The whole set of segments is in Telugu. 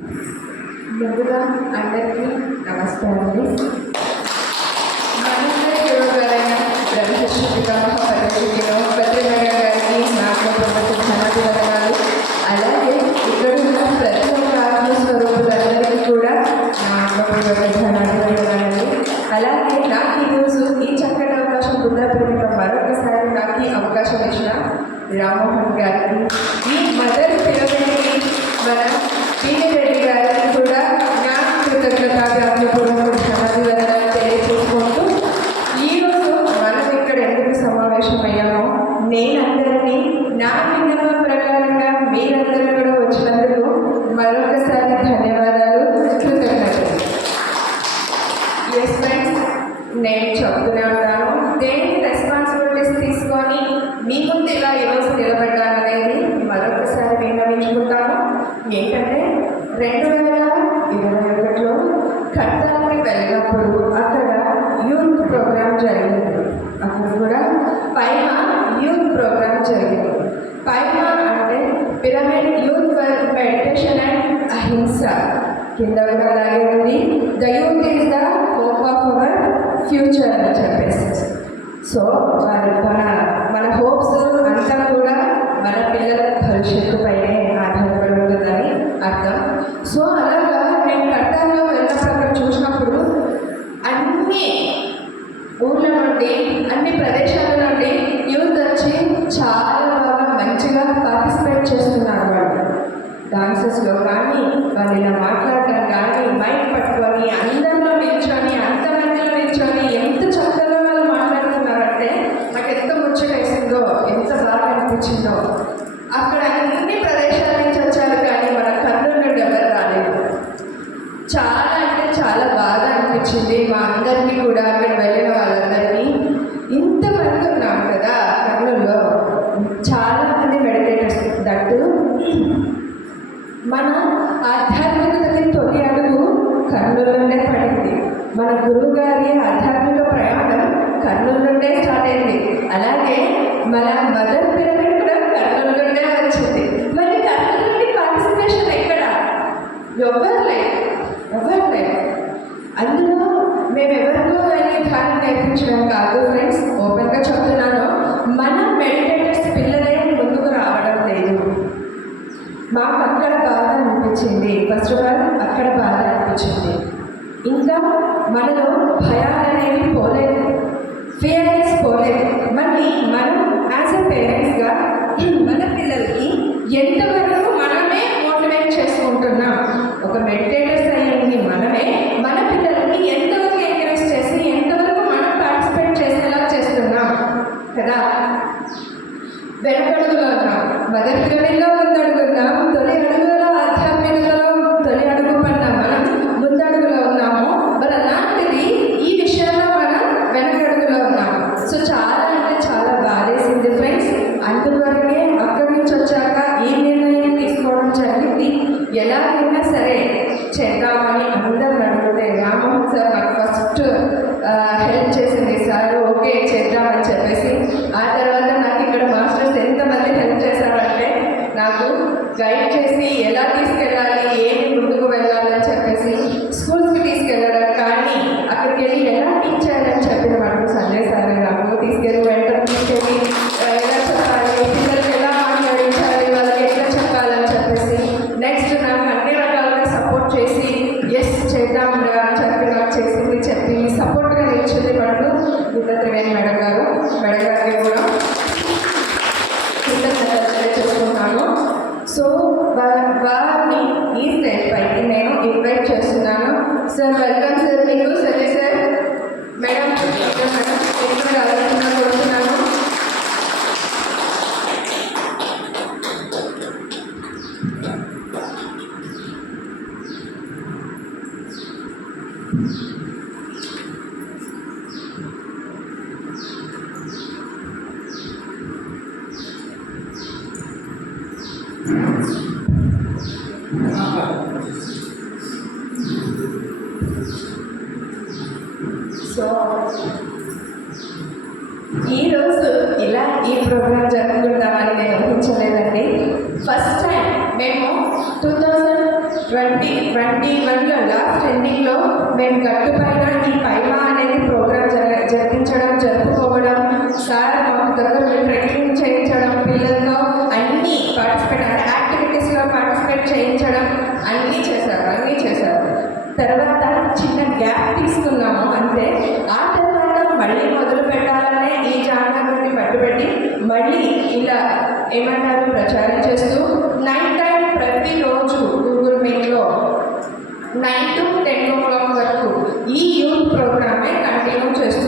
ముందుగా అందరికీ నమస్కారం అండి. మనందరి గురువుగారైన బ్రహ్మశ్రీ పితామహ పరమశివుడు పత్రిమయ్య గారికి నాకు ధన్యవాదాలు. అలాగే ఇక్కడ ఉన్న ప్రతి ఒక్క ఆత్మస్వరూపులందరికీ కూడా నా ధన్యవాదాలు. అలాగే నాకు ఈరోజు ఈ చక్కటి అవకాశం బుద్ధాపూర్వక మరొకసారి నాకు ఈ అవకాశం ఇచ్చిన రామ్మోహన్ గారికి, ఈ మదర్ పిరమిడ్కి మన రెడ్డి గారికి కూడా నా కృతజ్ఞతాపూర్వక ధన్యవాదాలు తెలియజేసుకుంటూ, ఈరోజు మనం ఇక్కడ ఎందుకు సమావేశమయ్యామో, నేనందరినీ నా విన్నపం ప్రకారంగా మీరందరూ కూడా వచ్చినందుకు మరొకసారి ధన్యవాదాలు, కృతజ్ఞతలు. ఎస్ ఫ్రెండ్స్, నేను చెప్తూనే ఉన్నాను, దేని రెస్పాన్సిబిలిటీస్ తీసుకొని మీ ముందు ఇలా ఈరోజు నిలబడ్డాననేది మరొకసారి విన్నవించుకుంటాను. ఏంటంటే 2021లో ఖట్టానికి వెళ్ళినప్పుడు అక్కడ యూత్ ప్రోగ్రామ్ జరిగింది. అక్కడ కూడా పైమా యూత్ ప్రోగ్రామ్ జరిగింది. పైమా అంటే pyramid youth for meditation and అహింస కింద అలాగే ఉంది. The youth is the hope of our future అని చెప్పేసి. సో మన హోప్స్ అంతా కూడా మన పిల్లల భవిష్యత్తు పైనే ఆధారపడి ఉంటుందని అర్థం. సో అలాగా నేను కట్టాల్లో వెళ్ళినప్పుడు అక్కడ చూసినప్పుడు అన్ని ఊర్ల నుండి అన్ని ప్రదేశాల నుండి యూత్ వచ్చి చాలా బాగా మంచిగా పార్టిసిపేట్ చేస్తున్నారు. వాళ్ళు డాన్సెస్లో కానీ, వాళ్ళు ఇలా మాట్లాడటం కానీ, మైక్ పట్టుకొని అందరిలో నిల్చొని, అంతమందిలో నిల్చొని ఎంత చక్కగా వాళ్ళు మాట్లాడుతున్నారంటే నాకు ఎంత ముచ్చటేసిందో, ఎంత బాగా అనిపించిందో. అక్కడ అన్ని ప్రదేశాల నుంచి వచ్చారు కానీ మన కర్నూలు నుండి ఎవరు రాలేదు. చాలా అంటే చాలా బాగా అనిపించింది మా అందరికీ కూడా. అక్కడ వెళ్ళిన వాళ్ళందరినీ ఇంతమంది ఉన్నాం కదా కర్నూలులో, చాలామంది మెడిటేటర్స్. దట్టు మన ఆధ్యాత్మికతకి తొలి అడుగు కర్నూలు నుండే పడింది. మన గురువు గారి ఆధ్యాత్మిక ప్రయాణం కర్నూలు నుండే స్టార్ట్ అయింది. అలాగే మన మదర్ పిరమిడ్ కూడా కర్నూలు నుండే వచ్చింది. మరి కర్నూలు నుండి పార్టిసిపేషన్ ఎక్కడ? ఎవరు లేదు. అందులో మేము ఎవరికో అనే ధ్యానం నేర్పించడం కాదు ఫ్రెండ్స్, ఓపెన్గా చెప్తున్నాను. మన మెడిటేటర్స్ పిల్లలే ముందుకు రావడం లేదు. మాకు అక్కడ బాధ అనిపించింది. ఫస్ట్ ఆఫ్ ఆల్ అక్కడ బాధ అనిపించింది. ఇంకా మనలో భయాలు అనేవి పోలేదు, ఫియర్నెస్ పోలేదు. మళ్ళీ మనం యాజ్ ఎ పేరెంట్స్గా మన పిల్లలకి ఎంతవరకు మనమే మోటివేట్ చేసుకుంటున్నాం. ఒక మెడిటేటర్స్ అయ్యింది మనమే, మన పిల్లలకి ఎంతవరకు ఎంకరేజ్ చేసి ఎంతవరకు మనం పార్టిసిపేట్ చేసేలా చేస్తున్నాం కదా. వెనకడుగులో ఉన్నాం, మదర్ పిరమిడ్లో ముందడుగున్నాం. తొలి అడుగులో ఆధ్యాత్మికతలో తొలి అడుగు పడినాం, మనం ముందడుగులో ఉన్నాము. మరి అలాంటిది ఈ విషయంలో మనం వెనకడుగులో ఉన్నాము. సో చాలా అంటే చాలా బాధేసింది ఫ్రెండ్స్. అందువరకే అక్కడి నుంచి వచ్చాక ఈ నిర్ణయం తీసుకోవడం జరిగింది. ఎలాగైనా సరే చేద్దామని అందరూ అడిగితే రామ్మోహన్ సార్ నాకు ఫస్ట్ హెల్ప్ చేసింది. సార్ ఓకే చేద్దామని చెప్పేసి. ఆ తర్వాత నాకు ఇక్కడ మాస్టర్స్ ఎంతమంది హెల్ప్ చేశారంటే నాకు గైడ్ చేసి ఎలా తీసుకెళ్ళాలి, ఏమి ముందుకు వెళ్ళాలని చెప్పేసి స్కూల్స్కి తీసుకెళ్ళారు. కానీ అక్కడికి వెళ్ళి ఎలా టీచ్ చేయాలని చెప్పిన వాళ్ళు సంజయ్ సార్ నాకు తీసుకెళ్ళి వెంటనే తీసుకెళ్ళి ఎలా చెప్పాలి, పిల్లలకి ఎలా మాట్లాడించాలి, వాళ్ళకి ఎట్లా చెప్పాలని చెప్పేసి నెక్స్ట్ నాకు అన్ని రకాలుగా సపోర్ట్ చేసి ఎస్ చేద్దాం అని చెప్పి నాకు చేసింది, చెప్పి సపోర్ట్గా నిలిచింది మనకు గీతా త్రివేణి మేడం గారికి కూడా చేసుకుంటాను. సో వారిని ఈ స్టేజ్ పైకి నేను ఇన్వైట్ చేస్తున్నాను. Sir welcome sir. మీకు సరే సార్ మేడం కోరుతున్నాను. సో ఈరోజు ఇలా ఈ ప్రోగ్రాం జరుపుకుంటామని నేను ఊహించలేదండి. ఫస్ట్ టైం మేము 2021లో లాస్ట్ ఎండింగ్లో మేము గట్టుపైన ఈ పైమా అనేది ప్రోగ్రామ్ జరుపుకోవడం, సార్ మాకు దగ్గర ట్రెక్కింగ్ చేయించడం, పిల్లలతో అన్నీ యాక్టివిటీస్లో పార్టిసిపేట్ చేయించడం అన్నీ చేశారు. తర్వాత చిన్న గ్యాప్ తీసుకున్నాము అంతే. ఆ తర్వాత మళ్ళీ మొదలు పెట్టాలనే ఈ జానర్ నుండి పట్టుబట్టి మళ్ళీ ఇలా ఏమంటారు ప్రచారం చేస్తూ నైట్ టైం ప్రతిరోజు గూగుల్ మీట్లో 9 to 10 o'clock వరకు ఈ యూత్ ప్రోగ్రామే కంటిన్యూ చేస్తూ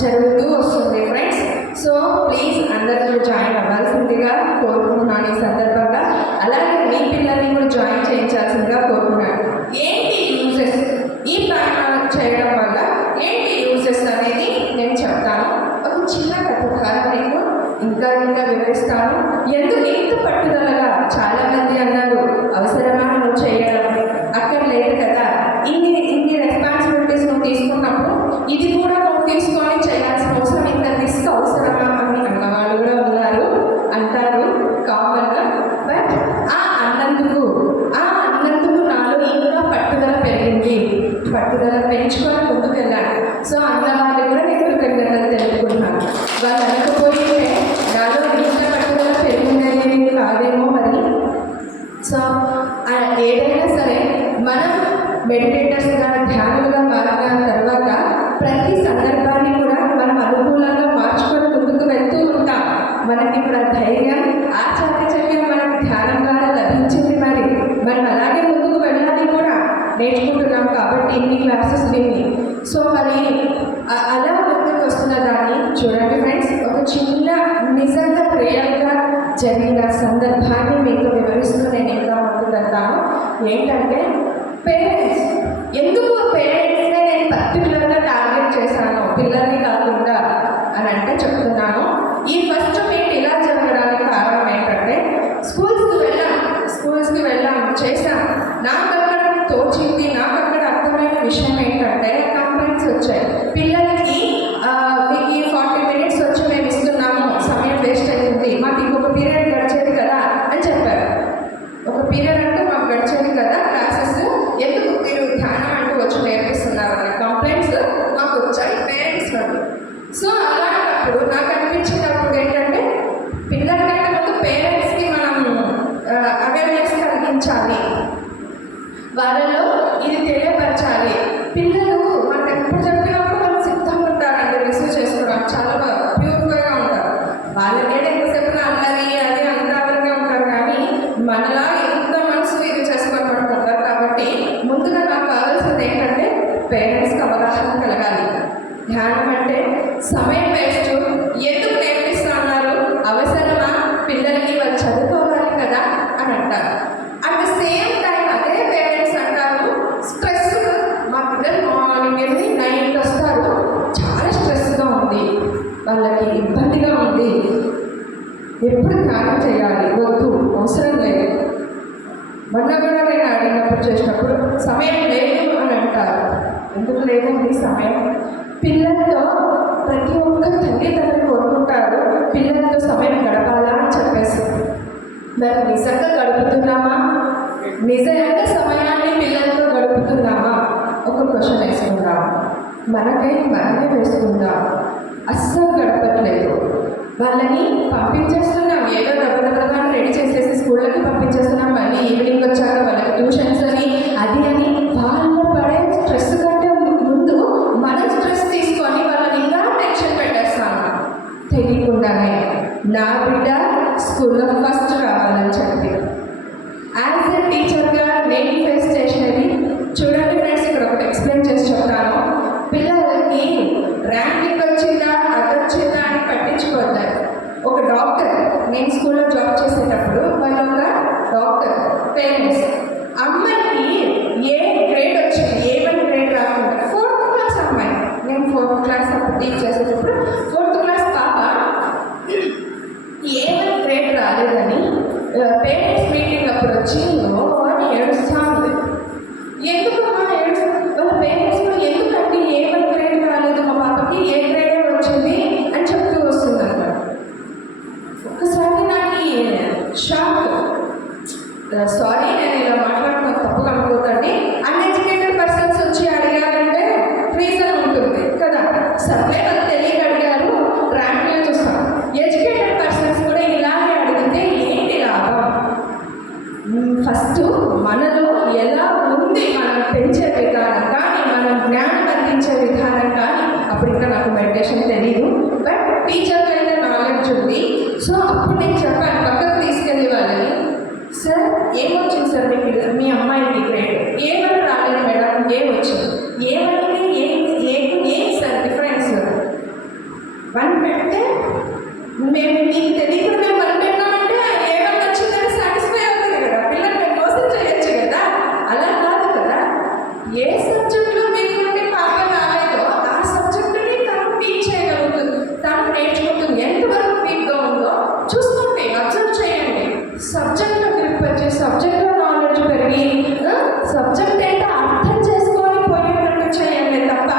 జరుగుతూ వస్తుంది ఫ్రెండ్స్. సో ప్లీజ్ అందరూ జాయిన్ అవ్వాల్సిందిగా కోరుకుంటున్నాను ఈ సందర్భంగా. అలాగే మీ పిల్లల్ని కూడా జాయిన్ చేయించాల్సిందిగా కోరుకున్నాను. ఏంటి యూజెస్ ఈ ప్లాన్ చేయడం వల్ల ఏంటి యూజెస్ అనేది నేను చెప్తాను. ఒక చిన్న కథ మీకు ఇంకా వివరిస్తాను. ఎందుకు ఇంత పట్టుదలగా చాలామంది అన్నారు అవసరమా నువ్వు చేయడం, అక్కడ లేదు కదా, ఇన్ని రెస్పాన్సిబిలిటీస్ నువ్వు తీసుకున్నప్పుడు ఇది కూడా నువ్వు తీసుకొని చేయాల్సిన అవసరం ఇంత అవసరమా అని అన్నవాళ్ళు కూడా అంటారు కామన్గా. బట్ ఆ అన్నందుకు నాలో ఇంకా పట్టుదల పెరిగింది, పట్టుదల పెంచుకొని ముందుకు వెళ్ళాను. సో అన్నవాళ్ళు కూడా నేను కృతజ్ఞతలు తెలుపుకుంటున్నాను. వాళ్ళు అనకపోతే నాలో ఇంత పట్టుదల పెరిగిందనేది కాదేమో మరి. సో ఏదైనా సరే మనం మెడిటేటర్స్గా ధ్యానులుగా మారిన తర్వాత ప్రతి సందర్భాన్ని కూడా మనం అనుకూలంగా మార్చుకొని ముందుకు వెళ్తూ ఉంటాం. మనకి ఇప్పుడు ఆ ధైర్యం, ఆ చాకచక్యం మనకి ధ్యానం ద్వారా లభించింది. మనం అలాగే ముందుకు వెళ్ళాలి కూడా నేర్చుకుంటున్నాం కాబట్టి ఇన్ని క్లాసెస్ విని. సో మరి అలా ముందుకు వస్తున్న దాన్ని చూడండి ఫ్రెండ్స్. ఒక చిన్న నిజంగా రియల్గా జరిగిన సందర్భాన్ని మీకు వివరిస్తూ నేను ఇంకా ముందుకు వెళ్తాను. ఏంటంటే పేరెంట్స్, ఎందుకు పేరెంట్స్నే నేను పర్టికులర్గా టార్గెట్ చేశాను పిల్లల్ని కాకుండా అని అంటే చెప్తున్నాను. ఈ ఫస్ట్ మీట్ ఇలా జరగడానికి కారణం ఏంటంటే స్కూల్స్కి వెళ్ళాం చేశాం. నాకు అక్కడ తోచింది, నాకు అక్కడ అర్థమైన విషయం ఏంటంటే కంప్లైంట్స్ వచ్చాయి. పిల్లలకి మీకు 40 minutes వచ్చి మేము ఇస్తున్నాము, సమయం వేస్ట్ అవుతుంది, మాకు ఇంకొక పీరియడ్ గడిచేది కదా అని చెప్పారు. ఒక పీరియడ్ అంటూ మాకు గడిచేది కదా క్లాసెస్, ఎందుకు మీరు ధ్యానం అంటూ వచ్చి నేర్పిస్తున్నారు అనే కంప్లైంట్స్ మాకు వచ్చాయి పేరెంట్స్ నుండి. సో అలాంటప్పుడు నాకు అనిపించినప్పుడు ఏంటంటే పిల్లల కంటే ముందు పేరెంట్స్కి మనం అవేర్నెస్ కలిగించాలి, వాళ్ళలో ఇది తెలియపరచాలి. పిల్లలు మనం ఎప్పుడు చెప్పినప్పుడు వాళ్ళు సిద్ధంగా ఉంటారండి రిసీవ్ చేసుకోవడానికి, చాలా ప్యూర్గా ఉంటారు. వాళ్ళకేదో ఎంతసేపు అల్లరి అది అంతగా ఉంటారు, కానీ మనలా ఎంత మనసు ఇది చేసుకొని పడుతుంటారు. కాబట్టి ముందుగా నాకు కావాల్సింది ఏంటంటే పేరెంట్స్కి అవగాహన కలగాలి. ధ్యానం అంటే సమయం వేస్ట్, ఎందుకు నేర్పిస్తున్నారు, అవసరమా, పిల్లలకి వాళ్ళు చదువుకోవాలి కదా అని అంటారు. అట్ ద సేమ్ టైం అదే పేరెంట్స్ అంటారు స్ట్రెస్, మా పిల్లలు మార్నింగ్ వెళ్ళి 9కి వస్తారు, చాలా స్ట్రెస్గా ఉంది, వాళ్ళకి ఇబ్బందిగా ఉంది, ఎప్పుడు ధ్యానం చేయాలి, వద్దు, అవసరం లేదు. మొన్న కూడా నేను అడిగినప్పుడు చేసినప్పుడు సమయం లేదు అని అంటారు. ఎందుకు లేదండి సమయం? పిల్లలతో ప్రతి ఒక్క తల్లిదండ్రులు కోరుకుంటారు పిల్లలతో సమయం గడపాలా అని చెప్పేసి. మరి నిజంగా గడుపుతున్నామా? నిజంగా సమయాన్ని పిల్లలతో గడుపుతున్నామా? ఒక క్వశ్చన్ వేసుకుందాం, మనమే వేసుకుందాం. అస్సలు గడపట్లేదు. వాళ్ళని పంపించేస్తున్నాం, ఏదో డబ్బుగా రెడీ చేసేసి స్కూళ్ళకి పంపించేస్తున్నాం, మళ్ళీ ఈవినింగ్ వచ్చాక వాళ్ళకి ట్యూషన్స్ అని అది అని. వాళ్ళు పడే స్ట్రెస్ కంటే ముందు మన స్ట్రెస్ తీసుకొని వాళ్ళని ఇలా టెన్షన్ పెట్టేస్తాను తెలియకుండానే. నా బిడ్డ స్కూల్లో ఫస్ట్ రావాలని చెప్పి యాజ్ ఎ టీచర్గా నేను ఫేస్ చేసినది చూడండి ఫ్రెండ్స్. ఇక్కడ ఒకటి ఎక్స్ప్లెయిన్ చేసి చెప్తాను. పిల్లలకి ర్యాంకింగ్ వచ్చిందా అది వచ్చిందా అని పట్టించుకోవద్దారు. ఒక డాక్టర్, నేను స్కూల్లో జాబ్ చేసేటప్పుడు వాళ్ళు ఒక డాక్టర్ పేరెంట్స్, అమ్మాయికి ఏ గ్రేడ్ వచ్చింది, A1 గ్రేడ్ రాకుండా 4th క్లాస్ అమ్మాయి, నేను 4th క్లాస్ అప్పుడు టీచ్ చేసేటప్పుడు 4th క్లాస్ పాప A1 గ్రేడ్ రాలేదని పేరెంట్స్ మీటింగ్ అప్పుడు వచ్చి అని ఏడుస్తాను. ఎందుకు వాళ్ళ పేరెంట్స్ కూడా ఎందుకంటే A1 గ్రేడ్ రాలేదు మా పాపకి, ఏ గ్రేడే వచ్చింది అని చెప్తూ వస్తుంది అన్నమాట. ఒక్కసారి నాకు షాక్. సారీ నేను ఇలా మాట్లాడుతున్న తప్పుగా అనుకోతండి. అన్ఎడ్యుకేటెడ్ పర్సన్స్ వచ్చి అడిగారంటే రీజన్ ఉంటుంది కదా, సర్లే వాళ్ళు తెలియక అడిగారు, ర్యాంకులే చూస్తాం. ఎడ్యుకేటెడ్ పర్సన్స్ కూడా ఇలాగే అడిగితే ఏంటి లాభం? ఫస్ట్ మనలో ఎలా ఉంది మనం పెంచే విధానం కానీ, మనం జ్ఞానం అందించే విధానం కానీ, అప్పుడు ఇంకా నాకు మెడిటేషన్ తెలియదు, బట్ టీచర్కి అయితే నాలెడ్జ్ ఉంది. సో అప్పుడు నేను చెప్పాను పక్కకు తీసుకెళ్ళి వాళ్ళని, సార్ ఏమొచ్చింది సార్ మీ అమ్మాయికి గ్రేడ్? ఏమని రాలేదు మేడం, ఏమొచ్చింది? ఏమంటే ఏం సార్ డిఫరెన్స్? వన్ పెడితే మేము మీకు తెలియకుండా మేము వన్ పెట్టామంటే ఏమని వచ్చిందని సాటిస్ఫై అవుతుంది కదా, పిల్లలు మేము మోసం చేయొచ్చు కదా. అలా కాదు కదా, ఏ సబ్జెక్టులో మీకు పాప రాలేదో ఆ సబ్జెక్టుని తను టీచ్ చేయగలుగుతుంది, తను నేర్చుకుంటుంది. ఎంతవరకు వీక్గా ఉందో చూసుకోండి, అబ్జర్వ్ చేయండి. సబ్జెక్ట్లో గ్రిప్ వచ్చి సబ్జెక్ట్లో నాలెడ్జ్ పెరిగి సబ్జెక్ట్ ఏంటో అర్థం చేసుకొని పోయేటట్టు చేయండి తప్ప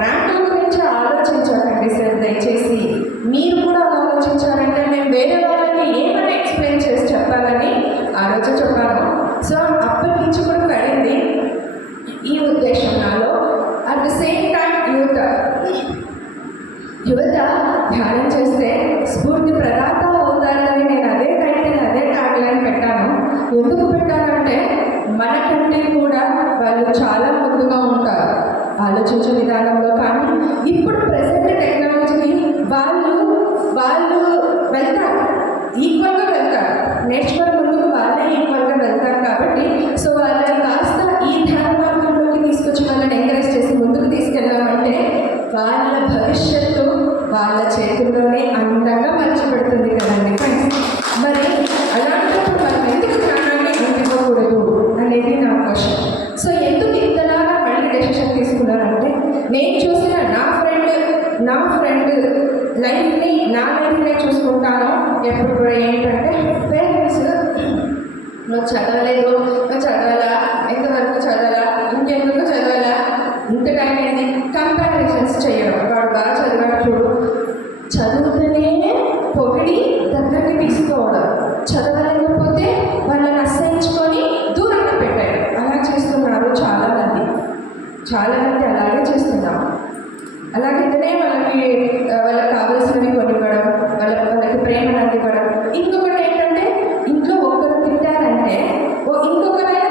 ర్యాంకుల గురించి ఆలోచించకండి సార్. దయచేసి మీరు కూడా ఆలోచించారంటే నేను వేరే వాళ్ళని ఏమని ఎక్స్ప్లెయిన్ చేసి చెప్పాలని ఆ రోజు చెప్పాను. సో అప్పటి నుంచి కూడా పడింది ఈ ఉద్దేశం నాలో. అట్ ద సేమ్ టైం యువత ధ్యానం చేస్తే స్ఫూర్తి ప్రదాత అవుతారని నేను అదే టైటిల్ అదే ట్యాగ్లైన్ పెట్టాను. ఎందుకు పెట్టానంటే మనకంటే కూడా వాళ్ళు చాలా ముందుగా ఉంటారు ఆలోచించే విధానంలో. కానీ ఇప్పుడు ప్రెసెంట్ టెక్నాలజీని వాళ్ళు వెళ్తారు, ఈక్వల్గా వెళ్తారు, నేర్చుకునే ముందుకు వాళ్ళే ఈక్వల్గా వెళ్తారు. కాబట్టి సో వాళ్ళని కాస్త ఈ ధ్యాన మార్గంలోకి తీసుకొచ్చి వాళ్ళని ఎంకరేజ్ చేసి ముందుకు తీసుకెళ్ళామంటే వాళ్ళ భవిష్యత్తు వాళ్ళ చేతుల్లోనే అందంగా మర్చిపెడుతుంది కదండి ఫ్రెండ్స్. మరి అలాంటప్పుడు మనం ఎందుకు ధ్యానాన్ని అందివ్వకూడదు అనేది నా క్వశ్చన్. సో ఎందుకు ఇంతలాగా మళ్ళీ డెసిషన్ తీసుకున్నారంటే నేను చూసిన నా ఫ్రెండ్ లైఫ్ని నా లైఫ్నే చూసుకుంటాను ఎప్పుడు కూడా. ఏంటంటే పేరెంట్స్ నువ్వు చదవలేదు, నువ్వు చదవాలా, ఎంతవరకు చదవాలా, ఇంకెందుకు చదవాలా, ఇంత టైం ఏంటి, కంపారిజన్స్ చేయడం. వాడు బాగా చదివాడు చూడు, చదువుతూనే పొగిడి దగ్గరికి తీసుకోవడం, చదవలేకపోతే వాళ్ళని అసహించుకొని దూరంగా పెట్టారు. అలా చేస్తున్నారు చాలామంది అలాగే చేస్తున్నాము. అలాగైతేనే వాళ్ళకి కావలసినవి కొనివ్వడం, వాళ్ళకి ప్రేమను అందివ్వడం. ఇంకొకటి ఏంటంటే ఇంట్లో ఒక్కరు తిట్టారంటే ఇంకొకరైనా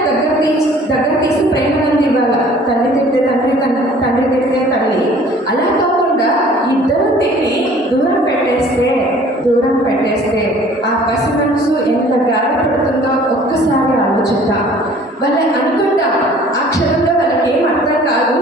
దగ్గర తీసి ప్రేమను అందివ్వాలి. తల్లి తిడితే తండ్రి తిడితే తల్లి, అలా కాకుండా ఇద్దరు తిట్టి దూరం పెట్టేస్తే ఆ పసి మనసు ఎంత గాయపడుతుందో ఒక్కసారి ఆలోచిద్దాం. వాళ్ళని అనుకుంటాం ఆ క్షణంలో వాళ్ళకి ఏం అర్థం కాదు,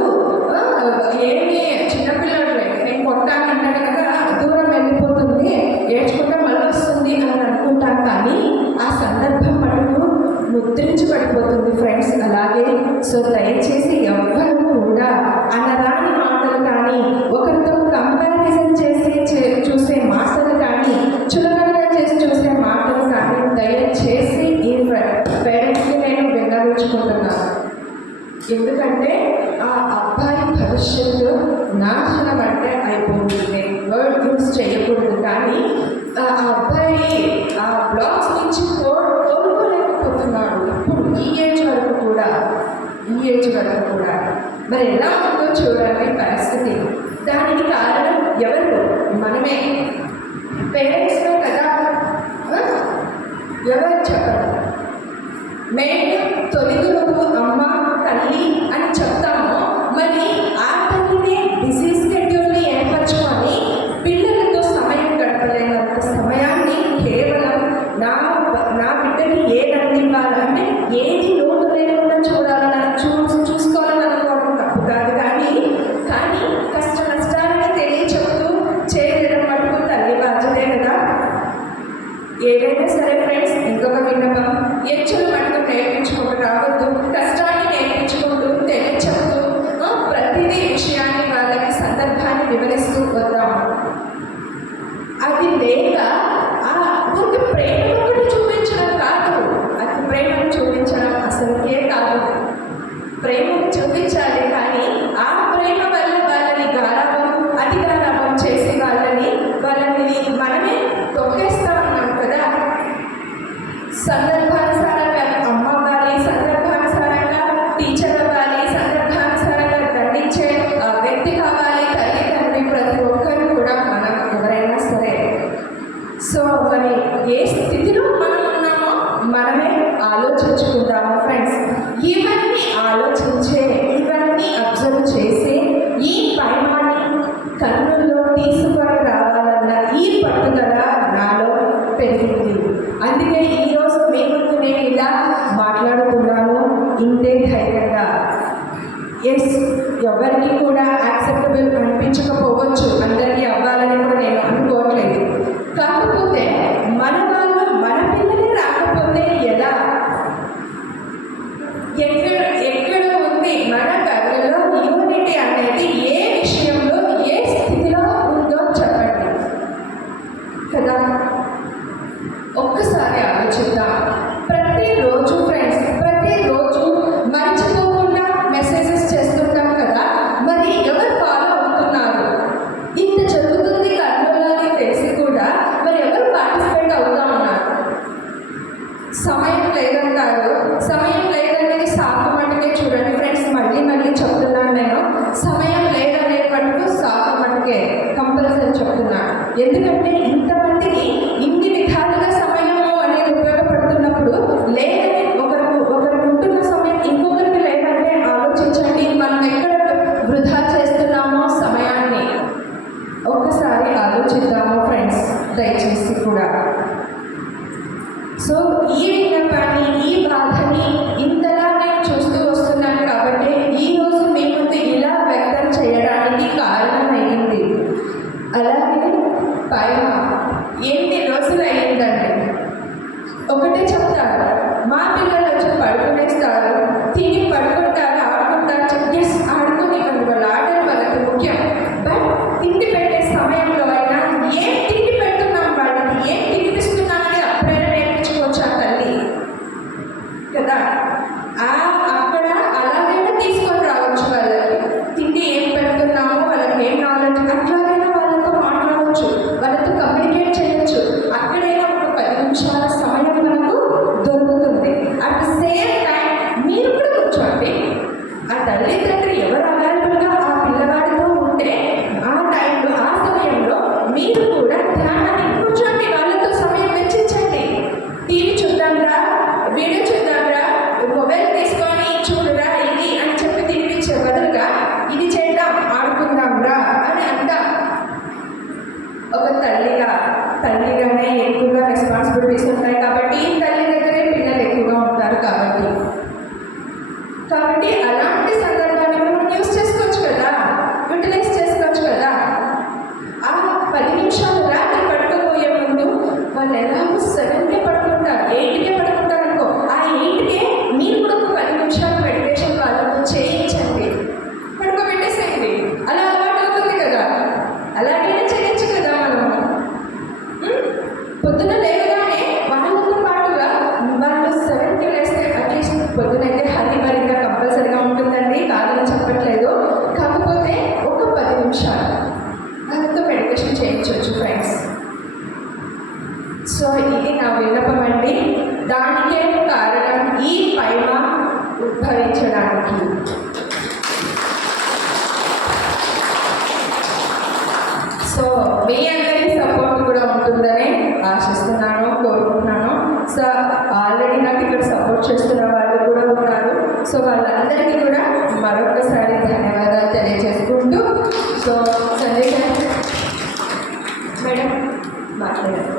ఏమి చిన్నపిల్లలే నేను కొట్టానంటే కనుక దూరం వెళ్ళిపోతుంది, ఏడ్చుకుంటే మళ్ళీ వస్తుంది అని అనుకుంటాం. కానీ ఆ సందర్భం మటుకు ముద్రించి పడిపోతుంది ఫ్రెండ్స్. అలాగే సో దయచేసి ఎవ్వరూ కూడా అనరాని మాటలు కానీ, ఒకరితో కంపారిజన్ చేసి చూసే మాటలు కానీ, చులకనగా చేసి చూసే మాటలు కానీ దయచేసి ఈ పేరెంట్స్కి నేను విన్నవించుకుంటున్నాను. ఎందుకంటే ఆ అబ్బాయి భవిష్యత్తు నాశనం అంటే అయిపోతుంది. వర్డ్ యూజ్ చేయకూడదు. కానీ ఆ అబ్బాయి ఆ బ్లాగ్స్ నుంచి కోరుకోలేకపోతున్నాడు ఇప్పుడు ఈ ఏజ్ వరకు కూడా. మరి ఎలా ఉందో చూడాలి పరిస్థితి. దానికి కారణం ఎవరు? మనమే, పేరెంట్స్లో కదా. ఎవరు చెప్పరు? మేము తొలిగురువు అమ్మ తల్లి అని చెప్తాము. మరి ఆ తల్లిని బిజీ స్కెడ్యూల్ని ఏర్పరచుకొని పిల్లలతో సమయం గడపలేనంత సమయాన్ని కేవలం నా బిడ్డని ఏది అందివ్వాలంటే ఏది లోటు లేకుండా చూసుకోవాలని అనుకోవడం తప్పు కాదు. కానీ కష్ట నష్టాలని తెలియచెప్తూ చేయడం మటుకు తల్లి బాధ్యతే కదా. ఏదైనా సరే ఫ్రెండ్స్, ఇంకొక విన్నపం, ఎచ్చులు మటుకు నేర్పించుకుంటూ రావద్దు, కష్టాన్ని నేర్పించుకుంటూ ఆలోచించుకుందాము ఫ్రెండ్స్. ఇవన్నీ ఆలోచించే, ఇవన్నీ అబ్జర్వ్ చేసే ఈ పైమాని కన్నుల్లో తీసుకొని రావాలన్న ఈ పట్టుదల నాలో పెరిగింది. అందుకే ఈరోజు మీ ముందు నేను ఇలా మాట్లాడుతున్నాను ఇంతే ధైర్యంగా. ఎస్, ఎవరికి కూడా యాక్సెప్టబుల్ అనిపించకపోవచ్చు, అందరికీ అవ్వాలని కూడా నేను అనుకోవట్లేదు. కాకపోతే మన వాళ్ళు, మన పిల్లలే రాకపోతే ఎలా? ఎక్కడ ఉంది మన కళ్ళలో యూనిటీ అనేది? ఏ విషయంలో, ఏ స్థితిలో ఉందో చెప్పండి కదా. ఒక్కసారి ఆలోచిద్దాం. ప్రతిరోజు ఫ్రెండ్స్, ప్రతిరోజు మర్చిపోకుండా మెసేజెస్ చేస్తుంటాం కదా, మరి ఎవరు ఫాలో అవుతున్నారు? ఇంత జరుగుతుంది కర్నూలులోని తెలిసి కూడా మరి ఎవరు పార్టిసిపేట్ అవుతా ఉన్నారు? సమయం లేదంటారు. సమయం లేదనేది సాకు మటుకే. చూడండి ఫ్రెండ్స్, మళ్ళీ చెప్తున్నాను నేను, సమయం లేదనే మటుకు సాకు మటుకే కంపల్సరీ చెప్తున్నాను. ఎందుకంటే ఇంతమందికి ఇన్ని విధాలుగా సమయము అనేది ఉపయోగపడుతున్నప్పుడు లేదని ఒకరికి ఉంటున్న సమయం ఇంకొకరికి లేదంటే ఆలోచించండి, మనం ఎక్కడ వృధా చేస్తున్నామో సమయాన్ని. ఒక్కసారి ఆలోచిద్దాము ఫ్రెండ్స్, దయచేసి కూడా. సో ఈ విన్నపాన్ని, ఈ బాధని ఇంతలా నేను చూస్తూ వస్తున్నాను కాబట్టి ఈరోజు మీ ముందు ఇలా వ్యక్తం చేయడానికి కారణమైంది. అలాగే పైన ఎన్ని రోజులు అయ్యిందండి? ఒకటే చెప్తారు, మా పిల్లలు వచ్చి పడుకునేస్తారు, తిని పడుకుంటారు, ఆడుకుంటారు. ఎస్, ఆడుకుని వాళ్ళ ఆటలు వాళ్ళకి ముఖ్యం. బట్ తిండి పెట్టే సమయంలో అయినా ఏం తిండి పెడుతున్నాం వాళ్ళకి, ఏం తినిపిస్తున్నామని అప్పుడైనా నేర్పించుకోవచ్చు ఆ తల్లి కదా. అక్కడ అలాగైనా తీసుకొని రావచ్చు వాళ్ళకి. తిండి ఏం పెడుతున్నామో, వాళ్ళకి ఏం నాలెడ్జ్, అట్లాగైనా వాళ్ళతో మాట్లాడవచ్చు, వాళ్ళతో కమ్యూనికేట్ చేయొచ్చు. అక్కడైనా ఒక 10 నిమిషాల సమయం మనకు దొరుకుతుంది. అట్ ద సేమ్ టైం మీరు కూడా కూర్చోండి. ఆ తల్లిదండ్రులు ఎవరు అవైలబుల్గా ఆ పిల్లవాడితో ఉంటే ఆ టైంలో, ఆ సమయంలో మీరు కూడా ధ్యానాన్ని కూర్చోండి, వాళ్ళతో సమయం వెచ్చించండి. టీవీ చూద్దాంరా, వీడియో చూద్దాంరా, మొబైల్ తీసుకొని చూడరా ఇది అని చెప్పి తినిపించే బదులుగా ఇది చేద్దాం, ఆడుకుందాంరా అని అందాం. ఒక తల్లిగానే ఎక్కువగా రెస్పాన్సిబిలిటీస్ ఉంటాయి కాబట్టి తల్లి దగ్గరే పిల్లలు ఎక్కువగా ఉంటారు కాబట్టి అలాంటి సందర్భాన్ని మనం యూజ్ చేసుకోవచ్చు కదా, యూటిలైజ్ చేసుకోవచ్చు కదా. ఆ 10 నిమిషాలు రాత్రి పడుకోబోయే ముందు వాళ్ళు ఎలాగో 7కే పడుకుంటారు, 8కే పడుకుంటారు అనుకో, ఆ 8కే మీరు కూడా ఒక 10 నిమిషాలు మెడిటేషన్ వాళ్ళతో చేయించండి, పడుకోబెట్టేసేయండి. అలా అలవాటు అవుతుంది కదా. అలాగైనా చేయొచ్చు కదా మనము. పొద్దున లేవగానే వాళ్ళతో పాటుగా వాళ్ళు 7కి లేస్తే అట్లీస్ట్ పొద్దునైతే హరిబరిగా కంపల్సరీగా ఉంటుందండి, కాదని చెప్పట్లేదు. కాకపోతే ఒక 10 నిమిషాలు వాళ్ళతో మెడిటేషన్ చేయించవచ్చు ఫ్రెండ్స్. సో ఇది నా విన్నపం అండి. దానికే కారణం ఈ పైమ ఉద్భవించడానికి. సో మీ అందరి సపోర్ట్ కూడా ఉంటుందని ఆశిస్తున్నాను, కోరుకుంటున్నాను. సో ఆల్రెడీ నాకు ఇక్కడ సపోర్ట్ చేస్తున్న వాళ్ళు కూడా ఉన్నారు. సో వాళ్ళందరికీ కూడా మరొకసారి ధన్యవాదాలు తెలియజేసుకుంటూ, సో సందేశ్ మేడం మాట్లాడారు.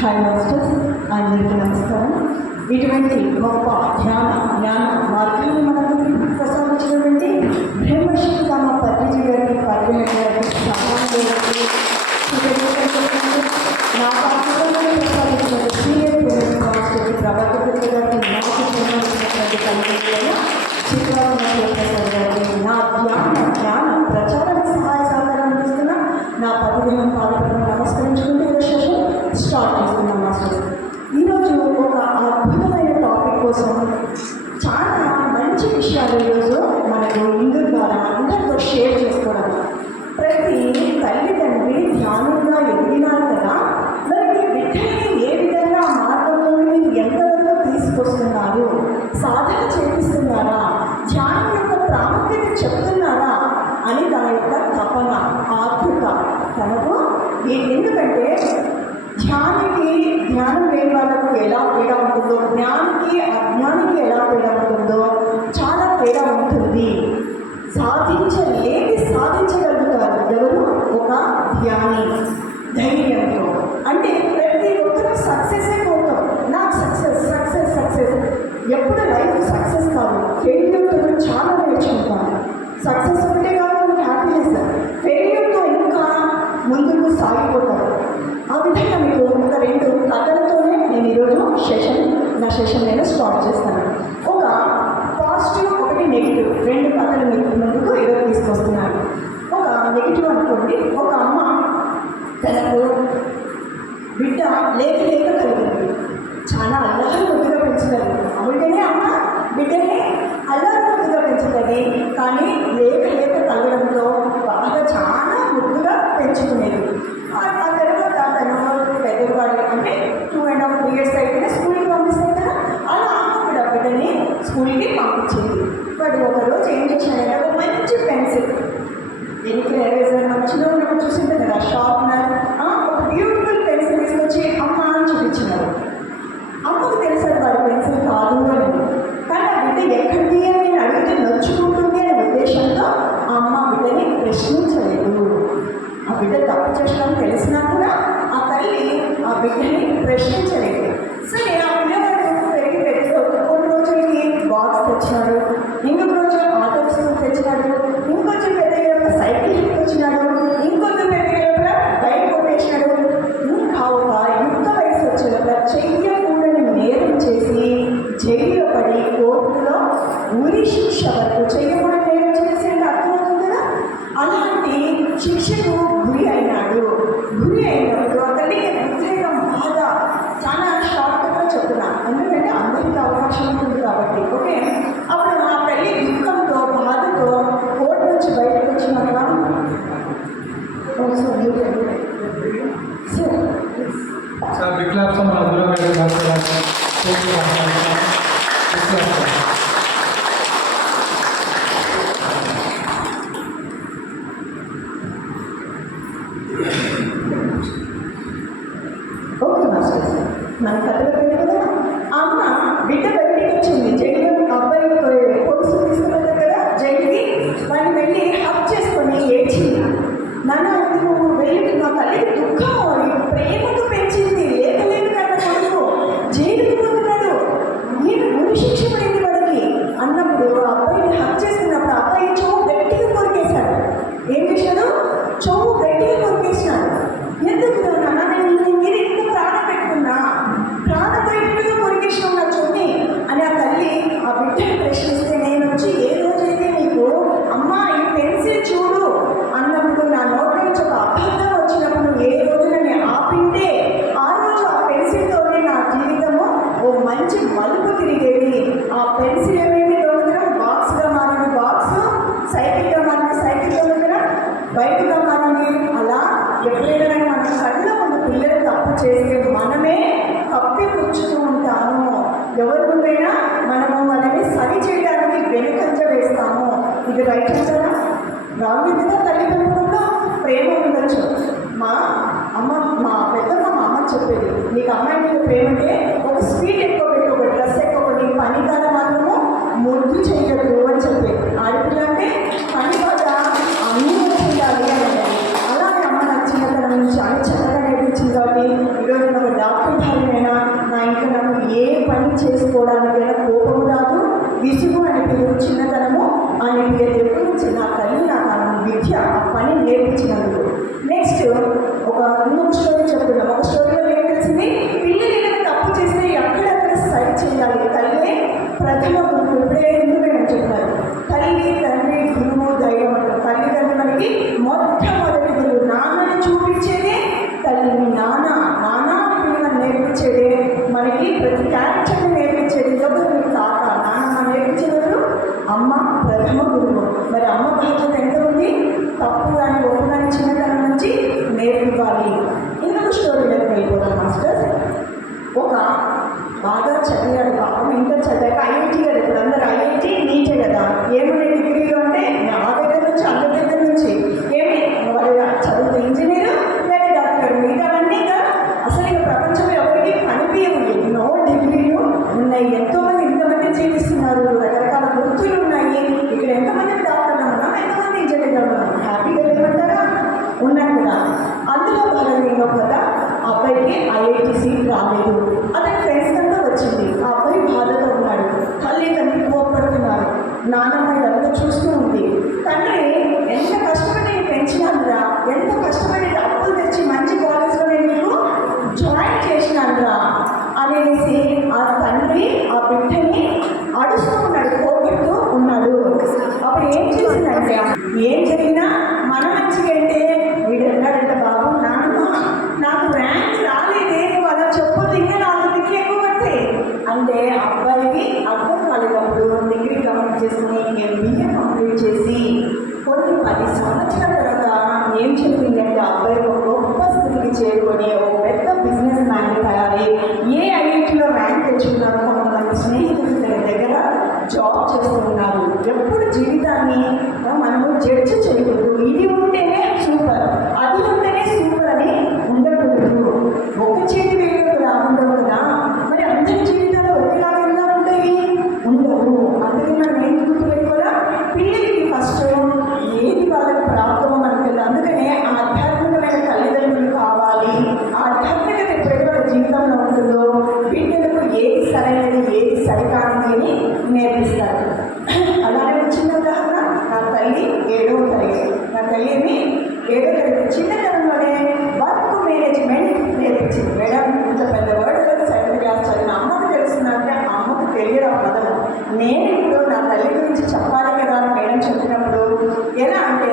హాయ్ మాస్టర్స్, అందరికీ నమస్కారం. ఇటువంటి గొప్ప జ్ఞాన మార్పులను మనకు ప్రసాదించినటువంటి బ్రహ్మశ్రీ తమ పత్రిజీ గారికి, పద్మనాభ గారికి, నా పాత్రలను ప్రసాదించిన సీనియర్ పోలీస్ కానిస్టేబుల్ ప్రభాకర్ గారికి, నాకు సంబంధించినటువంటి కమిటీలను చిత్రాల గారికి, నా జ్ఞాన ప్రచారానికి సహాయ సహకారం అందిస్తున్న నా పదిహేను పాల్గొని నమస్కరించుకుంటూ విషయం స్టార్ట్ చేస్తున్నాం మాస్టర్. ఈరోజు ఒక అద్భుతమైన టాపిక్ కోసం చాలా మంచి విషయాలు ఈరోజు మనకు ఇందు ద్వారా అందరితో షేర్ చేసుకోవడం. ప్రతి తల్లిదండ్రి ధ్యానంగా ఎదిగినారు కదా, మరి మీ బిడ్డని ఏ విధంగా మార్గంలో మీరు ఎంతవరకు తీసుకొస్తున్నారు? తపన, ఆతృత తనకు ఎందుకంటే ధ్యానం లేని వాళ్ళకు ఎలా తేడా ఉంటుందో, జ్ఞానికి అజ్ఞానికి ఎలా తేడా ఉంటుందో చాలా తేడా ఉంటుంది. సాధించగలుగుతారు ఎవరు? ఒక ధ్యాని ధైర్యంతో. అంటే ప్రతి ఒక్కరూ సక్సెస్ అయిపోతాం. నాకు సక్సెస్ ఎప్పుడు లైఫ్ సక్సెస్ కాదు, ఫెయిల్యూర్తో చాలా నేర్చుకుంటాను. సక్సెస్ ఒకటే కాదు మనకి హ్యాపీనెస్, ఫెయిల్యూర్తో ఇంకా ముందుకు సాగిపోతారు. ఆ విధంగా మీకు ఒక 2 కథలతోనే నేను ఈరోజు నా సెషన్ నేను స్టార్ట్ చేస్తాను. ఒక పాజిటివ్, ఒకటి నెగిటివ్, 2 కథలు మీకు ముందుకు ఈరోజు తీసుకొస్తున్నాను. ఒక నెగిటివ్ అనుకోండి, ఒక అమ్మ తనకు బిడ్డ లేక కలిగింది. చాలా అల్లరి ముద్దుగా పెంచుతుంది. అవుంటేనే అమ్మ బిడ్డని అల్లరి ముద్దుగా పెంచుతుంది. కానీ లేక కలగడంతో బాగా చాలా ముద్దుగా పెంచుకునేది. ఆ తర్వాత తను పెద్దవాడు అంటే 2.5 years అయితేనే స్కూల్కి పంపిస్తాయి కదా, అలా అమ్మ కూడా బిడ్డని స్కూల్కి పంపించింది. బట్ ఒకరోజు ఏం చేశాడంటే ఒక మంచి పెన్సిల్, ఎనికి ఎరేజర్ మంచిగా ఉన్నప్పుడు చూసింది కదా, షార్ప్నర్, ఒక బ్యూటిఫుల్ పెన్సిల్ తీసుకొచ్చి అమ్మ అని చూపించినారు. అమ్మకు తెలిసారు వాడు పెన్సిల్ కాదు అని. కానీ ఆ బిడ్డ ఎక్కడికి అని నేను అడిగితే నచ్చుకుంటుంది అనే ఉద్దేశంతో ఆ అమ్మ బిడ్డని ప్రశ్నించలేదు. ఆ బిడ్డ తప్పు చేస్తాం తెలిసినా కూడా ఆ తల్లి ఆ బిడ్డని ప్రశ్నించలేదు. సరే, ఆ పిల్లవాడు పెరిగి కొన్ని రోజులకి బాక్స్ తెచ్చినాడు, ఇంకొక రోజు ఆటో స్కూల్ తెచ్చినాడు, ఇంకొంచెం పెద్దగా సైకిల్ వచ్చినాడు, ఇంకొంచెం పెద్దగా బైక్ కొట్టేసినాడు. ఇంకా ఒక యుక్త వయసు వచ్చేటప్పుడు చెయ్యకూడని నేరం చేసి జైల్లో పడి కోర్టులో ఉరి శిక్ష వరకు చెయ్యకూడని నేరం చేసి అంటే అర్థమవుతుంది కదా, అలాంటి శిక్షకు గురి అయినప్పుడు ఆ తల్లికి ఉద్రేకం, బాధ, చాలా షార్ట్గా చెప్తున్నాను ఎందుకంటే అందరికీ అవకాశం ఉంటుంది కాబట్టి. ఓకే, అప్పుడు ఆ తల్లి దుఃఖంతో బాధతో కోర్టు నుంచి బయటకు వచ్చినాక సార్ బిగ్ క్లాప్స్ మన దూరం ఓకే మాస్టర్, మన కథలో పెట్టు కదా. అమ్మ బిడ్డ బయటికి వచ్చింది, జైలు అబ్బాయి పోలీసులు తీసుకున్నారు కదా జైలుకి, వాడిని వెళ్ళి హక్ చేసుకొని ఏడ్చింది. నాన్న నువ్వు వెళ్ళి నా తల్లికి దుఃఖం ప్రేమతో పెంచింది, లేక కన్నా కొడుకు జైలుకి పోతున్నాడు, నేను ఉరి శిక్ష పడింది వాడికి అన్నప్పుడు ఆ అబ్బాయిని హక్ చేసుకున్నప్పుడు అబ్బాయి చెవు గట్టిగా కొరికేశాడు. ఏం చేశాడు? చెవు గట్టిగా కొరికేసినాడు. ఎందుకు నాన్న నేను మీరు ఇంత ప్రాణం పెట్టుకున్నా, ప్రాణపెట్టుగా కొరికేసినావు నా చెవుని అని ఆ తల్లి ఆ బిడ్డను ప్రశ్నిస్తే, నేను వచ్చి ఏ రోజైతే నీకు అమ్మా ఈ పెన్సిల్ చూడు అన్నప్పుడు నా నోటి నుంచి ఒక అబద్ధం వచ్చినప్పుడు ఏ రోజు నేను ఆపింటే ఆ రోజు ఆ పెన్సిల్తోనే నా జీవితము ఓ మంచి మలుపు తిరిగేది. ఆ పెన్సిల్ ఏమైంది దొంగతనం, బాక్స్గా మారింది బాక్స్, సైకిల్గా మారింది సైకిల్ దొంగతనం, బైక్గా మారింది. అలా ఎప్పుడైనా మన కళ్ళ ముందు పిల్లలు తప్పు చేస్తే మనమే కప్పిపుచ్చుతూ ఉంటాము. ఎవరి ముందైనా మనము వాళ్ళని సరి చేయడానికి వెనుకంజ వేస్తాము. ఇది రైట్ అంటారా? రావుగా తల్లిదండ్రులలో ప్రేమ ఉండొచ్చు. మా పెద్దమ్మ మా అమ్మ చెప్పేది, నీకు అమ్మాయి మీద ప్రేమ అంటే ఒక స్పీడ్ ఎక్కువ పెట్టుకోబడి, డ్రెస్ ఎక్కువ నీ పని కాలం మాత్రము ముద్దు చేయొద్దు అని చెప్పేది. ఆడపిల్ల అంటే పని బాగా అన్నీ ఉండాలి అని. అలాగే అమ్మ నాకు చిన్నతనం నుంచి చాలా చక్కగా నేర్పించింది కాబట్టి ఈరోజు నాకు డాక్టర్ భార్యనైనా నా ఇంట్లో నాకు ఏ పని చేసుకోవడానికైనా కోపం రాదు, విసుగు అనిపించదు, చిన్నతనము అనిపించదు. ఎప్పుడు నుంచి నా తల్లి నాకు విద్య ఆ పని నేర్పించినందుకు. నెక్స్ట్ ఒక ఇంకొక స్టోరీ చెప్తున్నాం. ఒక స్టోరీలో ఏం తెలిసింది, పిల్లలు ఏదైనా తప్పు చేసి అడుస్తూ ఉన్నాడు, కోరుతూ ఉన్నాడు. అప్పుడు ఏం చేసిందంటే, ఏం జరిగినా మన మంచిగా అంటే వీడు అన్నాడంట, బాబు నాన్న నాకు ర్యాంక్ రాలేదే, నువ్వు అలా చెప్పొద్దు, ఇంకా నాకు డిగ్రీ ఎక్కువ పడతాయి అంటే అబ్బాయికి అర్థం కాలేదప్పుడు డిగ్రీ కంప్లీట్ చేసుకుని ఎంబీఏ కంప్లీట్ చేసి కొన్ని 10 సంవత్సరాల తర్వాత ఏం చెప్పిందంటే అబ్బాయి ఒక గొప్ప స్థితికి చేరుకొని ఒక పెద్ద బిజినెస్ మ్యాన్ తయారై ఏ ఐఐటీలో ర్యాంక్ తెచ్చుకున్నారో కొంతమంది స్నేహితుల దగ్గర జాబ్ చేస్తున్నారు. ఎప్పుడు జీవితాన్ని మనము జడ్జి చేయకూడదు. ఇది ఉంటేనే సూపర్, అది ఉంటేనే సూపర్ అని ఉండకూడదు. ఒక చేతి వేయకు రాకుండవు కదా, మరి అందరి జీవితాలు ఒకేలాగా ఎలా ఉంటాయి? ఉండవు. అందుకే మనం ఏం గుర్తుపెట్టుకోరా, పిల్లలకి ఫస్ట్ ఏది వాళ్ళకి ప్రాప్తమో మనకు తెలియదు. అందుకనే ఆధ్యాత్మికమైన తల్లిదండ్రులు కావాలి. ఆధ్యాత్మికత ఎప్పుడైతే వాళ్ళ జీవితంలో ఉంటుందో బిడ్డలకు ఏది సరైనది ఏది సరికానిది అని నేర్పిస్తారు. అలానే చిన్న ఉదాహరణ, నా తల్లి 7వ తరగతి. నా తల్లిని 7వ తరగతి చిన్నతనంలోనే వర్క్ మేనేజ్మెంట్ నేర్పించింది. మేడం ఇంత పెద్ద వర్డ్ 7th క్లాస్ చదివిన అమ్మకు తెలుస్తుందంటే అమ్మకు తెలియదు ఆ పదం. నేను ఇప్పుడు నా తల్లి గురించి చెప్పాలి కదా అని మేడం చెప్పినప్పుడు ఎలా అంటే,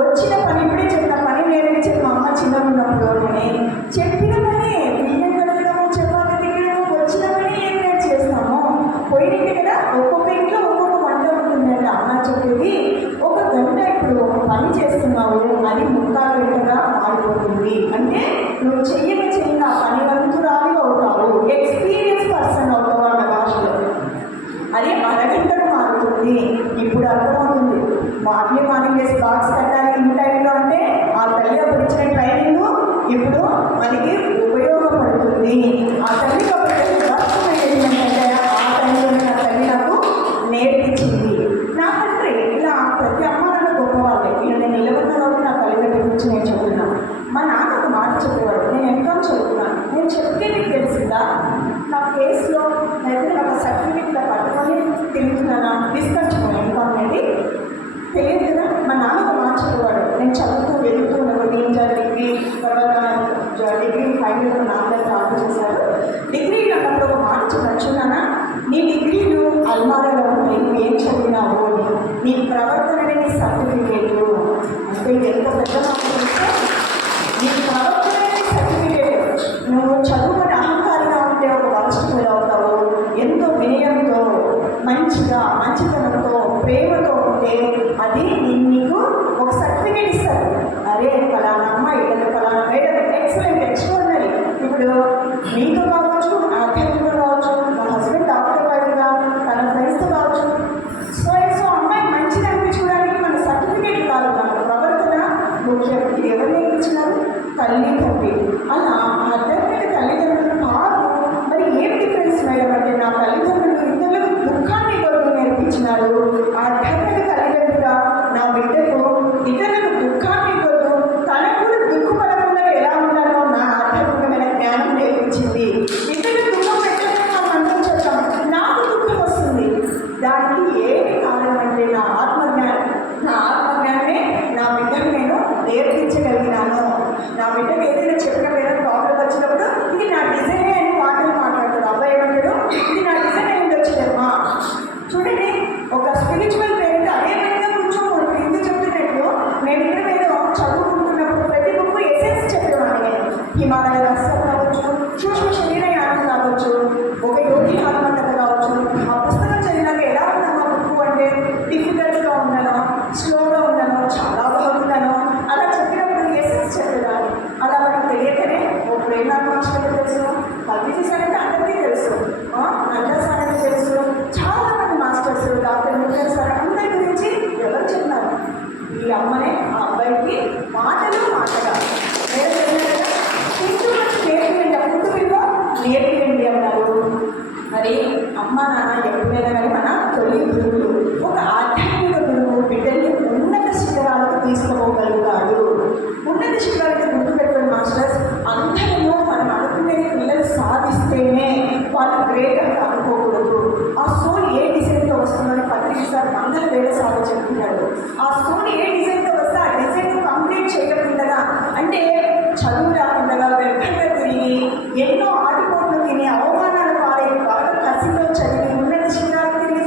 వచ్చిన పని ఇప్పుడే చెప్పిన పని నేర్పించింది మా అమ్మ చిన్నగా ఉన్నప్పుడు. నేను చెప్పిన పని బియ్యం కడగడము, చపాతి తినడము, వచ్చిన పని ఏం నేను చేస్తాము. పోయినట్టే కదా, ఒక్కొక్క ఇంట్లో ఒక్కొక్క వంట ఉంటుంది అంటే అమ్మ చెప్పేది, ఒక గంట ఇప్పుడు ఒక పని చేస్తున్నావు అది 3/4 గంటగా మారిపోతుంది. అంటే నువ్వు చెయ్యక ఆ పని వంతురాలు అవుతావు, ఎక్స్పీరియన్స్ పర్సన్ అవుతావు అన్న భాషలో. అది అరగంటకు మారుతుంది. ఇప్పుడు అర్థమవుతుంది. మార్నింగ్ వేసి బాక్స్ కట్టాలి ఇన్ టైంలో అంటే ఆ తల్లి అప్పుడు ఇచ్చిన ట్రైనింగ్ ఇప్పుడు మనకి ఉపయోగపడుతుంది. ఆ తల్లి ఏంటంటే ఆ టైంలోనే నా తల్లి నాకు నేర్పించింది. నా తండ్రి ఇలా ప్రతి అమ్మ నాన్న గొప్పవాళ్ళే. నేను నిలబడిన నా తల్లిదండ్రుల గురించి నేను చెప్తున్నాను. మా నాన్న ఒక మాట చెప్పేవాడు, నేను ఎంకామ్ చదువుతున్నాను, నేను చెప్తే మీకు తెలిసిందా, నా కేసులో అయితే ఒక సర్టిఫికేట్లో పట్టుకొని తిరుగుతున్నానా, తీసుకొచ్చుకోను ఎంకామ్ అనేది తెలియదు కదా. మా నాన్న ఒక మాట చెప్పేవాడు, నేను చదువుతూ వెళ్తూ ఉన్నప్పుడు ఇంటర్ డిగ్రీ తర్వాత డిగ్రీ ఫైనల్ నాన్నగారు ఆర్డర్ చేశారు. డిగ్రీ అన్నప్పుడు ఒక మాట చెప్పచ్చున్నానా, నీ డిగ్రీలు అల్మారాలో ఉంటాయి, నువ్వు ఏం చదివినావు అని, నీ ప్రవర్తన నీ సర్టిఫికేట్లు అంటే ఎంత పెద్ద మాట చూస్తే నీ ప్రవర్తన సర్టిఫికేట్. నువ్వు చదువుకుని అహంకారంగా ఉంటే ఒక వరస్ట్ అవుతావు. ఎంతో వినయంతో మంచిగా మంచితనంతో ప్రేమతో ఉంటే అది నీకు ఒక సర్టిఫికేట్ ఇస్తారు. అరే ఫలానా అమ్మాయి ఫలానా మేడం ఎక్సలెంట్ ఎక్స్ట్రాడినరీ. ఇప్పుడు నీతో కావచ్చు, ఆధ్యాత్మికంగా కావచ్చు, మా హస్బెండ్ డాక్టర్ గారుగా తన ఫ్రెండ్స్తో కావచ్చు, సో అమ్మాయి మంచిగా అనిపించుకోవడానికి మన సర్టిఫికేట్ కాదు, మన ప్రవర్తన ముఖ్యం. ఇది ఎవరు నేర్పించినారు? తల్లి తండ్రి. అలా ఆధ్యాత్మిక తల్లిదండ్రులు కాదు. మరి ఏం డిఫరెన్స్ మేడం అంటే, నా తల్లిదండ్రులు ఇతరులకు దుఃఖాన్ని కొరకు నేర్పించినారు. ఆధ్యాత్మిక తల్లిదండ్రులుగా నా బిడ్డకు ఇతరులకు దుఃఖాన్ని కొరకు తనకు కూడా దుఃఖపడకుండా ఎలా ఉండాలో నా ఆధ్యాత్మికమైన జ్ఞానం నేర్పించింది. ఇతరులకు దుఃఖం పెట్టడం మనం అందరం చెప్తాం, నాకు దుఃఖం వస్తుంది. దానికి ఏమి కారణం అంటే నా ఆత్మజ్ఞానం. నా ఆత్మజ్ఞానమే నా బిడ్డకు నేను నేర్పించగలిగినాను. నా బిడ్డకు ఏదైనా చెప్పిన పేరు డాక్టర్ వచ్చినప్పుడు ఇది నా డిజైనే అని మాటలు మాట్లాడతాడు. అబ్బాయి ఏమంటాడు, ఇది నా డిజైన్ అయింది వచ్చిందమ్మా. చూడండి, ఒక స్పిరిచువల్ పేరెంట్ అదే విధంగా కూర్చోకూడదు. ఎందుకు చెప్తున్నట్లు నేను ఇద్దరి మీద చదువుకుంటున్నప్పుడు ప్రతి బుక్ ఎసెన్స్ చెప్పేవాడిని. నేను హిమాలయ రహస్యం కావచ్చు, సూక్ష్మ శరీర యానం కావచ్చు, ఒక యోగి ఆత్మకథ కావచ్చు. ఆ పుస్తకం చదివినాక ఎలా ఉన్నామా బుక్ అంటే డిఫికల్ట్గా ఉన్నాను, స్లోగా ఉన్నాను, చాలా బాగున్నాను అలా చెప్పినప్పుడు ఎసెన్స్ చెప్పేదాన్ని. అలా మనకు తెలియకనే ఓ ప్రేమ మాస్టర్కి తెలుసు, పబ్లిసిటీ సార్ అంటే అందరికీ తెలుసు, నడ్డా సార్ అంటే తెలుసు, చాలా మంది మాస్టర్స్, డాక్టర్ ముఖేష్ సార్ అందరి గురించి ఎవరు చెప్పినారు? ఈ అమ్మనే ఆ అబ్బాయికి మాటలు మాటగా నేర్పియండి, ఫుడ్ విలువ నేర్పియండి అన్నారు. మరి అమ్మ నాన్న ఎప్పుడైనా కానీ మన తొలి గురువులు. ఒక ఆధ్యాత్మిక గురువు బిడ్డల్ని ఉన్నత శిఖరాలకు తీసుకోగలుగుతాడు. ఉన్నత శిఖరాలకు గుర్తుపెట్టుకుని మాస్టర్స్, అందరూ మనం అనుకునే పిల్లలు సాధిస్తేనే వాళ్ళు గ్రేట్ అని అనుకోకూడదు. ఆ సోల్ ఏ డిజైన్తో వస్తుందని పత్రిక సార్ అందరూ వేరే సార్లు చెప్తున్నాడు. ఆ సోల్ ఏ డిజైన్తో వస్తే ఆ డిజైన్ కంప్లీట్ చేయకుండా అంటే చదువు రాకుండా వ్యర్థంగా తిరిగి ఎన్నో ఆటుపోట్లు తిని అవమానాలు పాలై బాగా కసిలో చదివి ఉన్నత శిఖరాలు తిరిగి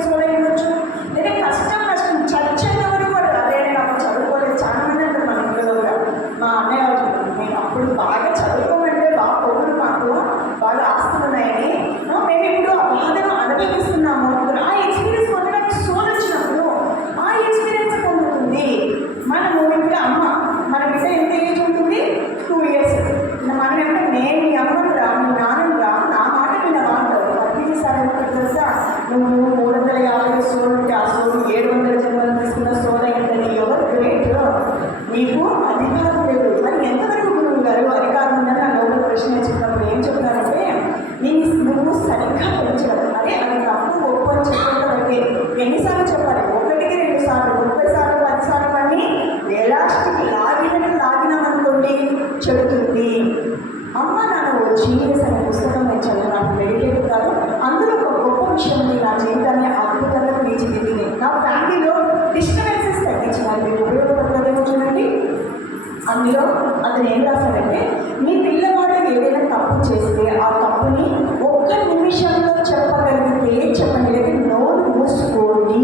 అందులో అతను ఏం రాశాడంటే, మీ పిల్లవాడు ఏదైనా తప్పు చేస్తే ఆ తప్పుని ఒక్క నిమిషంలో చెప్పగలిగితే చెప్పండి, లేదా నోరు మూసుకోండి.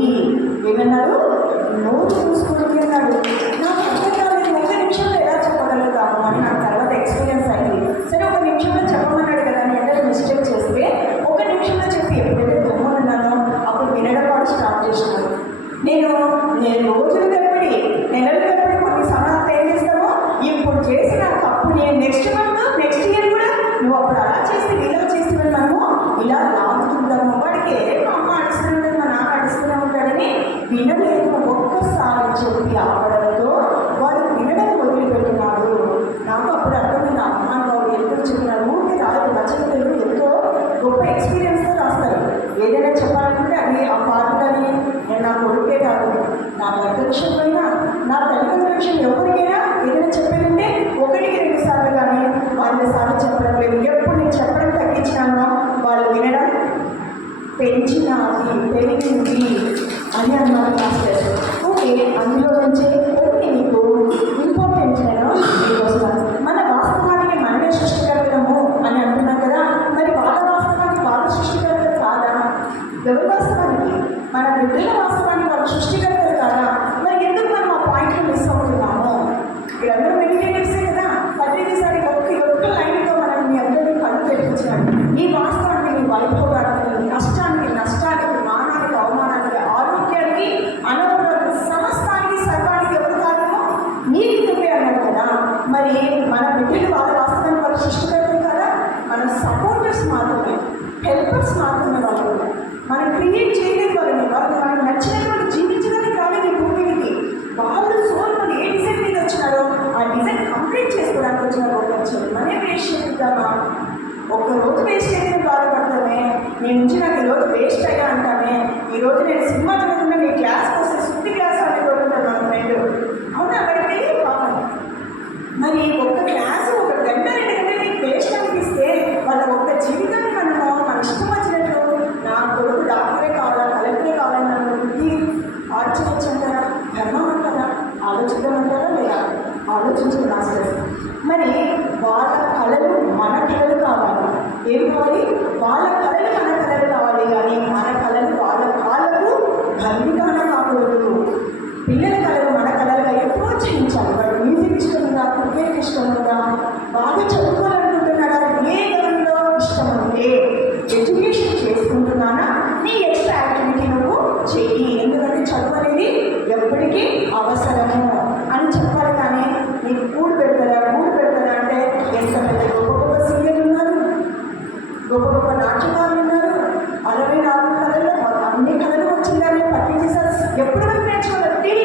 ఏమన్నారు? నోరు మూసుకోండి అన్నాడు. నాకు అర్థం కాలేదు, ఒక్క నిమిషంలో ఎలా చెప్పగలుగుతాము అని నాకు తర్వాత ఎక్స్పీరియన్స్ అయింది. సరే ఒక నిమిషంలో చెప్పమన్నాడు కదా అని అంటే మిస్టేక్ చేస్తే ఒక నిమిషంలో చెప్పి ఎప్పుడైతే దొమ్మనున్నానో అప్పుడు వినడం వాడు స్టార్ట్ చేసినాడు. నేను రోజులు తప్పటి నెలలు తప్పటి కొన్ని సమయాలు ఏం చేస్తామో ఇప్పుడు చేసిన తప్పుని నెక్స్ట్ మంత్ నెక్స్ట్ ఇయర్ కూడా నువ్వు అప్పుడు అలా చేస్తే ఇలా చేస్తే మనము ఇలా లాగుతుంటాము. వాడికి మా అమ్మ అడుస్తూనే ఉంటుంది, మా నాన్న అడుస్తూనే ఉంటాడని వినలేదు. ఒక్కసారి చెప్పి ఆపడంతో వాడు వినడం వదిలిపెట్టినాడు. నాకు అప్పుడు అర్థమైంది, అమ్మ బాబు ఎందుకు చెప్పినారు, ఊరికి రాదు రచయితలు ఎంతో గొప్ప ఎక్స్పీరియన్స్తో రాస్తారు. ఏదైనా చెప్పాలంటే అది ఆ పాటలని నేను నా కొడుకే కాదు, నా భర్త విషయంలో నా తల్లిదండ్రుల విషయం ఎవరికైనా ఏదైనా చెప్పాలంటే 1-2 సార్లు కానీ 100 సార్లు చెప్పడం లేదు. ఎప్పుడు నేను చెప్పడం తగ్గించినానో వాళ్ళు వినడం పెంచినాది పెరిగింది అని అన్నారు మాస్టర్. ఓకే, అందులో నుంచే కొన్ని మీకు ఇంపార్టెంట్ నేను మీకు వస్తాను. మన వాస్తవానికి మనమే సృష్టికర్తము అని అంటున్నాం కదా, మరి వాళ్ళ వాస్తవానికి వాళ్ళు సృష్టికర్తలు కాదా? ఎవరి వాస్తవానికి? మన బిడ్డల వాస్తవానికి వాళ్ళు సృష్టికర్తలు కాదా? మరి ఎందుకు మనం ఆ పాయింట్లో మిస్ అవుతున్నాము? వీళ్ళందరూ మెడిటేటర్సే కదా, ప్రతిసారి ఒక్క లైన్తో మనం మీ అందరినీ కళ్ళు తెప్పించాడు. ఈ వాస్తవానికి, నీ వైభవానికి, నష్టానికి, మానానికి, అవమానానికి, ఆరోగ్యానికి, అనారోగ్యానికి, సమస్తానికి, సర్వానికి ఎవరు కారణమో నీకు నువ్వే అన్నాడు కదా. మరి మన బిడ్డలు వాళ్ళ వాస్తవానికి వాళ్ళు సృష్టికర్తలు కదా, మన సపోర్టర్స్ మాత్రమే, హెల్పర్స్ మాత్రమే. వాళ్ళు మనం క్రియేట్ చేయలేదు వాళ్ళని, వాళ్ళు మనకు నచ్చినట్టు వాళ్ళు జీవించడానికి రాలేదు ఈ భూమికి. వాళ్ళు సోల్ వాళ్ళు ఏ డిజైన్ మీద వచ్చినారో ఆ డిజైన్ కంప్లీట్ చేసుకోవడానికి వచ్చిన వాళ్ళు వచ్చారు. మనే వేస్ట్ చేద్దామా? ఒక్కరోజు వేస్ట్ అయితే బాధపడతామే, నీ నుంచి నాకు ఈరోజు వేస్ట్ అయ్యా అంటానే. ఈరోజు నేను సినిమా చూడకుండా నీ క్లాస్కి వస్తే శుద్ధి క్లాస్ అని కోరుకుంటాను మన ఫ్రెండ్. అవునా? అక్కడికి పాపం మరి ఒక్క క్లాసు 1 గంట 2 గంటలు నీకు వేస్ట్ అనిపిస్తే వాళ్ళ ఒక్క జీవితాన్ని మనము మన ఇష్టం వచ్చినట్లు నా కొడుకు డాక్టరే కావాలా, కలెక్టరే కావాలని నన్ను బుద్ధి ఆలోచించచ్చు అంటారా? ధర్మం అంటారా? ఆలోచిద్దామంటారా? లేదా? ఆలోచించండి మాస్టర్. మరి వాళ్ళ కళలు మన కళలు కావాలి. ఏం కావాలి? వాళ్ళ కళలు మన కళలు కావాలి, కానీ మన కళలు వాళ్ళ కాళ్ళకు బందిగానే కాకూడదు. పిల్లల కళలు మన కళలుగా ఎప్పుడో చేయించాలి. వాడు మ్యూజిక్ ఇష్టం ఉందా, క్రికెట్ ఇష్టం ఉందా, బాగా చదువుకోవాలనుకుంటున్నాడా, ఏ గతంలో ఇష్టం ఉంటే ఎడ్యుకేషన్ చేసుకుంటున్నానా, నీ ఎక్స్ట్రా యాక్టివిటీ నువ్వు చెయ్యి. ఎందుకంటే చదువు అనేది ఎప్పటికీ అవసరము అని చెప్పాలి. కానీ నీకు గూడు పెడతారా అంటే ఎంత పెద్ద గొప్ప సీరియల్ ఉన్నారు, గొప్ప నాటకాలు ఉన్నారు. 64 కళల్లో అన్ని కళలు వచ్చిందని పట్టించేసారు. ఎప్పుడు వరకు నేర్చుకోవాలి?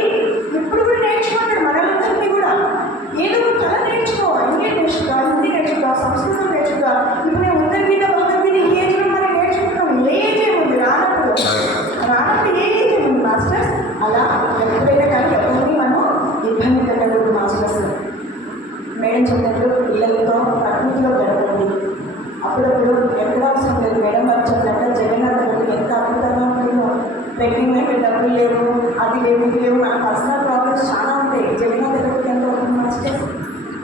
ఇప్పుడు కూడా నేర్చుకోండి. మనలందరినీ కూడా ఏదో ఒక కళ నేర్చుకో. ఇంగ్లీష్ నేర్చుకో, హిందీ నేర్చుకో, సంస్కృతం నేర్చుకో. ఇప్పుడు నేను ఉత్తరగీత ఈ ఏజ్లో మనం నేర్చుకుంటాం. ఏ ఏజ్ ఏముంది? రానప్పుడు ఏ ఏజ్ ఏముంది మాస్టర్స్? అలా ఎప్పుడైనా కానీ ఎవరిని మనం ఇబ్బంది పెట్టకూడదు మాస్టర్స్. మేడం చెప్పినట్లు పిల్లలతో ప్రకృతిలో గడపండి. అప్పుడప్పుడు ఎక్కడ అవసరం లేదు. మేడం వాళ్ళు చెప్పినట్టు జగన్నాథ్ గారికి ఎంత అద్భుతంగా ఉంటుందో. ట్రెక్కింగ్ అయితే డబ్బులు లేవు, అది లేవు, ఇది లేవు, మన పర్సనల్ ప్రాబ్లమ్స్ చాలా ఉంటాయి. జగన్నాథ్ గారికి ఎంత ఉంటుంది మాస్టర్స్?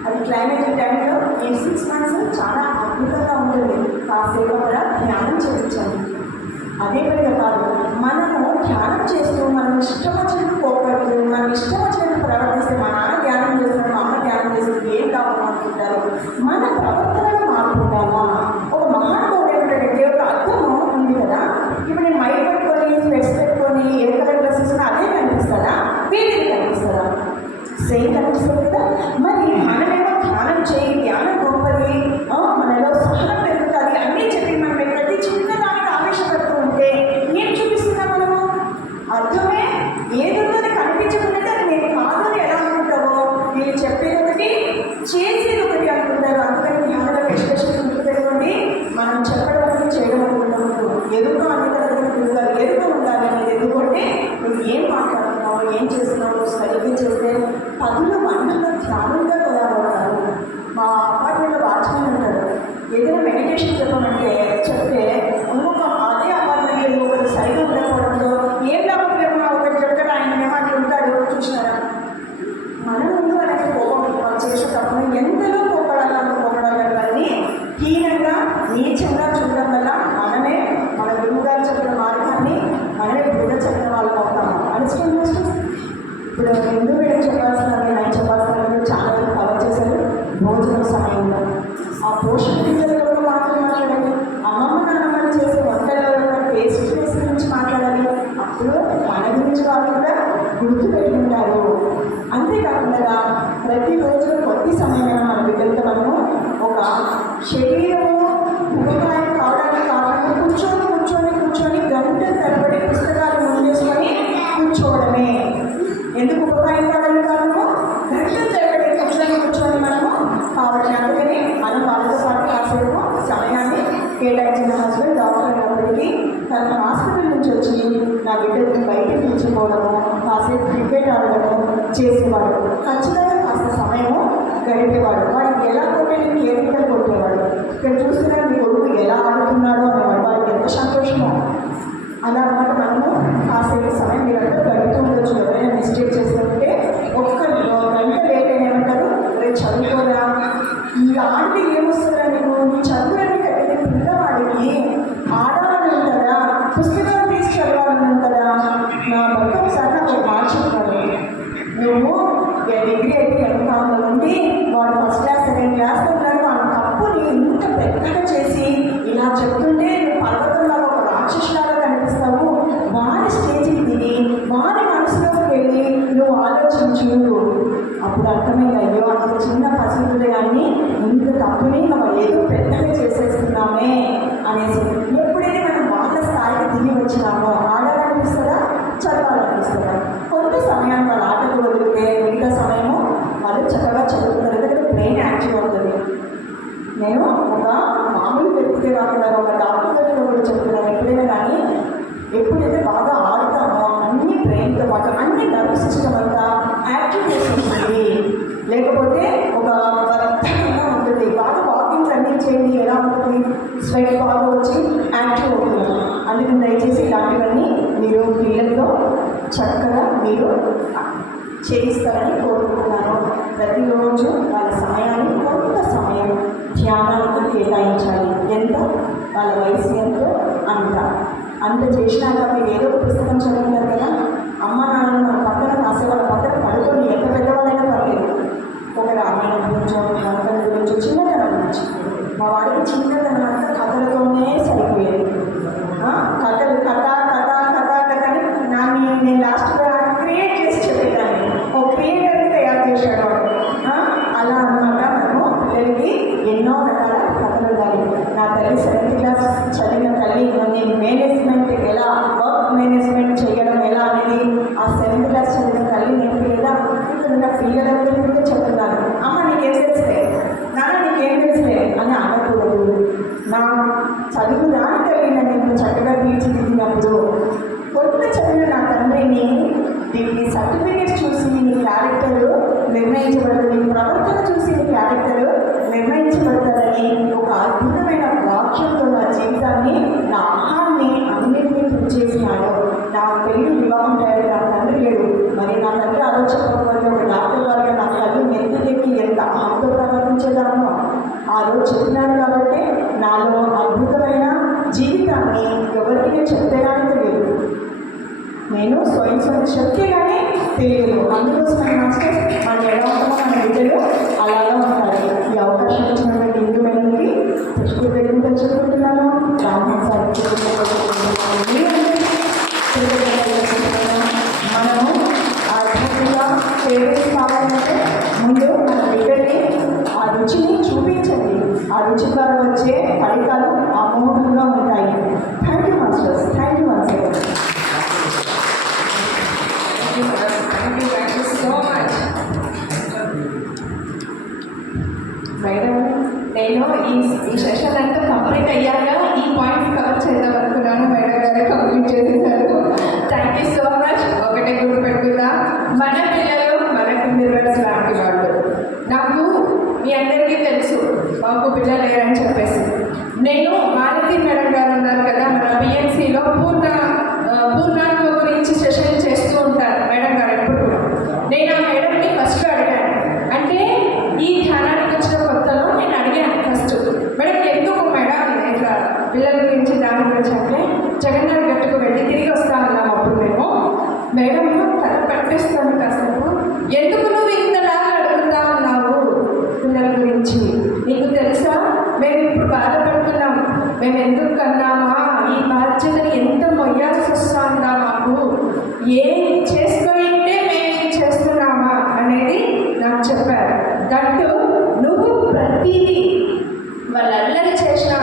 అది క్లైమేట్ టైంలో ఈ 6 months చాలా అద్భుతంగా ఉంటుంది. కాసేపు కూడా ధ్యానం చేయించండి. అదే విధంగా కాదు, మనము ధ్యానం చేస్తూ మనం ఇష్టం వచ్చినట్టు కోపడుతూ మనం ఇష్టం వచ్చినట్టు ప్రవర్తిస్తే, మా నాన్న ధ్యానం చేస్తున్నారు, మా అమ్మ ధ్యానం చేస్తుంది, ఏం కావాలి అనుకుంటారు. మన ప్రవర్తనలో మార్పు ఉండాలా? ఒక మహానుభావుడు ఏమిటంటే దేవుడు అర్థము ఉంది కదా. ఇప్పుడు నేను మైక్ పెట్టుకొని స్పెట్స్ పెట్టుకొని ఏ కలర్ డ్రెస్ వేసినా అదే కనిపిస్తుందా? వేరేది కనిపిస్తుందా? సేమ్ కనిపిస్తుంది కదా. మరి మనమేమో ధ్యానం చేయి, ధ్యానం గొప్పది, మనలో సహనం పెరుగుతుంది అన్నీ చెప్పి మనం ప్రతి చిన్నదానికి ఆవేశపడుతూ ఉంటే ఏం చూపిస్తున్నాం మనము? అర్థమే ఏదున్నది కనిపించకుండా అది నేను కాదు అని ఎలా అనుకుంటావో, వీళ్ళు చెప్పేది ఒకటి చేసేది ఒకటి అనుకుంటారు. అందుకని ధ్యానంలో ఎస్పెషల్ గుర్తుపెట్టుకోండి, మనం చెప్పడం ఒకటి చేయడం అనుకుంటాము. ఎదుగు అన్ని తరగతి గురుగారు ఎదుగు ఉండాలి అనేది. ఎందుకంటే నువ్వు ఏం మాట్లాడుతున్నావు, ఏం చేస్తున్నావు, సరిగ్గా చేస్తే 10 మందిలో ధ్యానంగా తయారవుతారు. మా అపార్ట్మెంట్లో వాచ్మెన్ ఉంటాడు. ఏదైనా మెడిటేషన్ చెప్పమంటే చెప్తే ఇంకొక అదే అపార్ట్మెంట్లో ఒకరు సరిగ్గా ఉండకపోవడంతో ఏం లాభం లేమో ఒకటి చెప్తాడు, ఆయన ఏమో అట్లా ఉంటాడు. చూసినారా? మన ముందు అనేది కోపం చేసిన వాళ్ళు అవుతాము. అండర్స్టాండ్? ఇప్పుడు ఎందుకు వీళ్ళకి చెప్పాల్సినవి నేను చెప్పాల్సినవి చాలా వరకు కవర్ చేశారు. భోజనం సమయంలో ఆ పోషణ టీచర్లో కూడా మాట్లాడాలి, అమ్మమ్మ నాన్నమ్మని చేసే వంటల్లో టేస్ట్ గురించి మాట్లాడాలి. అప్పుడు మన గురించి వాళ్ళు కూడా గుర్తుపెట్టుకుంటారు. అంతేకాకుండా ప్రతిరోజు కొద్ది సమయమైన మన బిడ్డలతో మనము ఒక శరీరము ఉపకారం కావడానికి కాకుండా కూర్చొని గంటల తరబడి పుస్తకాలు ముందేసుకొని కూర్చోవడమే. ఎందుకు ఉపకారం కావడానికి కారణము గంటల తరబడి కూర్చొని మనము కావడం. అందుకని మనం వాళ్ళతో పాటు కాసేపు సమయాన్ని కేటాయించిన హస్బెండ్ డాక్టర్ అయినప్పటికీ తన హాస్పిటల్ నుంచి వచ్చి నా బిడ్డని బయటకు తీసుకోవడము, కాసేపు క్రికెట్ ఆడడము చేసేవాడు. ఖచ్చితంగా కాస్త సమయము గడిపేవాడు. వాడికి ఎలా కొట్టే నేను కేరింగ్గా కొట్టేవాడు. ఇక్కడ చూస్తున్నా మీ కొడుకు ఎలా ఆడుతున్నాడో అనేవాడు. వాడికి ఎంత సంతోషమో. అలా అన్నమాట మనము కాసేపు సమయం మీరంతా గడుపుతూ ఉండొచ్చు. ఎవరైనా మిస్టేక్ చేస్తుంటే ఒక్క గంట లేట్ అయినా ఏమంటారు, రేపు చదువుకోరా, ఇలాంటి ఏమొస్తుందా నీకు, నీ చదువులని కట్టిన పిల్లవాడికి ఆడాలని ఉంటుందా, పుస్తకాలు తీసి చదవాలని ఉంటుందా. నా భర్త ఒకసారి నాకు ఒక మాట చెప్తాడు, నువ్వు డిగ్రీ అయితే ఎంకామ్లో ఉండి వాడు ఫస్ట్ క్లాస్ సెకండ్ క్లాస్ ఉన్నాడు, వాడు తప్పుని ఇంత పెద్దగా చేసి ఇలా చెప్తుంటే నువ్వు పర్వతంలో ఒక రాక్షసులాగా కనిపిస్తావు. వాడి స్టేజ్కి దిగి వాడి మనసులోకి వెళ్ళి నువ్వు ఆలోచించు. అప్పుడు అర్థమైంది, అయ్యో అంత చిన్న పసి హృదయాన్ని ఇంత తప్పుని మనం ఏదో పెద్దగా చేసేస్తున్నామే అనేసి. ఎప్పుడైతే మనం వాళ్ళ స్థాయికి దిగి వచ్చినామో ఆడాలనిపిస్తుందా, చదవాలనిపిస్తుందా. కొంత సమయాన్ని వాళ్ళ ఆటకు వదిలితే మిగతా సమయము వాళ్ళు చక్కగా చదువుతున్నారు. ఎందుకంటే బ్రెయిన్ యాక్టివ్ అవుతుంది. నేను ఒక మామూలు వ్యక్తిగా కాకుండా ఒక డాక్టర్ దగ్గర కూడా చెప్తున్నాను, ఎప్పుడైనా కానీ ఎప్పుడైతే బాగా ఆడతామో అన్ని బ్రెయిన్తో పాటు అన్ని నర్వ్ సిస్టమ్ అంతా యాక్టివ్ చేస్తుంది. లేకపోతే ఒక బద్ధకంగా ఉంటుంది. బాగా వాకింగ్ రన్నింగ్ చేయండి, ఎలా ఉంటుంది, స్వెట్ బాగా వచ్చి యాక్టివ్ అవుతుంది. అందుకని దయచేసి ఇలాంటివన్నీ మీరు పిల్లలతో చక్కగా మీరు చేయిస్తారని కోరుకుంటున్నాను. ప్రతిరోజు వాళ్ళ సమయాన్ని కొంత సమయం ధ్యానానికి కేటాయించాలి. ఎంత వాళ్ళ వయసు ఎంతో అంత చేసినాక మీరు ఏదో పుస్తకం చదువుతారు కదా, అమ్మ నాన్న మన పక్కన కాసేవాళ్ళ పక్కన పడుకొని ఎంత పెద్దవాళ్ళైనా పర్లేదు, ఒక రామాయణం గురించో భరతం గురించో చిన్నతనం గురించి. మా వాడికి చిన్నతనం అంతా కథలతోనే సరిపోయేది. కథలు కథ అని నేను లాస్ట్గా క్రియేట్ చేసి చెప్పేదాన్ని. ఓ క్రియేటర్ని తయారు చేశాడు వాడు. అలా అన్నమాట మనము పిల్లలకి ఎన్నో రకాల కథలు ఉండాలి. నా తల్లి 7th క్లాస్ చదివిన తల్లి నేను మేనేజ్మెంట్ ఎలా, వర్క్ మేనేజ్మెంట్ చేయడం ఎలా అనేది ఆ 7th క్లాస్ చదివిన తల్లి నేను లేదా ఇక్కడ పిల్లలందరికీ చెప్తున్నాను. అమ్మ నీకేం తెలుసులే, నాన్న నీకేం తెలుసులే అని అనకూడదు. నా చదువు రాని తల్లి నేను చక్కగా తీర్చిదిద్దినప్పుడు కొత్త చదివిన నా తండ్రిని నీ సర్టిఫికేట్స్ చూసి నీ క్యారెక్టర్ నిర్ణయించబడుతుంది, నీ ప్రవర్తన చూసి నీ క్యారెక్టర్ నిర్ణయించబడతారని ఒక అద్భుతమైన వాక్యంతో నా జీవితాన్ని, నా ఆహాన్ని అన్నింటినీ పూర్తి చేసినాడు. నా పెళ్లి వివాహం అయ్యాడు, నా తండ్రి లేడు. మరి నా తండ్రి ఆలోచించకపోతే ఒక డాక్టర్ గారిగా నా తల్లి నెత్తికెక్కి ఎంత ఆహంతో ప్రవర్తించేదానో ఆ రోజు చెప్పినాడు. కాబట్టి నాలో అద్భుతమైన జీవితాన్ని ఎవరికి చెప్పడానికి తెలియదు. నేను స్వయం శక్తి కానీ తెలియదు. అందుకోసం మాస్టర్స్ మనం ఎలా ఉంటామో మన బిడ్డలు అలాగా ఉంటారు. ఈ అవకాశం ఇచ్చినటువంటి హిందూ మేడంకి దృష్టి పెట్టుకుంటూ చెప్పుకుంటున్నాను. బ్రాహ్మణ మనము ఆధ్యాత్మిక ఫేవరెట్ కావాలంటే ముందు మన బిడ్డని ఆ రుచిని చూపించండి. ఆ రుచి ద్వారా వచ్చే ఫలితాలు అమోఘంగా ఉంటాయి. Thank you masters. Thank you once again. Thank you so much. Madam, నేను ఈ సెషన్ అంతా కంప్లీట్ అయ్యాక ఈ పాయింట్స్ కవర్ చేద్దాం అనుకున్నాను. మేడం గారు కంప్లీట్ చేసేసారు. Thank you so much. ఒకటే గుర్తు పెట్టుకుందా, మన పిల్లలు మనకు మిర్రర్స్ లాంటి వాళ్ళు. నాకు మీ అందరికీ తెలుసు మాకు పిల్లలు లేరని చెప్పేసి. నేను మాలతి మేడం గారు ఉన్నారు కదా, మన పిఎంసీలో పూర్ణాత్మ గురించి సెషన్ చేస్తూ ఉంటారు మేడం గారు ఎప్పుడు కూడా. నేను ఆ మేడంని ఫస్ట్ అడిగాను. అంటే ఈ ధ్యానానికి వచ్చిన కొత్తలో నేను అడిగాను ఫస్ట్, మేడం ఎందుకు మేడం ఇట్లా పిల్లల గురించి దాని గురించి అంటే జగన్నాథ్ గట్టుకు వెళ్ళి తిరిగి వస్తా ఉన్నాం అప్పుడు మేము. మేడం తల పట్టేస్తాను కాసేపు. ఎందుకు నువ్వు ఇంతలా అడుగుతా ఉన్నావు పిల్లల గురించి? నీకు తెలుసా మేము ఇప్పుడు బాధపడుతున్నాం, మేము ఎందుకు కన్నామా, ఈ బాధ్యతని ఎంత మొయ్యాల్సి వస్తుందా మాకు, ఏం చేసుకోయింటే మేము ఏం చేస్తున్నామా అనేది నాకు చెప్పారు. దట్టు నువ్వు ప్రతిదీ వాళ్ళు అల్లరి చేసినా,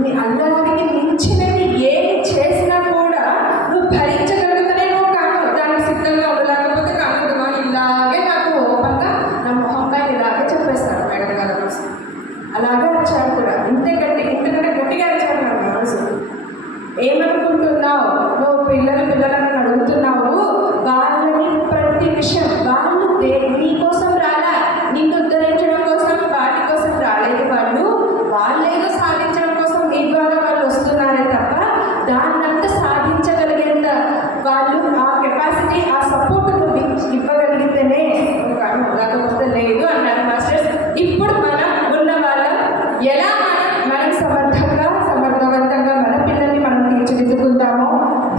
నీ అల్లరికి మించినవి ఏమి చేసినా కూడా నువ్వు భరించగలుగుతూనే నువ్వు కాను, దానికి సిద్ధంగా ఉండలేకపోతే కాను. ఇలాగే నాకు ఓపెన్గా నా మొహం పైన ఇలాగే చెప్పేస్తాను మేడం గారి కోసం. అలాగే వచ్చారు కూడా, ఇంతకంటే గట్టిగా వచ్చారు నా మనసు. ఏమనుకుంటున్నావు నువ్వు? పిల్లలను అడుగుతున్నావు, వాళ్ళని ప్రతి విషయం వాళ్ళు నీ కోసం రాలా, నిన్ను ఉద్ధరించడం కోసం వాటి కోసం రాలేదు. వాళ్ళేదో సాధించడం కోసం నీ ద్వారా వాళ్ళు వస్తున్నారే తప్ప దాన్నంతా సాధించగలిగేంత వాళ్ళు ఆ కెపాసిటీ, ఆ సపోర్ట్ నువ్వు ఇవ్వగలిగితేనే కాను, లేకపోతే లేదు అన్నారు మాస్టర్స్. ఇప్పుడు మనం ఉన్న వాళ్ళం ఎలా మనం సమర్థవంతంగా మన పిల్లల్ని మనం తీర్చిదిద్దుకుంటామో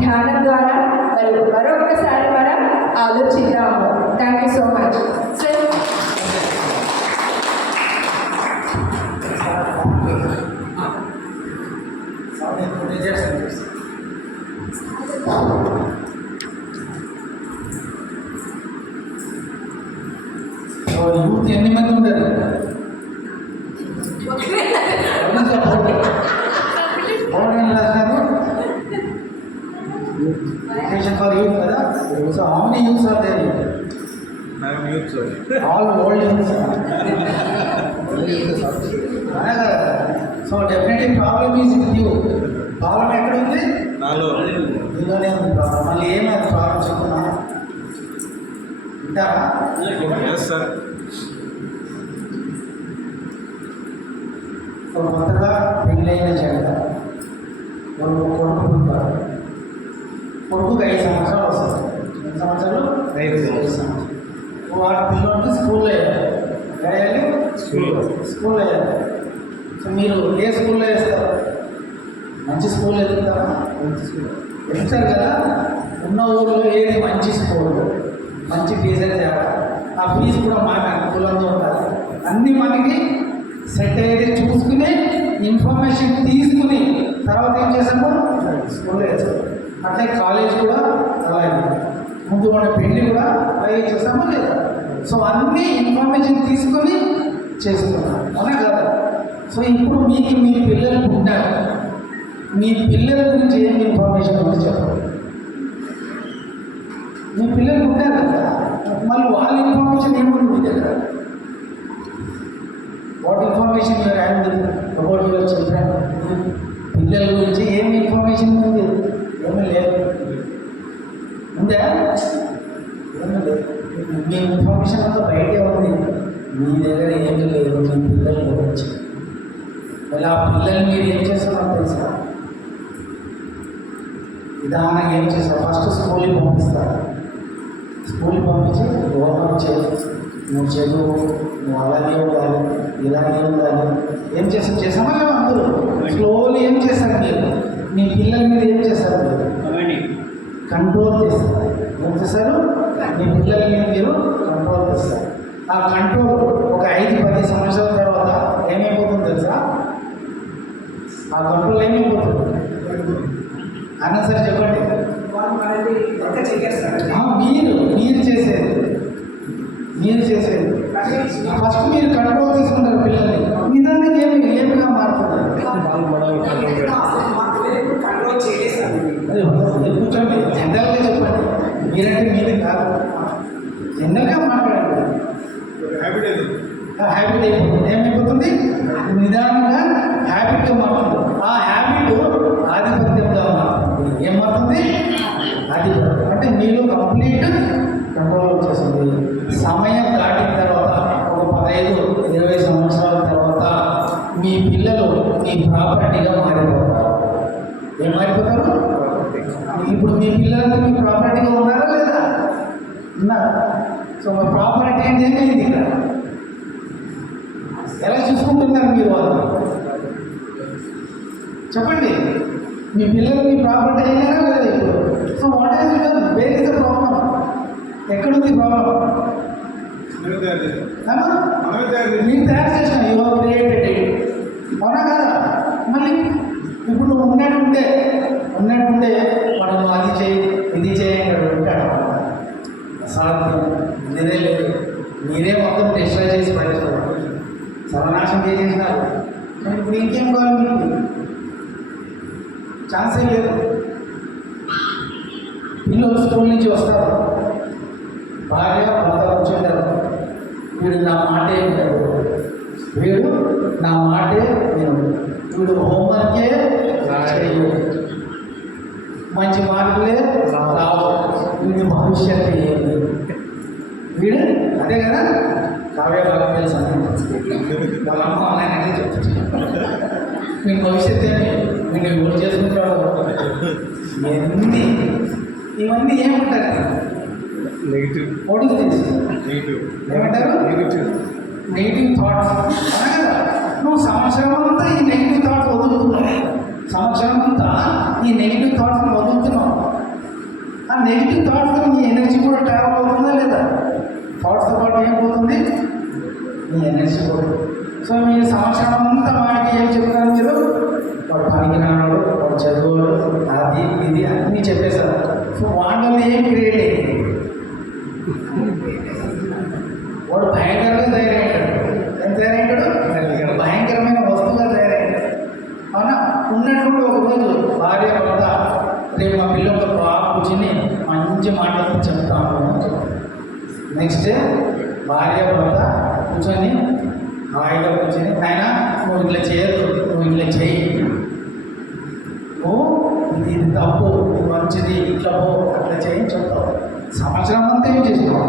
ధ్యానం ద్వారా మరొకసారి మనం ఆలోచిద్దాము. Thank you so much sir. Youth ఎన్ని మంది ఉంటారు? Education for youth కదా. So how many youths are there? I am youth, sir. All old youths. So definitely problem is with you. Problem ఎక్కడ ఉంది? నాలో ఇందులోనే ఉంది ప్రాబ్లం. మళ్ళీ ఏమైంది ప్రాబ్లం చెప్తున్నా వింటారా? Yes sir. కొత్తగా పెళ్ళైన జంట కొడుకు పుట్టారు. కొడుకుకి 5 సంవత్సరాలు వస్తుంది. 5 సంవత్సరాలు 5 సంవత్సరాలు. వాడి పిల్లలకి స్కూల్లో వేయాలి. స్కూల్లో వేయాలి. సో మీరు ఏ స్కూల్లో వేస్తారు? మంచి స్కూల్ ఎదుగుతారా? మంచి స్కూల్ వెళ్తారు కదా. ఉన్న ఊళ్ళో ఏది మంచి స్కూల్, మంచి టీచర్ చేయాలి. ఆ ఫీజు కూడా మాకు అనుకూలంగా ఉండాలి. అన్నీ మనకి సెట్ అయ్యేది చూసుకుని ఇన్ఫర్మేషన్ తీసుకుని తర్వాత ఏం చేసాము? స్కూల్లో వేస్తాం. అట్లే కాలేజ్ కూడా అలాగే. ముందు మన పెళ్ళి కూడా అలాగే చేస్తామా లేదా? సో అన్నీ ఇన్ఫర్మేషన్ తీసుకొని చేస్తున్నాం, అవునా కదా? సో ఇప్పుడు మీకు మీ పిల్లలు ఉంటారు, మీ పిల్లల గురించి ఏం ఇన్ఫర్మేషన్ ఉంది చెప్పండి. మీ పిల్లలు ఉంటారు కదా, మళ్ళీ వాళ్ళ ఇన్ఫర్మేషన్ ఏముంది మీ దగ్గర? What information you're handle about your children? పిల్లల గురించి ఏం ఇన్ఫర్మేషన్ ఉంది? ఏమీ లేదు. ఉందా? ఏమీ లేదు. మీ ఇన్ఫర్మేషన్ అంతా బయటే ఉంది, మీ దగ్గర ఏమీ లేదు మీ పిల్లల గురించి. మళ్ళీ ఆ పిల్లల్ని మీరు ఏం చేస్తారో తెలుసా? విధానంగా ఏం చేస్తారు? ఫస్ట్ స్కూల్కి పంపిస్తారు. స్కూల్కి పంపించి హోంవర్క్ చేయి, నువ్వు చదువు, నువ్వు అలాగే ఉండాలి, ఇలాగే ఉండాలి. ఏం చేస్తామా మేము అందరూ స్లోలీ ఏం చేస్తారు? మీరు మీ పిల్లల మీద ఏం చేస్తారు? మీరు కంట్రోల్ చేస్తారు. ఏం చేస్తారు? మీ పిల్లల మీద మీరు కంట్రోల్ చేస్తారు. ఆ కంట్రోల్ ఒక 5-10 సంవత్సరాల తర్వాత ఏమైపోతుంది తెలుసా? ఆ కంట్రోల్ ఏమైపోతుంది? అన్నసరి చెప్పండి. మీరు చేసేది ఫస్ట్ మీరు కంట్రోల్ తీసుకుంటారు పిల్లల్ని, నిదానికి ఏమిగా మారుతున్నారు. కూర్చోండి, జనరల్గా చెప్పండి. మీరంటే మీది కాదు, జనరల్గా మాట్లాడండి. హ్యాబిట్ అయిపోతుంది. ఏమైపోతుంది? నిదానంగా హ్యాబిట్గా మారుతుంది. ఆ హ్యాబిట్ ఆధిపత్యంగా మారుతుంది. ఏం మారుతుంది? ఆధిపత్యం. అంటే మీలో కంప్లీట్ కంట్రోల్ వచ్చేస్తుంది. సమయం దాటిన తర్వాత ఒక 15-20 సంవత్సరాల తర్వాత మీ పిల్లలు మీ ప్రాపర్టీగా మారిపోతారు. ఏం మారిపోతారు? ఇప్పుడు మీ పిల్లలంతా మీ ప్రాపర్టీగా ఉన్నారా లేదా? ఉన్నారు. సో మా ప్రాపర్టీ అంటే ఏమైంది? ఇక్కడ ఎలా చూసుకుంటున్నారు మీరు? వాళ్ళు చెప్పండి. మీ పిల్లలు మీ ప్రాపర్టీ అయినారా లేదా ఇప్పుడు? So what is your where is the problem? Problem? మనమే తయారు చేసాం. ఏమా? మనమే తయారు చేసాం. మీరు తయారు చేసిన యూ క్రియేటెడ్ ఇట్. అవునా కదా? మళ్ళీ ఇప్పుడు నువ్వు ఉన్నట్టుండే మనం అది చేయి ఇది చేయి ఇక్కడ ఉంటాడు. అసాధ్యం. మీరే లేదు. మీరే మొత్తం డిస్ట్రాయ్ చేసి పడేస్తారు, సర్వనాశం చేసేసినారు. ఇప్పుడు ఇంకేం కావాలి మీకు? ఛాన్సే లేదు. పిల్లలు స్కూల్ నుంచి వస్తారు, భార్య భర్త కూర్చుంటారు. వీడు నా మాటే వినడు, వీడు నా మాటే వినడు, వీడు హోంవర్కే చేయడు, మంచి మార్కులే రావు, వీడి భవిష్యత్తు ఏంటి? వీడు అదే కదా కావ్య బాగా తెలుసు. వాళ్ళ అమ్మ అన్నాయని చెప్తాను, వీడి భవిష్యత్తు ఏంటి? వీడిని ఓటు చేసుకుంటాడు. ఇవన్నీ ఏమంటారు? Negative. What is this? Negative. ఏమంటారు? నెగిటివ్. Negative thoughts. అవునా కదా? నువ్వు సంవత్సరం అంతా ఈ నెగిటివ్ థాట్స్ వదులుతున్నావు. సంవత్సరం అంతా ఈ నెగిటివ్ థాట్స్ని వదులుతున్నావు. ఆ నెగిటివ్ థాట్స్తో నీ ఎనర్జీ కూడా ట్రావెల్ అవుతుందా లేదా? థాట్స్తో పాటు ఏం పోతుంది? నీ ఎనర్జీ కూడా. సో మీరు సంవత్సరం అంతా వాడికి ఏం చెప్తారు? మీరు వాడు పనికి రాడు, వాడు చదువుడు, అది ఇది అన్నీ చెప్పేశారు. సో వాళ్ళని ఏం క్రియేట్ అయ్యింది? వాడు భయంకరంగా తయారయ్యాడు. ఏం తయారయ్యాడు? భయంకరమైన వస్తువుగా తయారయ్యాడు. అవునా? ఉన్నటువంటి ఒకరోజు భార్య భర్త రేపు మా పిల్లలతో బాగా కూర్చుని మంచి మాటలు చెప్తాము. నెక్స్ట్ డే భార్య భర్త కూర్చొని హాయిగా కూర్చొని, ఆయన నువ్వు ఇట్లా చేయొద్దు, నువ్వు ఇట్లా చేయి, ఇది తప్పు, ఇది మంచిది, ఇట్లా పో, అట్లా చేయి చెప్తావు. సంవత్సరం అంతా ఏం చేసినావు?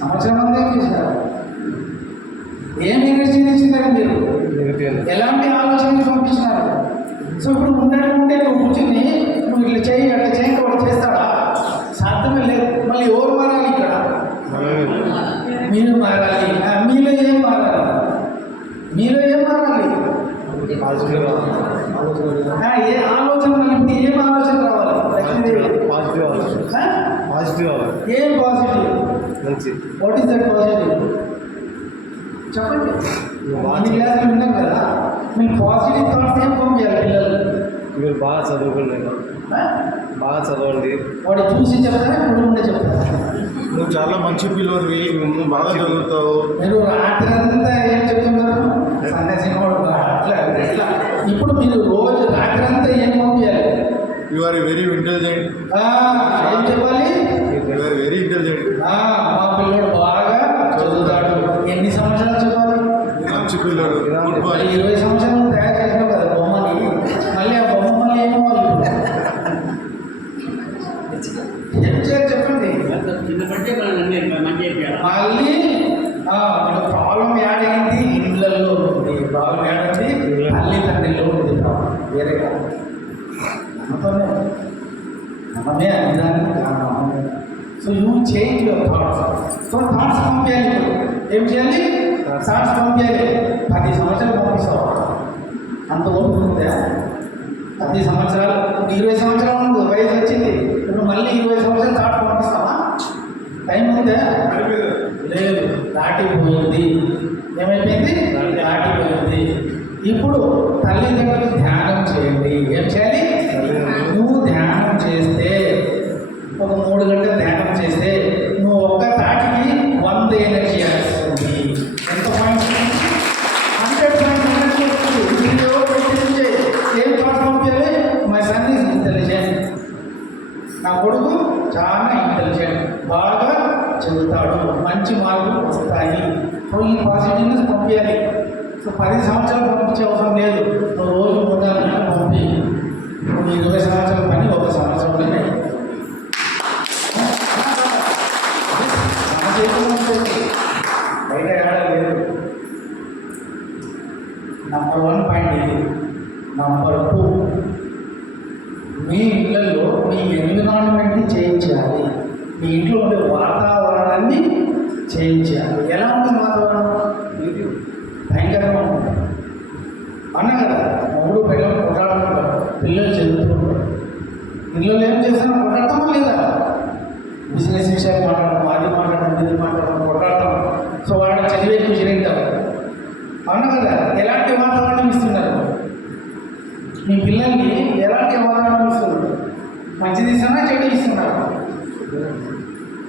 సంవత్సరం అంతా ఏం చేసినారు? ఏం ఎనర్జీ ఇచ్చినారు మీరు? ఎలాంటి ఆలోచనలు పంపించినారు? సో ఇప్పుడు ఉండే నువ్వు కూర్చుని నువ్వు ఇట్లా చేయి అట్లా చేయి వాడు చేస్తాడా? సాధ్యమే లేదు. మళ్ళీ ఎవరు మారాలి ఇక్కడ? మీరు మారాలి. మీలో ఏం మారాలి? మీలో ఏం మారాలి? ఏ ఆలోచన ఇప్పుడు ఏం ఆలోచన రావాలి? ఏం positive? What is that positive? చెప్పండి. అన్ని క్లాసులు విన్నాం కదా, మీరు పాజిటివ్ థాట్స్ ఏం పంపించాలి పిల్లలు? మీరు బాగా చదువుకున్నాను, బాగా చదవండి. వాడు చూసి చెప్తారా, ఇప్పుడు ఉండే చెప్తారా? నువ్వు చాలా మంచి పిల్లవి, నువ్వు బాగా చదువుతావు. మీరు రాత్రి అంతా ఏం చెప్తున్నారు? సన్యాసి అట్లా ఎట్లా? ఇప్పుడు మీరు రోజు రాత్రి అంతా ఏం పంపించాలి? You are very intelligent. ఏం చెప్పాలి? You are very intelligent. మా పిల్లడు బాగా చదువుతాడు. ఎన్ని సంవత్సరాలు చెప్పాలి? మంచి పిల్లడు. Good bye. 20 సంవత్సరాలు తయారు చేసినావు కదా బొమ్మని, మళ్ళీ ఆ బొమ్మ మళ్ళీ ఏమో వాళ్ళు ఏం చేయాలి చెప్పండి? మళ్ళీ ప్రాబ్లం ఏడైంది? ఇళ్ళల్లో ఉంది ప్రాబ్లం. ఏడండి? తల్లిదండ్రుల్లో ఉంది ప్రాబ్లం, వేరే కాదు. మనమే అన్నిదానికి కారణం. So you change your thoughts. So thoughts పంపించాలి. ఇప్పుడు ఏం చేయాలి? థాట్స్ పంపించాలి. 10 సంవత్సరాలు పంపిస్తావా? అంత ఓపిక ఉందా? 10 సంవత్సరాలు, 20 సంవత్సరాలు ఉంది, వయసు వచ్చింది, ఇప్పుడు మళ్ళీ 20 సంవత్సరాలు థాట్స్ పంపిస్తావా? టైం ఉందా? లేదు, దాటిపోయింది. ఏమైపోయింది? దాటిపోయింది. ఇప్పుడు తల్లిదండ్రులు ధ్యానం చేయండి. ఏం చేయాలి? నువ్వు ధ్యానం చేస్తే, ఒక 3 గంటలు ధ్యానం చేస్తే నువ్వు ఒక్క తాటికి 100 ఎనర్జీ వస్తుంది. ఎంత పాయింట్? 100 ఎనర్జీ వస్తుంది. ఏం థాట్స్ పంపించాలి? My son is intelligent. నా కొడుకు చాలా ఇంటెలిజెంట్, బాగా చదువుతాడు, మంచి మార్కులు వస్తాయి. సో ఈ పాజిటివ్నెస్ పంపించాలి. సో 10 సంవత్సరాలు పంపించే అవసరం లేదు. నువ్వు రోజు 3-4 గంటలు పంపి, నువ్వు 20 సంవత్సరాల పని 1 సంవత్సరంలోనే బయట ఏడలేదు. నంబర్ 1 పాయింట్ ఇది. నంబర్ 2, మీ ఇళ్ళల్లో మీ ఎన్విరాన్మెంట్ని చేంజ్ చేయాలి. మీ ఇంట్లో ఉండే వాతావరణాన్ని చేంజ్ చేయాలి. ఎలా ఉంటుంది వాతావరణం? భయంకరంగా ఉంటుంది. అన్నా కదా, మొగుడు పిల్లలు కొట్టాడుకుంటారు, పిల్లలు చదువుతుంటారు. ఇళ్ళలో ఏం చేస్తున్నా కొట్టడమా లేదా? బిజినెస్ విషయాలు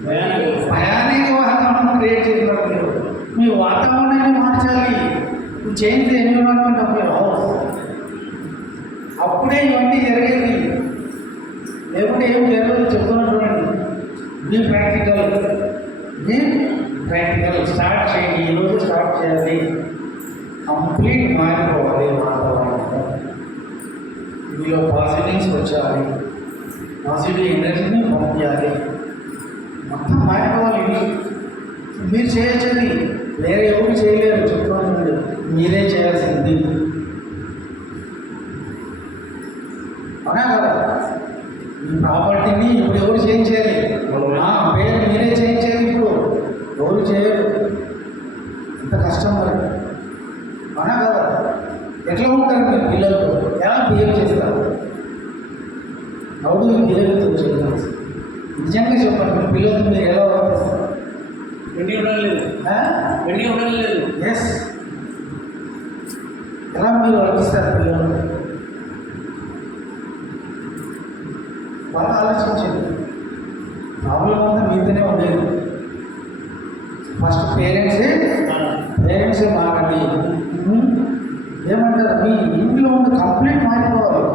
భయానక వాతావరణం క్రియేట్ చేసినారు మీరు. మీ వాతావరణాన్ని మార్చాలి. Change the environment of your house. అప్పుడే ఇవన్నీ జరిగేది. లేకుంటే ఏం జరగదు. చెప్తున్నా చూడండి. Be practical. స్టార్ట్ చేయండి. ఈరోజు స్టార్ట్ చేయాలి. కంప్లీట్ మారిపోవాలి వాతావరణం. మీలో పాజిటివ్స్ వచ్చాలి. పాజిటివ్ ఎనర్జీని పంపించాలి. మొత్తం మారిపోవాలి. మీరు చేయొచ్చది. వేరే ఎవరు చేయలేరు. చెప్తున్నాను, మీరే చేయాల్సింది. అవునా కదా? మీ ప్రాపర్టీని ఇప్పుడు ఎవరు చేంజ్ చేయాలి? పేరు మీరే చేంజ్ చేయాలి. ఇప్పుడు ఎవరు చేయరు. ఎంత కష్టం మరి. అవునా కదా? ఎట్లా ఉంటారు మీ పిల్లలు? ఎలా బిహేవ్ చేస్తారు? అవును, బిహేవ్ చేయాలి. నిజంగా చెప్పండి, మీ పిల్లలతో మీరు ఎలా వర్తిస్తారు? వెండి ఉండడం లేదు. ఎస్. ఎలా మీరు వర్తిస్తారు పిల్లలు? బాగా ఆలోచించండి. ప్రాబ్లం అంతా మీతోనే ఉండేది. ఫస్ట్ పేరెంట్సే మారండి. ఏమంటారు? మీ ఇంట్లో ఉన్న కంప్లీట్ మారిపోవాలి.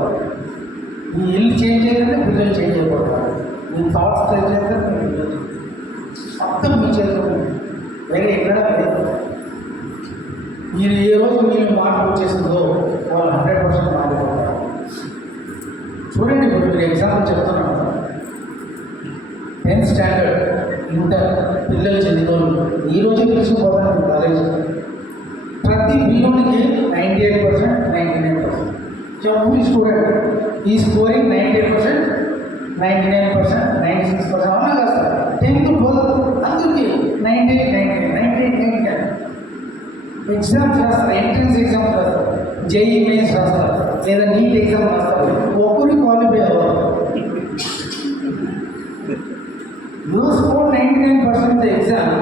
మీ ఇల్లు చేంజ్ చేయాలంటే పిల్లలు చేంజ్ అయిపోతారు. మీ థాట్స్ చేంజ్ చేస్తే మీ పిల్లలు మొత్తం మీ చేతిలో వేరే ఎక్కడ లేదు. మీరు ఏ రోజు మీరు మార్పు వచ్చేసిందో వాళ్ళు 100% మారిపోతారు. చూడండి, ఇప్పుడు మీరు ఎగ్జాంపుల్ చెప్తున్నాను. 10th స్టాండర్డ్ ఇంటర్ పిల్లలు చదివిన వాళ్ళు ఈరోజే పిలిచిపోతాను కాలేజ్. ప్రతి పిల్లోనికి 98%, 99%. every స్టూడెంట్ ఈ స్కోరింగ్ 98%, 99%, 96%. అవునా కదా సార్? 10th 12th అందరికీ 98, 99. ఎగ్జామ్స్ రాస్తారు. ఎంట్రన్స్ ఎగ్జామ్స్ రాస్తారు. జేఈ మెయిన్స్ రాస్తారు. లేదా నీట్ ఎగ్జామ్ రాస్తారు. ఒకరు క్వాలిఫై అవ్వరు. You score 99% exam.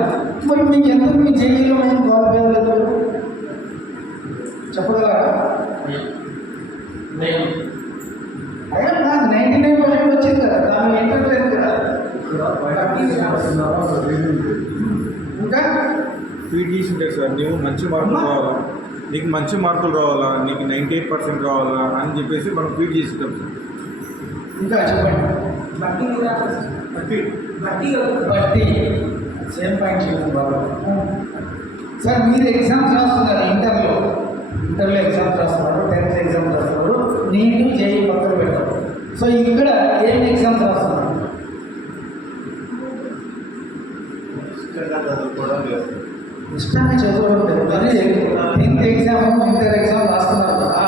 మరి మీకు ఎందుకు మీ జేఈలో మేము క్వాలిఫై అవ్వలేదు? చెప్పగలరా? అయ్యా నాకు 99% వచ్చింది కదా, దాని ఇంట్రెస్ట్ లేదు కదా. ఇంకా ఫీడ్ చేసి ఉంటాయి సార్. నువ్వు మంచి మార్కులు రావాలా, నీకు మంచి మార్కులు రావాలా, నీకు 98% రావాలా అని చెప్పేసి మనం ఫీడ్ చేసి ఉంటాం సార్. ఇంకా చెప్పండి. బట్టి సేమ్ పాయింట్ చెప్పండి బాబు. సార్ మీరు ఎగ్జామ్స్ రాస్తున్నారు. ఇంటర్లో ఎగ్జామ్స్ రాస్తున్నారు. 10th ఎగ్జామ్స్ రాస్తున్నారు. నీట్ జేఈ పక్కన పెట్టారు. సో ఇక్కడ ఏం ఎగ్జామ్స్ రాస్తున్నారు? ఇష్టంగా చదవడం లేదు. 10th ఎగ్జామ్, ఇంటర్ ఎగ్జామ్ రాస్తున్నారు కదా.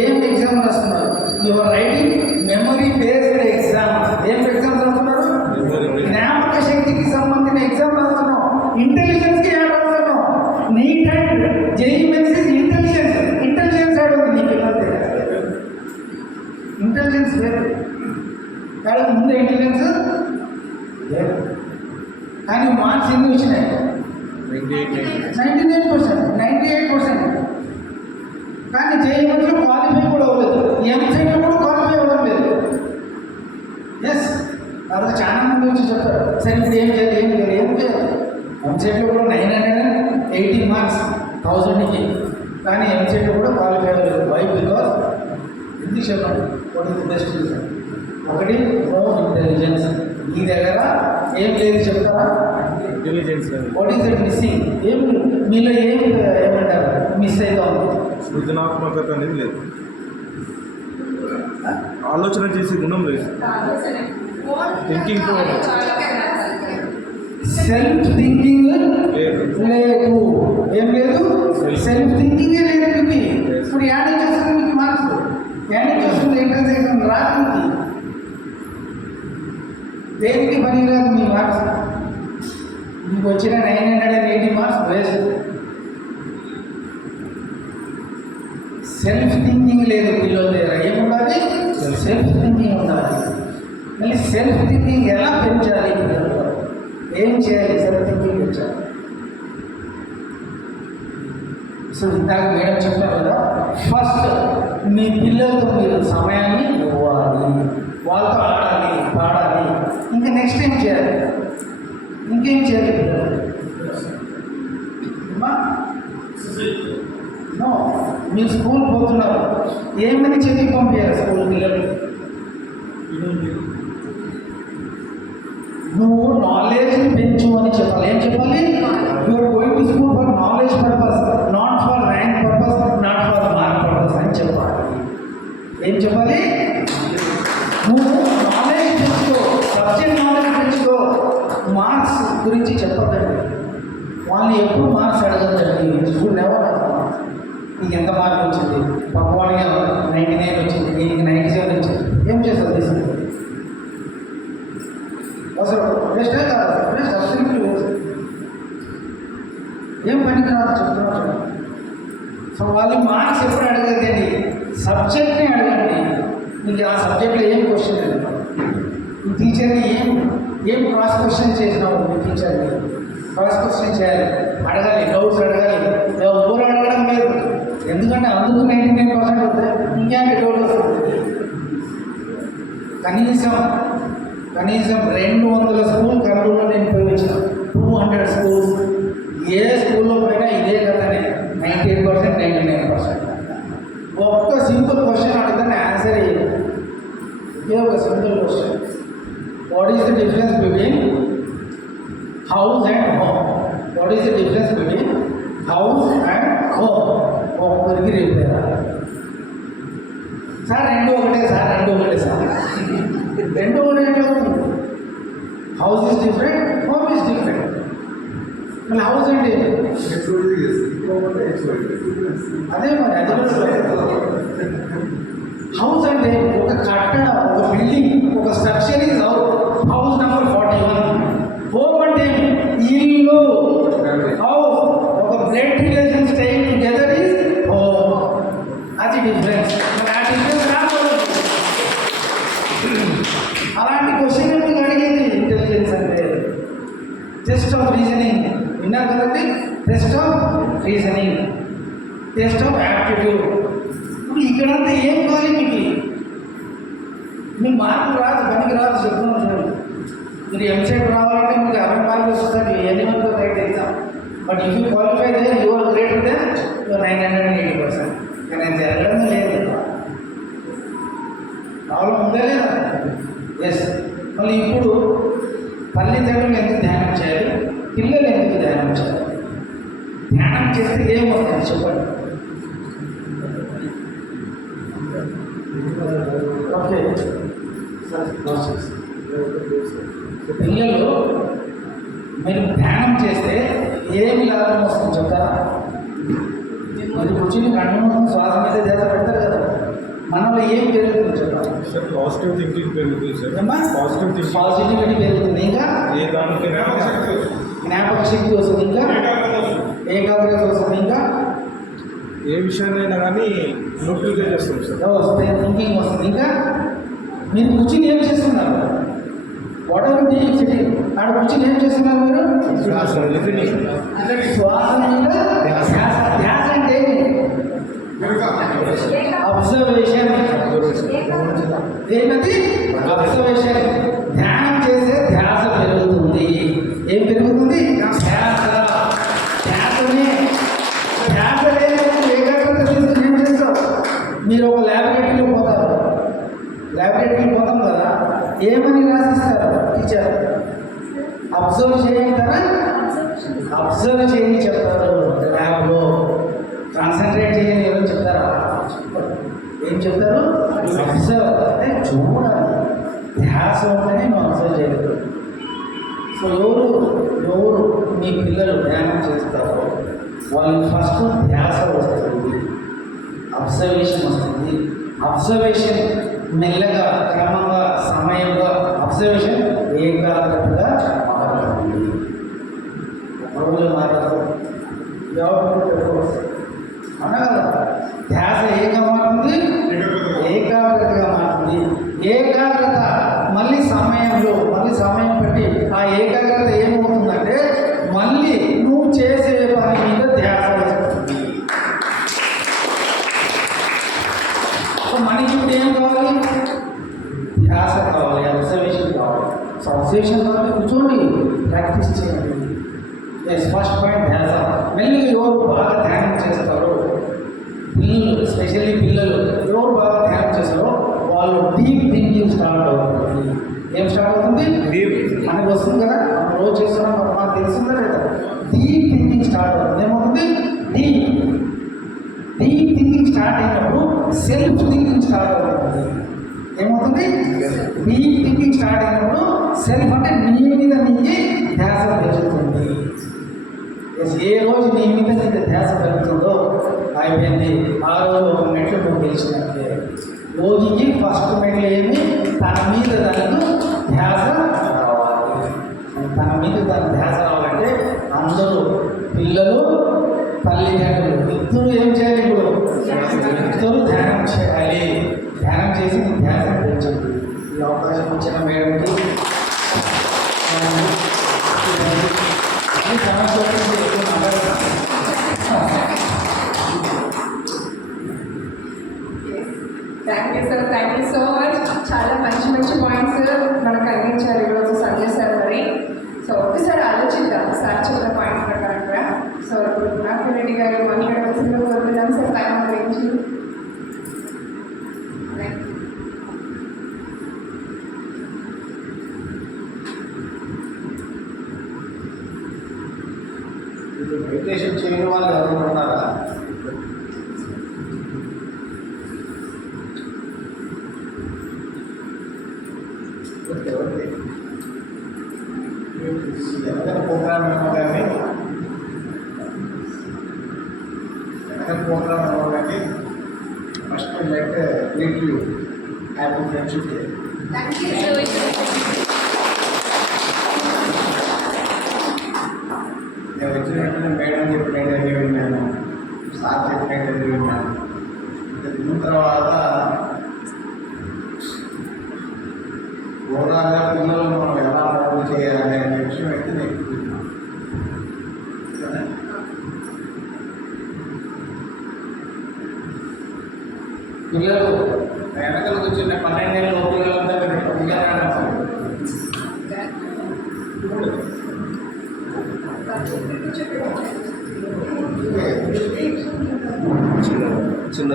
ఏం ఎగ్జామ్ రాస్తున్నారు? Your writing memory based exams. ఏం ఎగ్జామ్స్ రాస్తున్నారు? జ్ఞాపక శక్తికి సంబంధించిన ఎగ్జామ్ రాస్తున్నాం. ఇంటెలిజెన్స్కి ఏం రాస్తున్నాం? NEET and JEE mains intelligence ఆడుంది. నీకు ఇవ్వండి. ఇంటెలిజెన్స్ లేదు. కానీ ముందు ఇంటెలిజెన్స్ లేదు. కానీ మార్క్స్ ఎన్ని వచ్చినాయి? 98%. కానీ జేఈలో క్వాలిఫై కూడా అవ్వలేదు. ఎంసెట్లో కూడా క్వాలిఫై అవ్వడం లేదు. ఎస్, తర్వాత చాలా మంది వచ్చి చెప్తారు, సరే ఇప్పుడు ఏం చేయాలి? ఎంసెట్లో కూడా 980 మార్క్స్ 1000కి. కానీ ఎంసెట్లో కూడా క్వాలిఫై అవ్వలేదు. వై? బికాస్ ఎందుకు చెప్పండి? What is the best reason? ఒకటి, నో ఇంటెలిజెన్స్. మీ దగ్గర ఏం లేదు చెప్తారా? Intelligence. What is that missing? మీలో ఏమంటారు మిస్ అవుతా ఉంది? సృజనాత్మకత అనేది లేదు. ఆలోచన చేసే గుణం లేదు. థింకింగ్ సెల్ఫ్ థింకింగ్ లేదు. ఏం లేదు? సెల్ఫ్ థింకింగే లేదు. ఇప్పుడు యాడ్ చేస్తుంది మీకు మార్క్స్. యాడ్ చేస్తుంది ఎంట్రన్స్ ఎగ్జామ్ రాకుండా దేనికి పనికిరాదు మీ మార్క్స్. మీకు వచ్చిన 980 మార్క్స్ వేస్ట్. సెల్ఫ్ థింకింగ్ లేదు పిల్లల దగ్గర. ఏముండాలి? సెల్ఫ్ థింకింగ్ ఉండాలి. మళ్ళీ సెల్ఫ్ థింకింగ్ ఎలా పెంచాలి? ఏం చేయాలి? సెల్ఫ్ థింకింగ్ పెంచాలి. సో ఇందాక మేడం చెప్పారు కదా, ఫస్ట్ మీ పిల్లలతో మీరు సమయాన్ని ఇవ్వాలి. వాళ్ళతో ఆడాలి, పాడాలి. ఇంకా నెక్స్ట్ టైం మీరు స్కూల్ పోతున్నారు, ఏమని చెప్పి పంపించారు స్కూల్ పిల్లలు? నువ్వు నాలెడ్జ్ని పెంచు అని చెప్పాలి. ఏం చెప్పాలి? You're going to school for knowledge purpose, not for rank purpose, not for mark purpose అని చెప్పాలి. ఏం చెప్పాలి? నువ్వు నాలెడ్జ్ పెంచుకో, సబ్జెక్ట్ నాలెడ్జ్ పెంచుకో, మార్క్స్ గురించి చెప్పద్దండి. వాళ్ళని ఎప్పుడు మార్క్స్ అడగద్దండి. స్కూల్ ఎవరు నీకు ఎంత మార్క్ వచ్చింది, పక్కవాడికి 99 వచ్చింది, నీకు 97 వచ్చింది, ఏం చేస్తుంది తీసుకుంది? అసలు వేస్టే కాదు, వేస్ట్, అబ్సల్యూట్లీ వేస్ట్. ఏం పనికి రాదు చెప్తున్నాను. సో వాళ్ళు మార్క్స్ ఎప్పుడు అడగదండి, సబ్జెక్ట్ని అడగండి. మీకు ఆ సబ్జెక్ట్లో ఏం క్వశ్చన్ లేదు, మీ టీచర్ని ఏం క్రాస్ క్వశ్చన్ చేసినావు, మీ టీచర్ని క్రాస్ క్వశ్చన్ చేయాలి, అడగాలి, డౌట్స్ అడగాలి. ఎవరు అడగడం లేదు, ఎందుకంటే అందుకు 99% అవుతాయి, ఇంకేంటి డౌట్ వస్తుంది. కనీసం 200 స్కూల్ కంట్రోల్లో నేను పోయి వచ్చిన, 200 స్కూల్స్. ఏ స్కూల్లో పోయినా ఇదే కదనే, 98%, 99%. ఒక్క సింపుల్ క్వశ్చన్ అడిగితే ఆన్సర్ ఇదే. ఒక simple question, what is the difference between house and home? What is the difference between house and home? ఒక్కరికి రిపేర్ సార్, రెండు ఒకటే సార్, రెండు ఒకటే. House is different, home is different. మళ్ళీ హౌస్ అంటే అదే మరి, అది హౌస్ అంటే ఒక కట్టడ, ఒక బిల్డింగ్, ఒక structure is house number 41. Home అంటే ఇల్లు, హౌస్ ఒక blood relation staying together is home. అది డిఫరెన్స్. మరి ఆ డిఫరెన్స్ రాకూడదు. అలాంటి క్వశ్చన్ ఎందుకు అడిగింది ఇంటెలిజెన్స్ అంటే? టెస్ట్ ఆఫ్ రీజనింగ్ విన్నారు కదండి, test of reasoning, test of aptitude. ఇప్పుడు ఇక్కడంతా ఏం కావాలి మీకు మార్కులు రాదు, పనికి రాదు చెప్తున్నాను చూడండి. మీరు ఎంసెట్ రావాలంటే మీకు 60 మార్కులు వస్తుంది, ఎనిమిది right exam. But if you qualify they, your greater they, your 980%. కానీ అది జరగడమే లేదు. ప్రాబ్లం ఉందా లేదా? ఎస్. మళ్ళీ ఇప్పుడు తల్లిదండ్రులు ఎందుకు ధ్యానం చేయాలి, పిల్లలు ఎందుకు ధ్యానం చేయాలి? ధ్యానం చేస్తే ఏమవుతుంది చెప్పండి. ఓకే సార్, పిల్లలు మీరు ధ్యానం చేస్తే ఏమి లాభం వస్తుంది చెప్తారా? మరి కూర్చుని కన్ను శ్వాస మీద ధ్యాస పెడతారు కదా, మనలో ఏం పెరుగుతుంది చెప్పాలి? సార్ పాజిటివ్ థింకింగ్ పెరుగుతుంది సార్. పాజిటివిటీ పెరుగుతుంది, ఇంకా ఏ దానికి జ్ఞాపక శక్తి వస్తుంది, ఇంకా ఏకాగ్రత వస్తుంది, ఇంకా ఏ విషయాన్నైనా కానీ నోటిఫికే చేస్తాం సార్. వస్తుంది, థింకింగ్ వస్తుంది. ఇంకా మీరు కూర్చుని ఏం చేస్తున్నారు? What are the sitting? ఆడ కూర్చుని ఏం చేస్తున్నారు మీరు? శ్వాస మీద ధ్యాస అంటే అబ్జర్వేషన్. ఏంటది? అబ్జర్వేషన్. ధ్యానం చేస్తే ధ్యాస పెరుగుతుంది. ఏం పెరుగుతుంది? ధ్యాస లేనప్పుడు ఏకాగ్రత తీసుకుని ఏం చేస్తారు? మీరు ఒక ల్యాబొరేటరీలో పోతారు, ల్యాబొరేటరీలో పోతాం కదా, ఏమని రాసిస్తారు టీచర్? అబ్జర్వ్ చేయంటారా? అబ్జర్వ్ చేయని చెప్తారు. ల్యాబ్లో కాన్సన్ట్రేట్ చేయని ఎవరు చెప్తారా? ఏం చెప్తారు? అబ్జర్వ్ అంటే చూడాలి. ధ్యాస ఉంటేనే నువ్వు అబ్జర్వ్ చేయలేదు. సో ఎవరు మీ పిల్లలు ధ్యానం చేస్తారో వాళ్ళకి ఫస్ట్ ధ్యాస వస్తుంది, అబ్జర్వేషన్ వస్తుంది. అబ్జర్వేషన్ మెల్లగా, క్రమంగా, సమయంగా అబ్జర్వేషన్ ఏకాగ్రతగా మారుతుంది. రోజులు మారదు, అనగలరా? ధ్యాస ఏగా మారుతుంది, ఏకాగ్రతగా మారుతుంది. ఏకాగ్రత మళ్ళీ సమయం పెట్టి ఆ ఏకాగ్రత ఏమవుతుందంటే మళ్ళీ నువ్వు చేసే పని మీద ధ్యాస వస్తుంది. మనకి ఇప్పుడు ఏం కావాలి? ధ్యాస కావాలి, అబ్జర్వేషన్ కావాలి. సో అబ్జర్వేషన్ కావాలి, కూర్చోండి, ప్రాక్టీస్ చేయండి. ఎస్, ఫస్ట్ పాయింట్ ధ్యాస. మెల్లిగా ఎవరు బాగా ధ్యానం చేస్తారో పిల్లలు స్పెషల్లీ పిల్లలు ఎవరు బాగా ధ్యానం చేస్తారో వాళ్ళు డీప్ థింకింగ్ స్టార్ట్ అవుతుంది. ఏం స్టార్ట్ అవుతుంది? మనకు వస్తుంది కదా, మనం రోజు చేస్తున్నాం, మాకు తెలిసిందా లేదా? డీప్ థింకింగ్ స్టార్ట్ అవుతుంది. ఏమవుతుంది? డీప్ థింకింగ్ స్టార్ట్ అయినప్పుడు సెల్ఫ్ థింకింగ్ స్టార్ట్ అవుతుంది. ఏమవుతుంది? డీప్ థింకింగ్ స్టార్ట్ అయినప్పుడు సెల్ఫ్ అంటే నీ మీద నీకు ధ్యాస పెరుగుతుంది. ఏ రోజు నీ మీద నీకు ధ్యాస పెరుగుతుందో అయిపోయింది, ఆ రోజు ఒక మెట్లు నువ్వు గెలిచినట్లే. యోగికి ఫస్ట్ మెట్లు ఏమి? తన మీద తనకు ధ్యాస రావాలి. తన మీద తన ధ్యాస రావాలంటే అందరూ పిల్లలు తల్లిదండ్రులు ఇద్దరు ఏం చేయాలి? ఇప్పుడు ఇద్దరు ధ్యానం చేయాలి. ధ్యానం చేసి నీ ధ్యాస పెంచండి. ఈ అవకాశం ఇచ్చిన మేడంకి థ్యాంక్ యూ సో మచ్. చాలా మంచి మంచి పాయింట్స్ మనకు అందించారు ఈరోజు సంజయ్ సార్ మరి. సో ఒకసారి ఆలోచిద్దాం సార్ చెప్పిన పాయింట్స్ ప్రకారం కూడా. సో ఇప్పుడు నాకు రెడ్డి గారు మాట్లాడవలసిందిగా కోరుతున్నాం సార్ టైం గురించి. మెడిటేషన్ చేయని వాళ్ళు ఎవరు ఉన్నారా? Okay okay. ఎవరైనా ప్రోగ్రామ్ ఏమో కానీ first like greet you, happy friendship day. Thank you. నేను వచ్చిన వెంటనే మేడం చెప్పినట్టు విన్నాను, సార్ చెప్పినట్టు విన్నాను. విన్న తర్వాత ఓవరాల్గా పిల్లలను మనం ఎలా మోడల్ చేయాలనే విషయం అయితే నేర్చుకున్నాను. పిల్లలు వెనకలకు వచ్చిన 12 ఏళ్ళ పిల్లలంతా చిన్న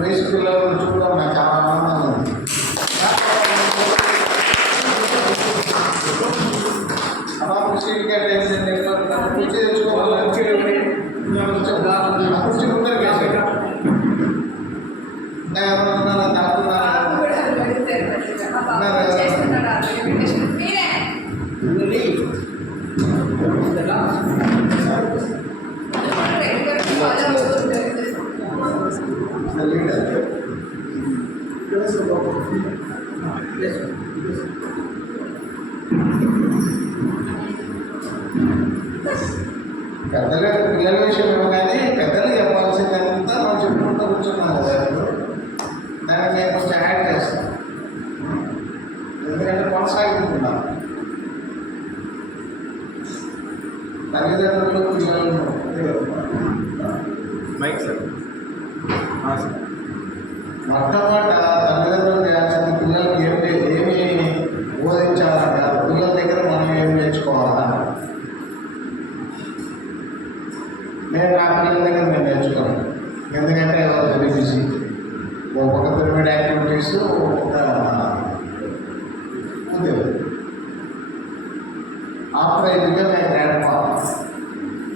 వయసు పిల్లలను చూడడం నాకు చాలా ఆనందంగా ఉంది. అలా కుర్చీ తెచ్చుకోవాలి, కుర్చీ ముందర వేసాడు. ఎవరన్నా దాటున్నారా? పెద్దలు పిల్లల విషయం ఏమో కానీ పెద్దలు చెప్పాల్సిందంతా మనం చెప్పుకుంటూ కూర్చున్నాం కదా. దానికి నేను కొంచెం యాడ్ చేస్తాను, ఎందుకంటే కొనసాగుతున్నాను. తల్లిదండ్రులు పిల్లలను మైక్ సార్. సార్ మొట్టమొదట తల్లిదండ్రులు చేయాల్సిన పిల్లలకి ఏమి బోధించాలన్న పిల్లల దగ్గర మనం ఏం నేర్చుకోవాలన్న. నేను నా పిల్లల దగ్గర నేను నేర్చుకోను, ఎందుకంటే వెరీ బిజీ. ఒక పిరమిడ్ యాక్టివిటీస్, ఒక ఉద్యోగం. ఆఫ్టర్ ఐదుగా నేను గ్రాండ్ ఫాదర్.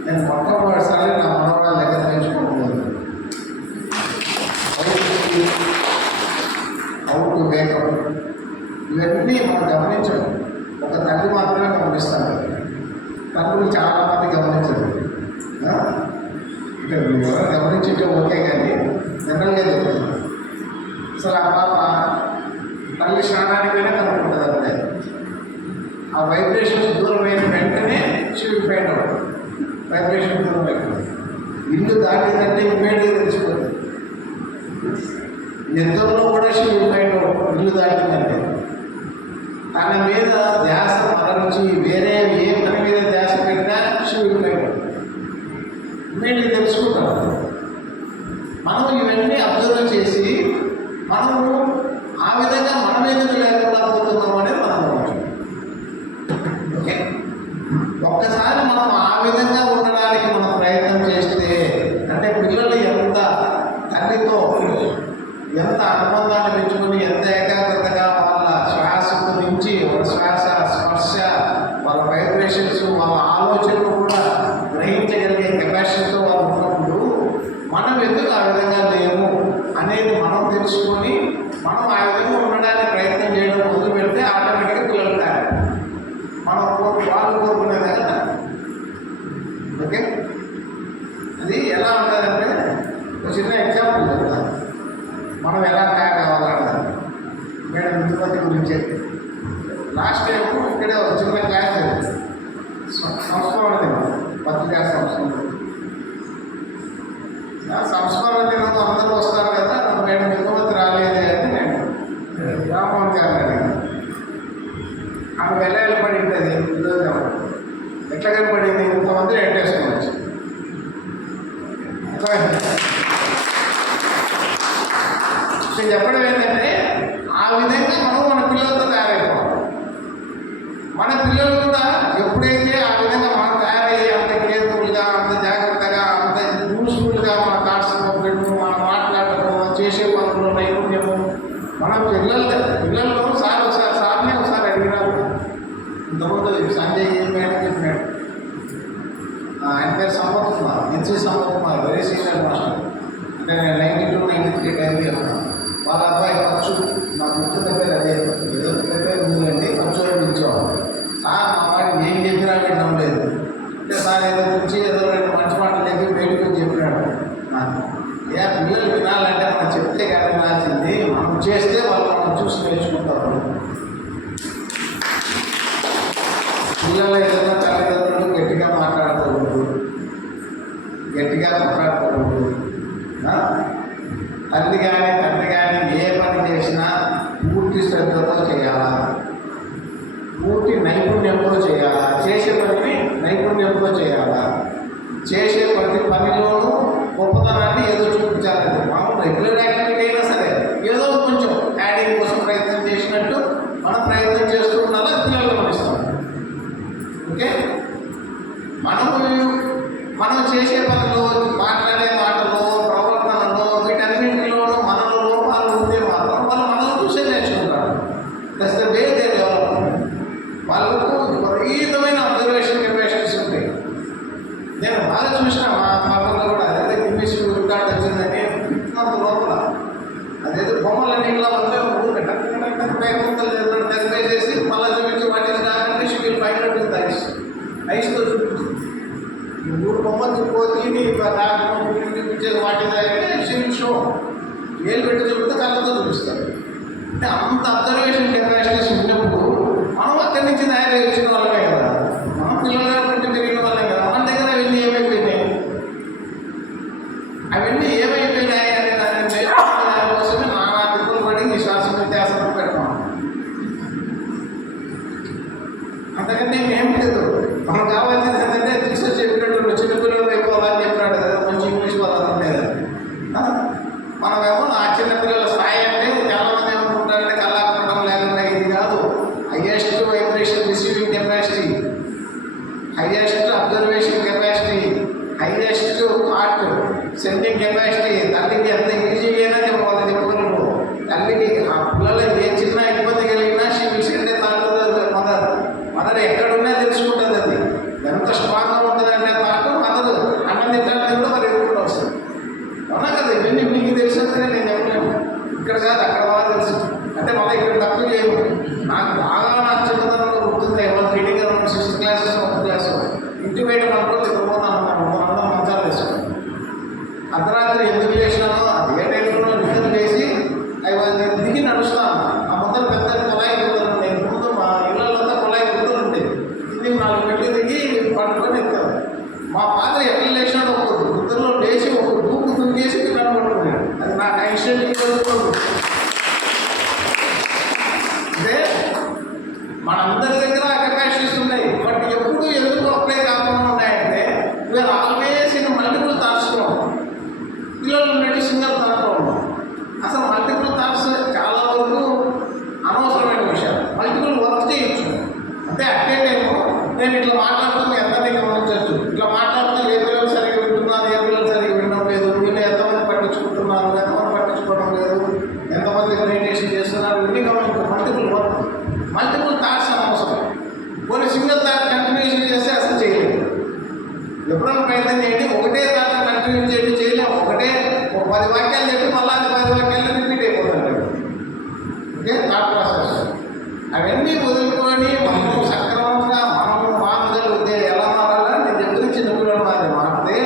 నేను మొట్టమొదటిసారి నా మనవరాల దగ్గర నేర్చుకోకూడదు అవుట్ వేకం. ఇవన్నీ మనం గమనించడం. ఒక తల్లి మాత్రమే గమనిస్తాను, తండ్రులు చాలామంది గమనించరు. ఇక్కడ ఎవరు గమనించే ఓకే, కానీ జనరల్గా చెప్తుంది. అసలు ఆ పాప తల్లి స్నానానికైనా కనుక్కుంటుంది అంతే. ఆ వైబ్రేషన్స్ దూరమైన వెంటనే ఫైండ్ అవుట్. వైబ్రేషన్ దూరం అయిపోతుంది. ఇల్లు దాటిందంటే ఇమ్మీడియట్గా తెలిసిపోతుంది. నిద్రలో కూడా షీల్ మైండ్ ఇల్లు దాటిందంటే తన మీద ధ్యాస మరల్చి వేరే ఏ పని మీద ధ్యాస పెట్టినా షీల్ మైండ్ నేను తెలుసుకుంటాను. మనం ఇవన్నీ అబ్జర్వ్ చేసి మనము ఆ విధంగా మనం ఎందుకు లేకుండా పోతున్నాం అనేది మనం ఓకే. ఒక్కసారి మనం ఆ విధంగా ఉండడానికి మనం ప్రయత్నం చేస్తే అంటే పిల్లలు ఎంత తల్లితో ఎంత అనుబంధాన్ని పెంచుకొని ఎంత ఏకాగ్రతగా వాళ్ళ శ్వాసకు మించి వాళ్ళ శ్వాస స్పర్శ వాళ్ళ వైబ్రేషన్స్ వాళ్ళ ఆలోచనలు కూడా గ్రహించగలిగే కెపాసిటీతో వాళ్ళు ఉన్నప్పుడు మనం ఎందుకు ఆ విధంగా లేము అనేది మనం తెలుసుకొని మనం ఆ విధంగా ఉండడానికి ప్రయత్నం చేయడం మొదలు పెడితే ఆటోమేటిక్గా పిల్లలు తారు మనం వాళ్ళు కోరుకునేదే కదా. ఓకే, అది ఎలా ఉంటుందంటే ఒక చిన్న ఎగ్జాంపుల్ చెప్తాను. మనం ఎలా తయారు కావాలన్నారు మేడం ఇంతమంది గురించి లాస్ట్ టైం ఇక్కడే ఒక చిన్న క్లాస్ సంస్కరణ దినం, పత్రికా సంస్కరణ సంస్కరణ దినం అందరూ వస్తారు కదా, మేడం ఇంతమంది రాలేదే అని నేను రామోహన్ గారు అడిగాను. ఆమె వెళ్ళాలి పడి ఉంటుంది ఎట్లా కనపడింది, ఇంతమంది ఎంటేసుకోవచ్చు. నేను చెప్పడం ఏంటంటే ఆ విధంగా మనం మన పిల్లలతో తయారైపోవాలి. మన పిల్లలు కూడా ఎప్పుడైతే ఆ విధంగా మనం తయారయ్యి అంత కేర్ఫుల్గా అంత జాగ్రత్తగా అంత యూస్ఫుల్గా మన థాట్స్ పెట్టు మనం మాట్లాడటం చేసే పనులు నైపుణ్యము మన పిల్లల్లో సార్ని ఒకసారి అడిగినారు. ఇంతకుముందు సంజయ్ మేడం చెప్పినాడు, ఆయన పేరు Sampath Kumar, NC Sampath Kumar, very senior master. అంటే నేను 92, 93 టైంకి వెళ్తాను. వాళ్ళ అబ్బాయి ఖర్చు నాకు గుర్తున్న పేరు అదే, ఏదో పేరు ఉందండి, ఖర్చు నిల్చోవాలి. సార్ మా వాడికి ఏం చెప్పినా వినడం లేదు అంటే సార్ ఏదో గురించి ఏదో 2 మంచి మాటలు చెప్పి బయటకు చెప్పినాడు. ఏ పిల్లలు వినాలంటే మనం చెప్తే కానీ వినాల్సింది, మనం చేస్తే వాళ్ళు మనం చూసి నేర్చుకుంటారు. పిల్లలు ఏదైనా తల్లిదండ్రులు గట్టిగా మాట్లాడకూడదు, గట్టిగా మాట్లాడకూడదు. తల్లి కానీ తండ్రి కానీ ఏ పని చేసినా పూర్తి శ్రద్ధతో చేయాలా, పూర్తి నైపుణ్యంతో చేయాలా, చేసే పనిని నైపుణ్యంతో చేయాలా, చేసే ప్రతి పనిలోనూ గొప్పతనాన్ని ఏదో చూపించాలంటే మనం రెగ్యులర్ యాక్టివిటీ అయినా సరే ఏదో కొంచెం యాడింగ్ కోసం ప్రయత్నం చేసినట్టు మనం ప్రయత్నం చేస్తూ ఉండాలి. పిల్లలు గమనిస్తాం. ఓకే, మనం చేసే పనిలో మాట్లాడే మాటలో ప్రవర్తనలో వీటన్నింటిలోనూ మనలో లోపాలు ఉంటే మాత్రం వాళ్ళు మనం చూసే నేర్చుకుంటారు. That's the way they development. వాళ్ళకు విపరీతమైన అబ్జర్వేషన్ కెపాసిటీస్ ఉంటాయి. నేను బాగా చూసిన మా పిల్లలు కూడా అదేదో ఇంగ్లీష్ రికార్డ్ వచ్చిందని అంత లోపల అదేదో బొమ్మలన్నీ ఇలా ఉంటే ఊరికే టెస్ట్ చేసి మళ్ళీ చూపించి వాటిని కాకుండా షీల్ ఫైండ్ అవుట్ విత్ ఐస్తో చూపించింది. 3 బొమ్మలు చూపించేది వాటి షీల్ షో ఏళ్ళు పెట్టి చూపిస్తే కళ్ళతో చూపిస్తారు. అంటే అంత అబ్జర్వేషన్ కెపాసిటీస్ ఉన్నప్పుడు మనం అక్కడి నుంచి తయారు వచ్చిన వాళ్ళమే కదా, మనం పిల్లలు కాబట్టి పెరిగిన వాళ్ళే కదా. మన దగ్గర అవన్నీ ఏమైపోయినాయి అనే దానికోసమే నానా తిప్పులు పడి ఈ శ్వాస వ్యత్యాసం పెడతాం. అంతకంటే ఏం లేదు. మనకు కావాల్సింది ఏంటంటే తీసుకొచ్చి చెప్పినట్టు చిన్నపిల్లలు అయిపోవాలని చెప్పినాడు కదా, మంచి ఇంగ్లీష్ వాళ్ళని ఉండేది. మనమేమో ఆ చిన్నపిల్లల స్థాయి అంటే చాలామంది ఏమనుకుంటారంటే కళ్ళాకపడం లేకుండా ఇది కాదు. Highest vibration receiving capacity, highest observation capacity, highest thought sending capacity. తల్లికి ఎంత ఈజీగా అయినా చెప్పాలి చెప్పగలరు. తల్లికి ఆ పిల్లలకి ఏ చిన్న ఇబ్బంది కలిగినా she will send a thought mother ఎక్కడున్నా తెలుసుకుంటుంది. అది ఎంత స్ట్రాంగ్గా ఉంటుంది అంటే థాట్ మదర్ అన్నం తింటానికి కూడా మరి ఎదుర్కొంటూ వస్తుంది. అవునా కదా, ఇవన్నీ మీకు తెలిసినట్టుగా నేను చెప్పలేము. ఇక్కడ కాదు అక్కడ బాగా తెలుసు. అంటే మళ్ళీ ఇక్కడ తక్కువ లేవు. నాకు బాగా చిన్నతనంలో గుర్తుంది. ఎవరు reading 6th classes 1th class ఇంటి బయట మనకు నిద్రపోతాను మనందరం మంచాలు వేసుకున్నాం. అర్ధరాత్రి ఎందుకు లేచినానో ఏ టైంలో నిద్ర లేచి నేను దిగి నడుస్తాను. ఆ మొదలు పెద్ద కుళాయి గుర్తులు ఉంటాయి. ముందు మా ఇళ్ళల్లో కుళాయి గుర్తులు ఉంటాయి. కిందికి 4 మెట్లు దిగి పట్టుకొని ఎత్తాను. మా ఫాదర్ ఎట్లా లేచినాడో ఒక గుర్తుల్లో లేచి ఒక దూకు దుంకేసి తిన్నాడు పట్టుకున్నాడు. అది నాకు యాక్సిడెంట్ నేను ఇట్లా మాట్లాడుతూ మీ అందరినీ గమనించవచ్చు. ఇట్లా మాట్లాడుతూ ఏ పిల్లలు సరిగ్గా వింటున్నారు, ఏ పిల్లలు సరిగ్గా వినడం లేదు, వీళ్ళు ఎంతమంది పట్టించుకుంటున్నారు, ఎంతమంది పట్టించుకోవడం లేదు, ఎంతమంది మెడిటేషన్ చేస్తున్నారు, ఇవన్నీ గమనించారు. మల్టిపుల్ థాట్స్ అనవసరం. కొన్ని సింగిల్ థాట్ కంటిన్యూషన్ చేస్తే అసలు చేయలేదు. ఎప్పుడైనా ప్రయత్నం చేయండి, ఒకటే థాట్ కంటిన్యూ చేయలేము. ఒకటే ఒక 10 వాక్యాలు చెప్పి మళ్ళీ అది 10 వాక్యాలు రిపీట్ అయిపోతుంది. ఓకే, థాట్ ప్రాసెస్ అవన్నీ వదులుకొని మనం సక్రమంగా మనం మారగలిగితే ఎలా మారాలా? నేను చెప్పిన చిన్న పిల్లలు మాత్రం మారితే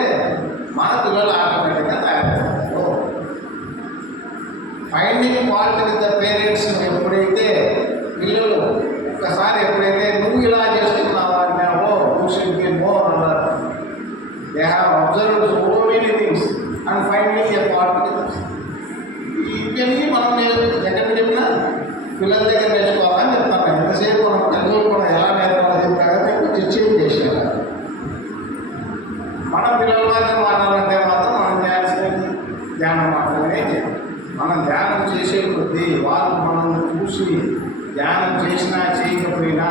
మన పిల్లలు ఆటోమేటిక్గా తయారవుతారు. Finding fault with the parents ఎప్పుడైతే పిల్లలు ఒక్కసారి ఎప్పుడైతే నువ్వు ఇలా చేస్తున్నావా అన్నావో షుడ్ బి మోర్ అన్నారు. They have observed so many things and finding A fault with. ఇవన్నీ మనం ఎక్కడ చెప్పినా పిల్లల దగ్గర నేర్చుకోవాలని చెప్తాను. ఎంతసేపు మనం తల్లిలో కూడా ఎలా నేర్చుకోవాలో చెప్తాగా కొంచెం చేంజ్ చేసేయాలి. మన పిల్లల లాగా మారాలంటే మాత్రం మనం చేయాల్సింది ధ్యానం మాత్రమే చేయాలి. మనం ధ్యానం చేసే కొద్దీ వాళ్ళు మనం చూసి ధ్యానం చేసినా చేయకపోయినా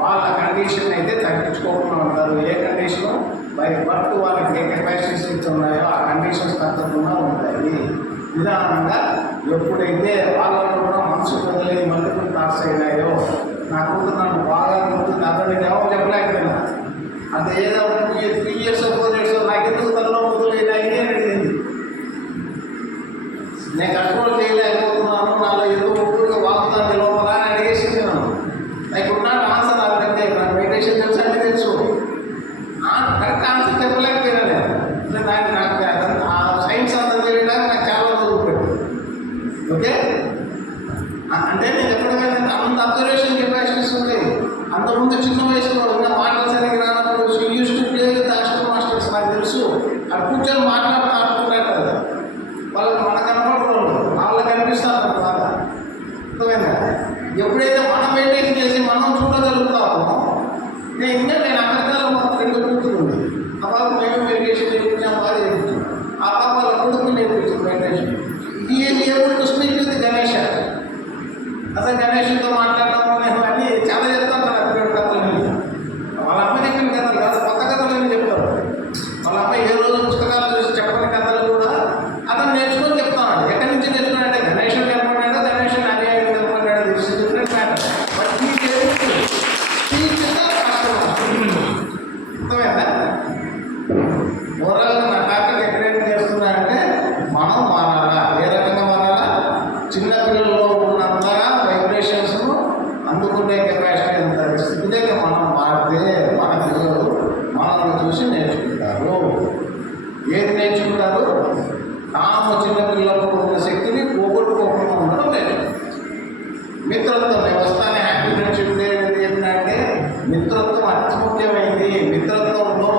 వాళ్ళ కండిషన్ అయితే తగ్గించుకోకుండా ఉంటారు. ఏ కండిషన్ బై బర్త్ వాళ్ళకి ఏ కెపాసిటీస్ ఉన్నాయో ఆ కండిషన్స్ తగ్గకుండా ఉంటాయి. విధానంగా ఎప్పుడైతే వాళ్ళలో కూడా మనసు వదిలేని మల్టిపుల్ థాట్స్ అయినాయో, నా కూతురు నన్ను బాగా ఉంటుంది అతన్ని జవాబు చెప్పలేకపోయినా అది ఏదో 3 years 4 years నాకెందుకు తనలో మొదలైనాయి అని అడిగింది. నేను కంట్రోల్ చేయలేకపోతున్నాను, నాలో ఏదో ఊరుగా వాగుతాను లోపల అని అడిగేసింది. నాకు నాట్ ఆన్సర్ అంటే నాకు మెడిటేషన్ తెలుసు అంటే తెలుసు, కరెక్ట్ ఆన్సర్ చెప్పలేకపోయినా నేను నాకు ఆ సైన్స్ అంతా తెలియడానికి నాకు చాలా రోజులు పెట్టు. ఓకే, అంటే నేను ఎప్పుడైనా అంత అబ్జర్వేషన్ కెపాసిటీస్ ఉంటాయి. అంతకుముందు చిన్న వయసులో ఉన్న మాటలు సరిగ్గా రానప్పుడు use to play with assistant masters నాకు తెలుసు. అది కూర్చొని మాట్లాడుతూ ఆడుకుంటారు కదా, వాళ్ళకి మన కనపడరు, వాళ్ళకి కనిపిస్తారు బాగా. అర్థమైందా? ఎప్పుడైతే మనం మెయింటైన్ చేసి మనం చూడగలుగుతామో, నేను అమెరికాలో మా ఫ్రెండ్ కూర్చుంది. ఆ పాప మేము మెడిటేషన్ చేయించాం, బాగా చేయించాం. ఆ పాప వాళ్ళ కొడుకు నేర్పించాం meditation. Is able to speak with Ganesh. అసలు గణేష్తో మాట్లాడడం అన్నీ చాలా చెప్తాను కదా పిల్లల కథలు. వాళ్ళ అమ్మ చెప్పిన కథలు కాదు, కొత్త కథలు అని చెప్తారు. వాళ్ళ అమ్మ ఏ రోజు పుస్తకాలు చూసి చెప్పని కథలు కూడా అతను నేర్చుకొని చెప్తాను. ఎక్కడి నుంచి నేర్చుకున్నాడంటే గణేష్ చెప్పన్నాడో గణేష్ నాగేయుడు చెప్పన్నాడో తెలిసి డిఫరెంట్ మ్యాటర్. బట్ అర్థమైందా? ఓవరాల్గా నా టాపిక్ ఎక్కడైనా చేస్తున్నానంటే మనం మారాలా. ఏ రకంగా మారాలా? చిన్న పిల్లల్లో ఉన్నంతగా వైబ్రేషన్స్ అందుకునే కెపాసిటీ ఎంత స్థితిగా మనం మారితే మన పిల్లలు మనల్ని చూసి నేర్చుకుంటారు. ఏది నేర్చుకుంటారు? తాము చిన్న పిల్లలకు ఉన్న శక్తిని పోగొట్టుకోకుండా ఉండడం నేర్చుకుంటారు. మిత్రత్వం వ్యవస్థనే హ్యాపీ ఫ్రెండ్షిప్ డే అనేది ఏంటంటే మిత్రత్వం అతి ముఖ్యమైనది. మిత్రత్వంలో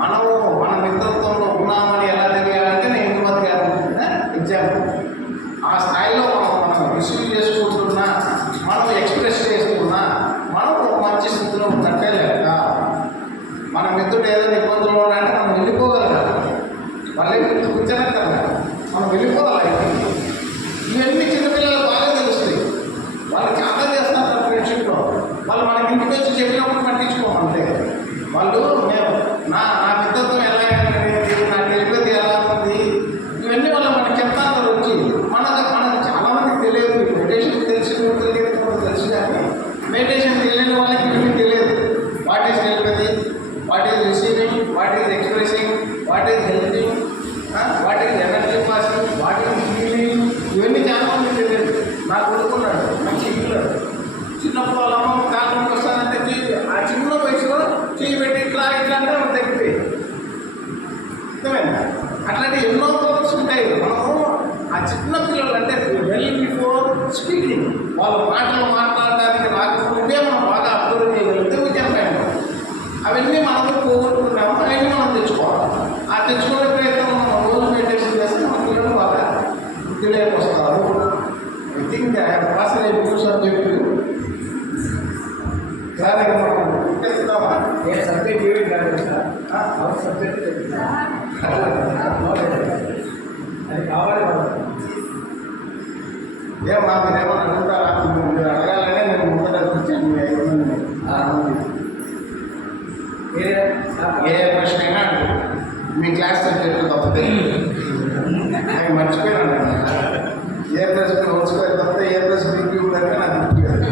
మనము మన మిత్రత్వంలో ఉన్నామని ఎలా తెలియాలంటే నేను ఇందుమతి గారు ఎగ్జాంపుల్. ఆ స్థాయిలో మనం రిసీవ్ చేసుకుంటున్నా, మనం ఎక్స్ప్రెస్ చేసుకున్నా మనం ఒక మంచి స్థితిలో ఉన్నట్టే లేక. మన మిత్రుడు ఏదైనా ఇబ్బందులు ఉన్నాయంటే మనం వెళ్ళిపోగలగాలి. వాళ్ళే కూర్చోనక్కర్లే, మనం వెళ్ళిపోవాలి. ఇవన్నీ చిన్నపిల్లలు బాగా తెలుస్తాయి. వాళ్ళు చాలా చేస్తారు ఫ్రెండ్షిప్లో. వాళ్ళు మనకి ఇంటికి వచ్చి చెప్పినప్పుడు పట్టించుకోమంటే వాళ్ళు నేను నా మిత్రత్వం ఎలా అనేది, నా తెలిపేది ఎలా ఉంది, ఇవన్నీ వాళ్ళు మనకి చెప్తారు వచ్చి. మనకు చాలామందికి తెలియదు. మెడిటేషన్ తెలిసిన తెలియదు తెలుసు, కానీ మెడిటేషన్ తెలియని వాళ్ళకి ఇవన్నీ తెలియదు. వాట్ ఈస్ తెలిపేది, what is receiving, what is expressing, what is helping, what is energy passing, what is healing, ఇవన్నీ చాలామంది తెలియదు. నాకు కొడుకున్నాడు మంచి హీలర్. చిన్నప్పుడు వాళ్ళ అమ్మ కాలంలోకి వస్తానంటే ఆ చిన్న వయసులో చేయి పెట్టి ఇట్లా ఇట్లా అంటే మనం తగ్గిపోయి. అర్థమైందా? అట్లాంటి ఎన్నో పవర్స్ ఉంటాయి. మనము ఆ చిన్న పిల్లలు అంటే వెల్ బిఫోర్ స్పీకింగ్ వాళ్ళు మాటలు మాట్లాడడానికి రాకపోతే మనం బాగా అబ్జర్వ్ చేయగలిగితే విజయమైనా అవన్నీ మనం పోగొట్టుకున్నాము. అవన్నీ మనం తెచ్చుకోవాలి. ఆ తెచ్చుకునే ప్రయత్నం మనం రోజు మెడిటేషన్ చేస్తే మన పిల్లలు బాగా తెలియక వస్తారు. I think I have passed a new subject. Sir మనం చేస్తున్నామా? ఏ సబ్జెక్ట్ ఏమి కాదు సార్, సబ్జెక్ట్ అది కావాలి. ఏమా మీరేమన్నా అడుగుతారా? మీరు అడగాలనే నేను ముందర కూర్చొని 5 మంది 6 మంది ఏ ప్రశ్న అయినా అడుగు. మీ క్లాస్ సబ్జెక్టు తప్పితే నాకు మర్చిపోయాను. ఏ ప్లస్ బి హోల్ స్క్వేర్ తప్పితే ఏ ప్లస్ బి క్యూబ్ అంటే నాకు గుర్తులేదు.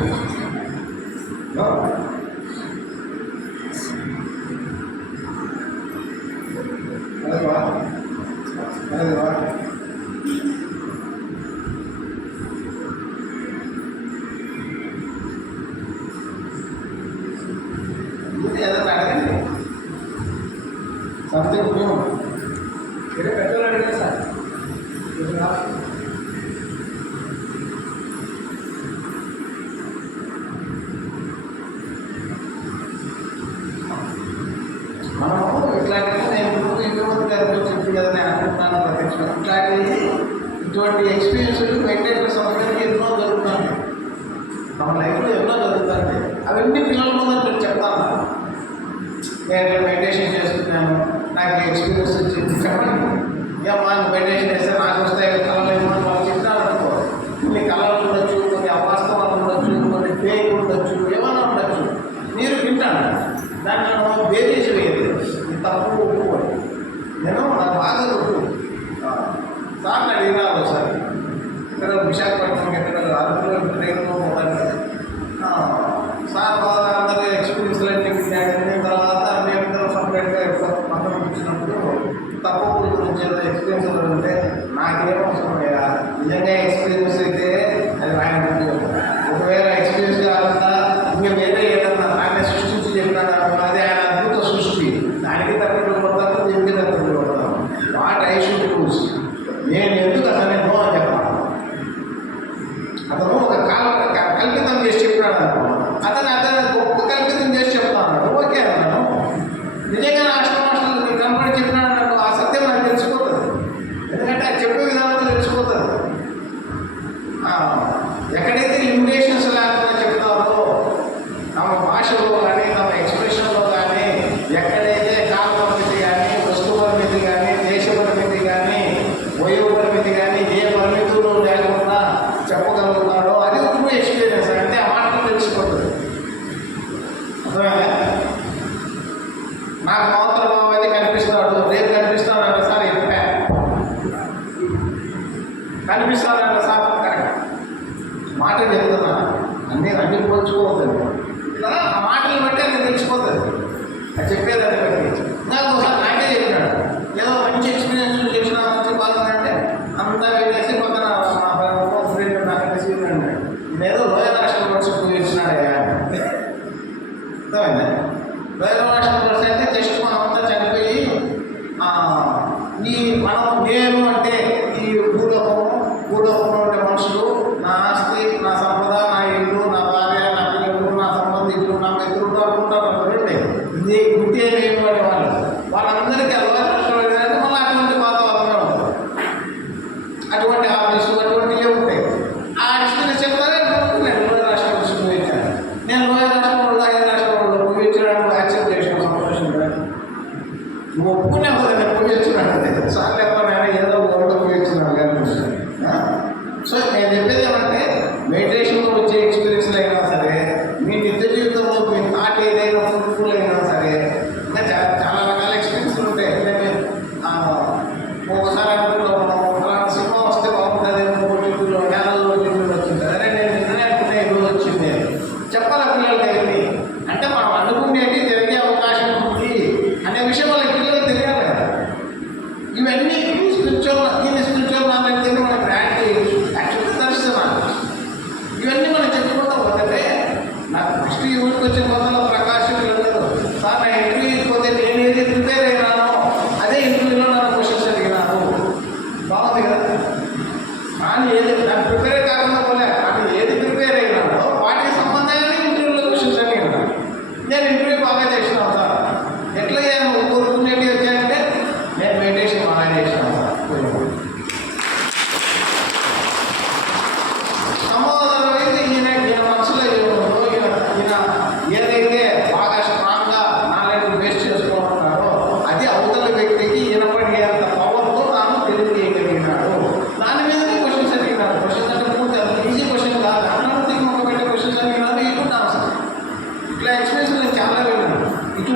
అదేవా అదేవా ఏదైనా అడగండి. Something new. పెట్రోల్ అడిగారు సార్. మనము ఇట్లాంటివి నేను ఇంతమంది గారు చెప్పి కదా నేను అనుకుంటున్నాను ప్రత్యక్షంగా ఇటువంటి ఎక్స్పీరియన్స్ మెడిటేషన్ సమస్యలకి ఎన్నో జరుగుతాయి. మన లైఫ్లో ఎన్నో జరుగుతాయి. అవన్నీ పిల్లల ముందు నేను చెప్తాను. నేను మెడిటేషన్ చేస్తున్నాను, నాకు ఎక్స్పీరియన్స్ వచ్చింది చెప్పండి. ఏమన్నా మెడిటేషన్ చేస్తే నాకు వస్తాయి కళలు ఏమన్నా వాళ్ళు చెప్తాను అనుకో. కొన్ని కళలు ఉండొచ్చు, కొన్ని అవాస్తవాలు ఉండొచ్చు, కొన్ని ఫేక్ ఉండొచ్చు, ఏమన్నా ఉండొచ్చు. మీరు వింటాను, దాన్ని మనం బేరీజ్ వేయదు. ఇది తప్పు ఒప్పు. నేను నాకు బాగా ఒప్పు సార్ని అడిగినాను ఒకసారి. ఇక్కడ విశాఖపట్నం ఎక్కడ అరకులో ట్రైన్లో పోతాను. సార్ బాగా అందరూ ఎక్స్పీరియన్స్లు అడిగిన తర్వాత మేమిద్దరం సపరేట్గా పక్కన వచ్చినప్పుడు తప్పు గురించి ఏదో ఎక్స్పీరియన్స్ ఉంటే నాకేం అవసరం లేదా? నిజంగా ఎక్స్పీరియన్స్ అయితే అది ఆయన ఒకవేళ ఎక్స్పీరియన్స్ కాకుండా ఇంకా వేరే ఏదన్నా ఆయన సృష్టించి చెప్పినాడు అది ఆయన అద్భుత సృష్టి. దానికి తగ్గట్టు కొడతాను, దీనికి తగ్గట్టు కొడతాను. What I should choose. నేను ఎందుకు అతనే నో అని చెప్పాను. అతను ఒక కల్పితం చేసి చెప్పినాడు అనుకో, అతను గొప్ప కల్పితం చేసి చెప్తాను. ఓకే అన్నాను. నిజంగా మాస్టర్ కనపడి చెప్పినాడు అనుకో, ఆ సత్యం నాకు తెలిసిపోతుంది. ఎందుకంటే అది చెప్పే విధానంలో తెలిసిపోతుంది. ఎక్కడైతే లిమిటేషన్స్ లేకుండా చెప్తారో తమ భాషలో కానీ తమ ఎక్స్ప్రెషన్లో కానీ, ఎక్కడైతే కాల పరిమితి కానీ, వస్తు పరిమితి కానీ, దేశ పరిమితి కానీ, వయో పరిమితి కానీ, ఏ పరిమితులు లేకుండా చెప్పగలుగుతాడో అది ట్రూ ఎక్స్పీరియన్స్. అంటే ఆ మాటలు తెలిసిపోతుంది. అర్థమైనా? నాకు మాత్రం అయితే కనిపిస్తాడు, రేపు కనిపిస్తాడంట సార్ చెప్పా. కనిపిస్తాడంట సార్ కరెక్ట్ మాట చెప్తున్నా. అన్నీ పోల్చుకోవద్దండి. ఇలా ఆ మాటలు బట్టి అది తెలిసిపోతుంది. అది చెప్పేదాన్ని బట్టి. నాకు ఒకసారి నాకే చెప్పినాడు, ఏదో మంచి ఎక్స్పీరియన్స్ చేసిన మంచి బాగుందంటే అంతా వెళ్ళేసి పక్కన మా ఫ్రెండ్ నాకు కలిసి ఉన్నాడు. నేనేదో లోయర్ రాష్ట్రం వర్క్స్ చూపించినాడు. అర్థమైందా? లోయర్ రాష్ట్రం వర్క్స్ అయితే జస్ట్ మనం అంతా చనిపోయి మనం నేను అంటే ఈ భూలోకంలో ఉండే మనుషులు, నా ఆస్తి, నా సంపద, నా ఇల్లు, నా భార్య, నా పిల్లలు, నా సంబంధికులు, నా మిత్రులు అనుకుంటారు. ఇది గుర్తి ఏమి వాళ్ళందరికీ లోయర్ రాష్ట్రం ఏంటంటే మళ్ళీ అటువంటి వాతావరణం ఉంటుంది. అటువంటి ఆఫీసు అటువంటివి ఉంటాయి. ఆ ఎక్స్పీరియన్స్ చెప్తారే నేను లోయర్ రాష్ట్రం చూపించాను. నేను లోయర్ రాష్ట్రంలో ఐదు రాష్ట్రంలో చూపించడానికి యాక్సెప్ట్ చేసిన సంతోషంగా నువ్వు ఒప్పుకునే నేను చూపించినాడు. సార్లు ఎప్పుడైనా ఏదో ఒకటి చూపించినాడు కానీ. సో నేను చెప్పేది ఏమంటే మెడిటేషన్లో వచ్చే ఎక్స్పీరియన్స్లు అయినా సరే, మీ నిత్య జీవితంలో మీ థాట్ ఏదైనా ఫ్రూట్ఫుల్ అయినా సరే, ఇంకా చాలా రకాల ఎక్స్పీరియన్స్లు ఉంటాయి. ఒకసారి అనుకుంటాం మనం సినిమా వస్తే బాగుంటుంది, ఓటీటీలో నెలల్లో ఓటీటీలో వచ్చింది. అరే నేను నిన్ననే అనుకునే ఈరోజు వచ్చింది చెప్పాలి పిల్లలకి. అయింది అంటే మనం అనుకునేది జరిగే అవకాశం ఉంది అనే విషయం వాళ్ళకి పిల్లలకు తెలియాలి.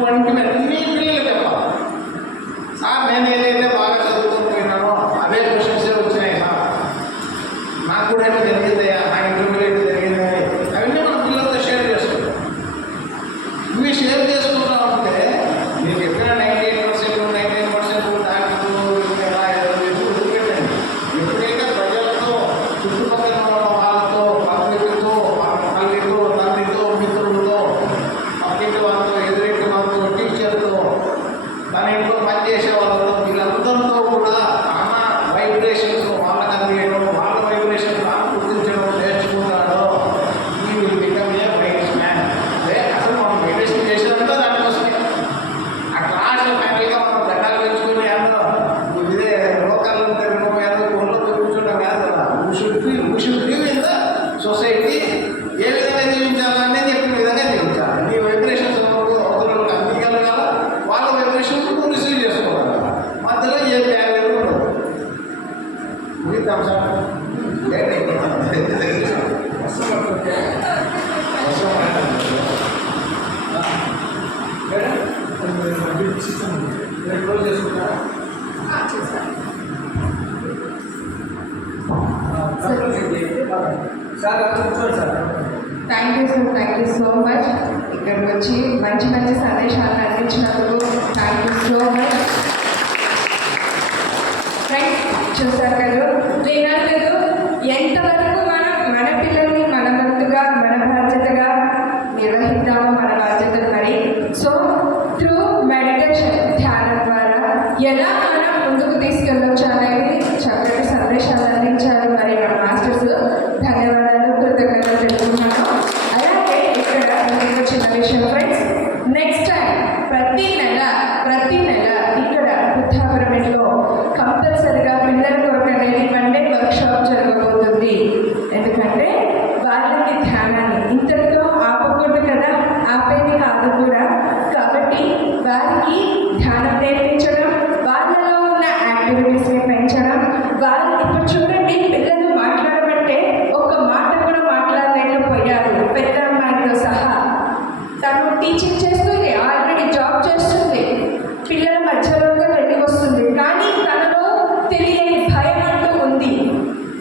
ఇటువంటివన్నీ పిల్లలు చెప్పాలి. సార్ నేను ఏదైతే బాగా చదువుకొని పోయినానో అవే క్వశ్చన్స్ వచ్చినాయి సార్, నాకు కూడా ఏమో జరిగిందయ్యా, నా ఇంటర్మీడియట్ జరిగింది, అవన్నీ మన పిల్లలతో షేర్ చేసుకుంటాం. ఇవి షేర్ చేసుకుంటా ఉంటే మీకు ఎక్కడ 98% 99% దాంట్లో ఎప్పుడైతే ప్రజలతో చుట్టుపక్కల ఉన్న వాళ్ళతో పబ్లిక్తో పల్లితో తండ్రితో మిత్రులతో పక్కింటి వాళ్ళతో ఎదురింటి వాళ్ళతో టీచర్తో తన ఇంట్లో పనిచేసే వాళ్ళతో వీళ్ళందరితో కూడా తన వైబ్రేషన్స్ వాళ్ళకి అందియడం, వాళ్ళ వైబ్రేషన్స్ తాను గుర్తించడం నేర్చుకుంటాడో ఈ will become a bright man. అదే అసలు మనం మెడిటేషన్ చేసేదంతా దానికోసమే. ఆ క్లాస్ ఫ్యామిలీగా మనం దండాలు పెంచుకుని అందరూ ఇదే లోకల్లో తిరగడం ఊళ్ళో కూర్చోవడం కాదు కదా. We should live in the society. ఏ విధంగా జీవించాలని చెప్పిన విధంగా జీవించాలి. నీ వైబ్రేషన్స్ అవతలకు అందించగలగాల, వాళ్ళ వైబ్రేషన్స్ నువ్వు రిసీవ్ చేసుకోవాలి. మధ్యలో ఏ బ్యారియర్ ఉండదు. ముగిద్దాం సార్. క్లోజ్ చేసుకుంటారా? సార్ కూర్చోండి sir. Thank you so much. ఇక్కడికి వచ్చి మంచి మంచి సందేశాలను అందించినందుకు thank you so much. Friends చూసారు కదా, విన్నారు కదా, ఎంతవరకు మనం మన పిల్లల్ని మన వంతుగా మన బాధ్యతగా నిర్వహిద్దామో మన బాధ్యతలు మరి. సో త్రూ మెడిటేషన్ ధ్యానం ద్వారా ఎలా మనం ముందుకు తీసుకెళ్ళొచ్చు అనేది చక్కటి సందేశాలు అందించారు మరి మన మాస్టర్స్. ధన్యవాదాలు, కృతజ్ఞతలు తెలుపుతున్నాను. అలాగే ఇక్కడ ఇంకొక చిన్న విషయం ఫ్రెండ్స్, నెక్స్ట్ టైం ప్రతి నెల ఇక్కడ బుద్ధాపురంలో కంపల్సరిగా పిల్లల కొరకు అనేది మండే వర్క్షాప్ జరగబోతుంది. ఎందుకంటే వాళ్ళకి ధ్యానాన్ని ఇంతటితో ఆపకూడదు కదా, ఆపేది కాదు కూడా. కాబట్టి వారికి ధ్యానం నేర్పించడం, వాళ్ళలో ఉన్న యాక్టివిటీస్ని పెంచడం. వాళ్ళు ఇప్పుడు చూడండి, పిల్లలు మాట్లాడమంటే ఒక్క మాట కూడా మాట్లాడలేకపోయారు. పెద్ద అమ్మాయితో సహా తను టీచింగ్ చేస్తుంది, ఆల్రెడీ జాబ్ చేస్తుంది, పిల్లల మధ్యలోకి వెళ్ళి వస్తుంది. కానీ తనలో తెలియని భయం అంటూ ఉంది.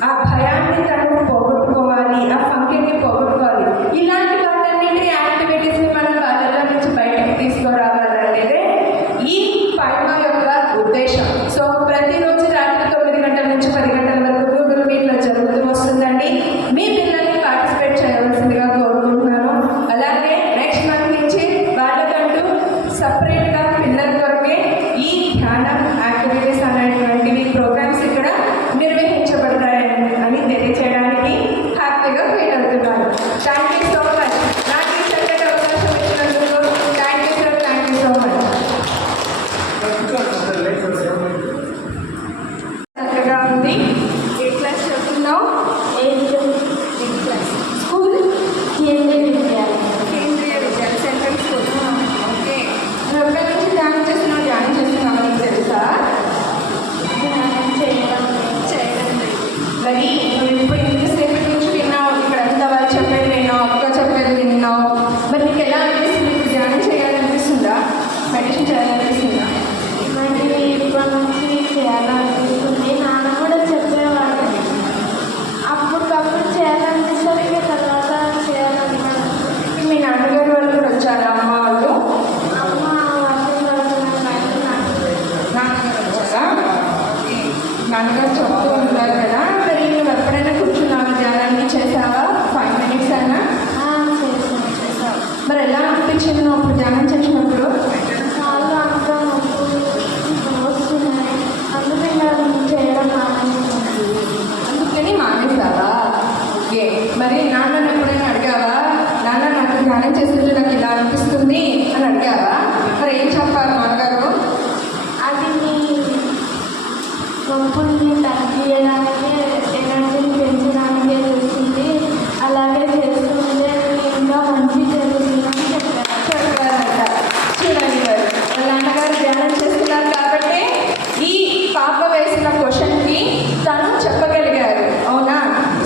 ఆ భయాన్ని తను పోగొట్టుకోవాలి, ఆ ఫంక్షన్ని పోగొట్టుకోవాలి. ఇలాంటి వాటన్నిటి యాక్టివిటీస్ని మనం వాళ్ళలో నుంచి బయటకు తీసుకురావాలనేదే ఈ పైమా యొక్క ఉద్దేశం. సో ప్రతిరోజు రాత్రి 9 గంటల నుంచి 10 గంటల వరకు గూగుల్ మీట్లో జరుగుతూ వస్తుందండి. మీ పిల్లల్ని పార్టిసిపేట్ చేయవలసిందిగా కోరుకుంటున్నాను. అలాగే నెక్స్ట్ మంత్ నుంచి వాళ్ళకంటూ సపరేట్గా పిల్లల కొరకే ఈ ధ్యానం యాక్టివిటీస్ అనేటువంటివి ప్రోగ్రామ్స్ ఇక్కడ నిర్వహించబడతాయని తెలియజేయడానికి హ్యాపీగా ఫీల్ అవుతున్నాను. Thank you so much. నాకు ఈ చక్కటి అవకాశం ఇచ్చినందుకు thank you sir, thank you so much. చక్కగా ఉంది. ఏ క్లాస్ చదువుతున్నావు? 8th class. స్కూల్ కేంద్రీయ విద్యాలయం సెంట్రల్ స్కూల్. ఓకే, నువ్వు ఎక్కడి నుంచి ధ్యానం చేస్తున్నావు? ధ్యానం చేస్తున్నావు నీకు తెలుసా? చేయడం మరి నువ్వు ఇప్పుడు ఇంతసేపటి నుంచి విన్నావు, ఇక్కడ అంతా వాళ్ళు చెప్పేది విన్నావు, అక్క చెప్పేది విన్నావు. మరి నీకు ఎలా అనిపిస్తుంది? ఇప్పుడు ధ్యానం చేయాలనిపిస్తుందా? మెడిటేషన్ చేయాలనిపిస్తుందా? మరి ఇప్పటి నుంచి చేయాలనిపిస్తుంది. నాన్న కూడా చెప్పేవాడు, అప్పటికప్పుడు చేయాలనిపిస్తుంది, ఇక తర్వాత చేయాలనిపిస్తుంది. మీ నాన్నగారు వాళ్ళు కూడా వచ్చారా? అమ్మ వాళ్ళు? అమ్మ వర్షం నాన్నగారు వచ్చారా? నాన్నగారు చెప్తూ ఉంటారు కదా. మరి నువ్వు ఎప్పుడైనా కూర్చున్నావా? ధ్యానాన్ని చేసావా? 5 minutes అయినా? చేసావు. మరి ఎలా అనిపించింది నువ్వు అప్పుడు ధ్యానం చేసినప్పుడు? చాలా అంతా నొప్పులు వస్తున్నాయి, అందుకే నేను చేయడం మానేసింది. అందుకని మానేసావా? ఓకే, మరి నాన్నని ఎప్పుడైనా అడిగావా? నాన్న నాకు ధ్యానం చేస్తుంటే నాకు ఇలా అనిపిస్తుంది అని అడిగావా? మరి ఏం చెప్పారు నాన్నగారు? అది నీ నొప్పుల్ని తగ్గించడానికి, ఎనర్జీని పెంచడానికే చేస్తుంది, అలాగే చేస్తుంటే ఇంకా మంచి జరుగుతుందని చెప్పారంట. చూడండి మరి వాళ్ళ నాన్నగారు ధ్యానం చేస్తున్నారు కాబట్టి ఈ పాప వేసిన క్వశ్చన్కి తను చెప్పగలిగారు. అవునా?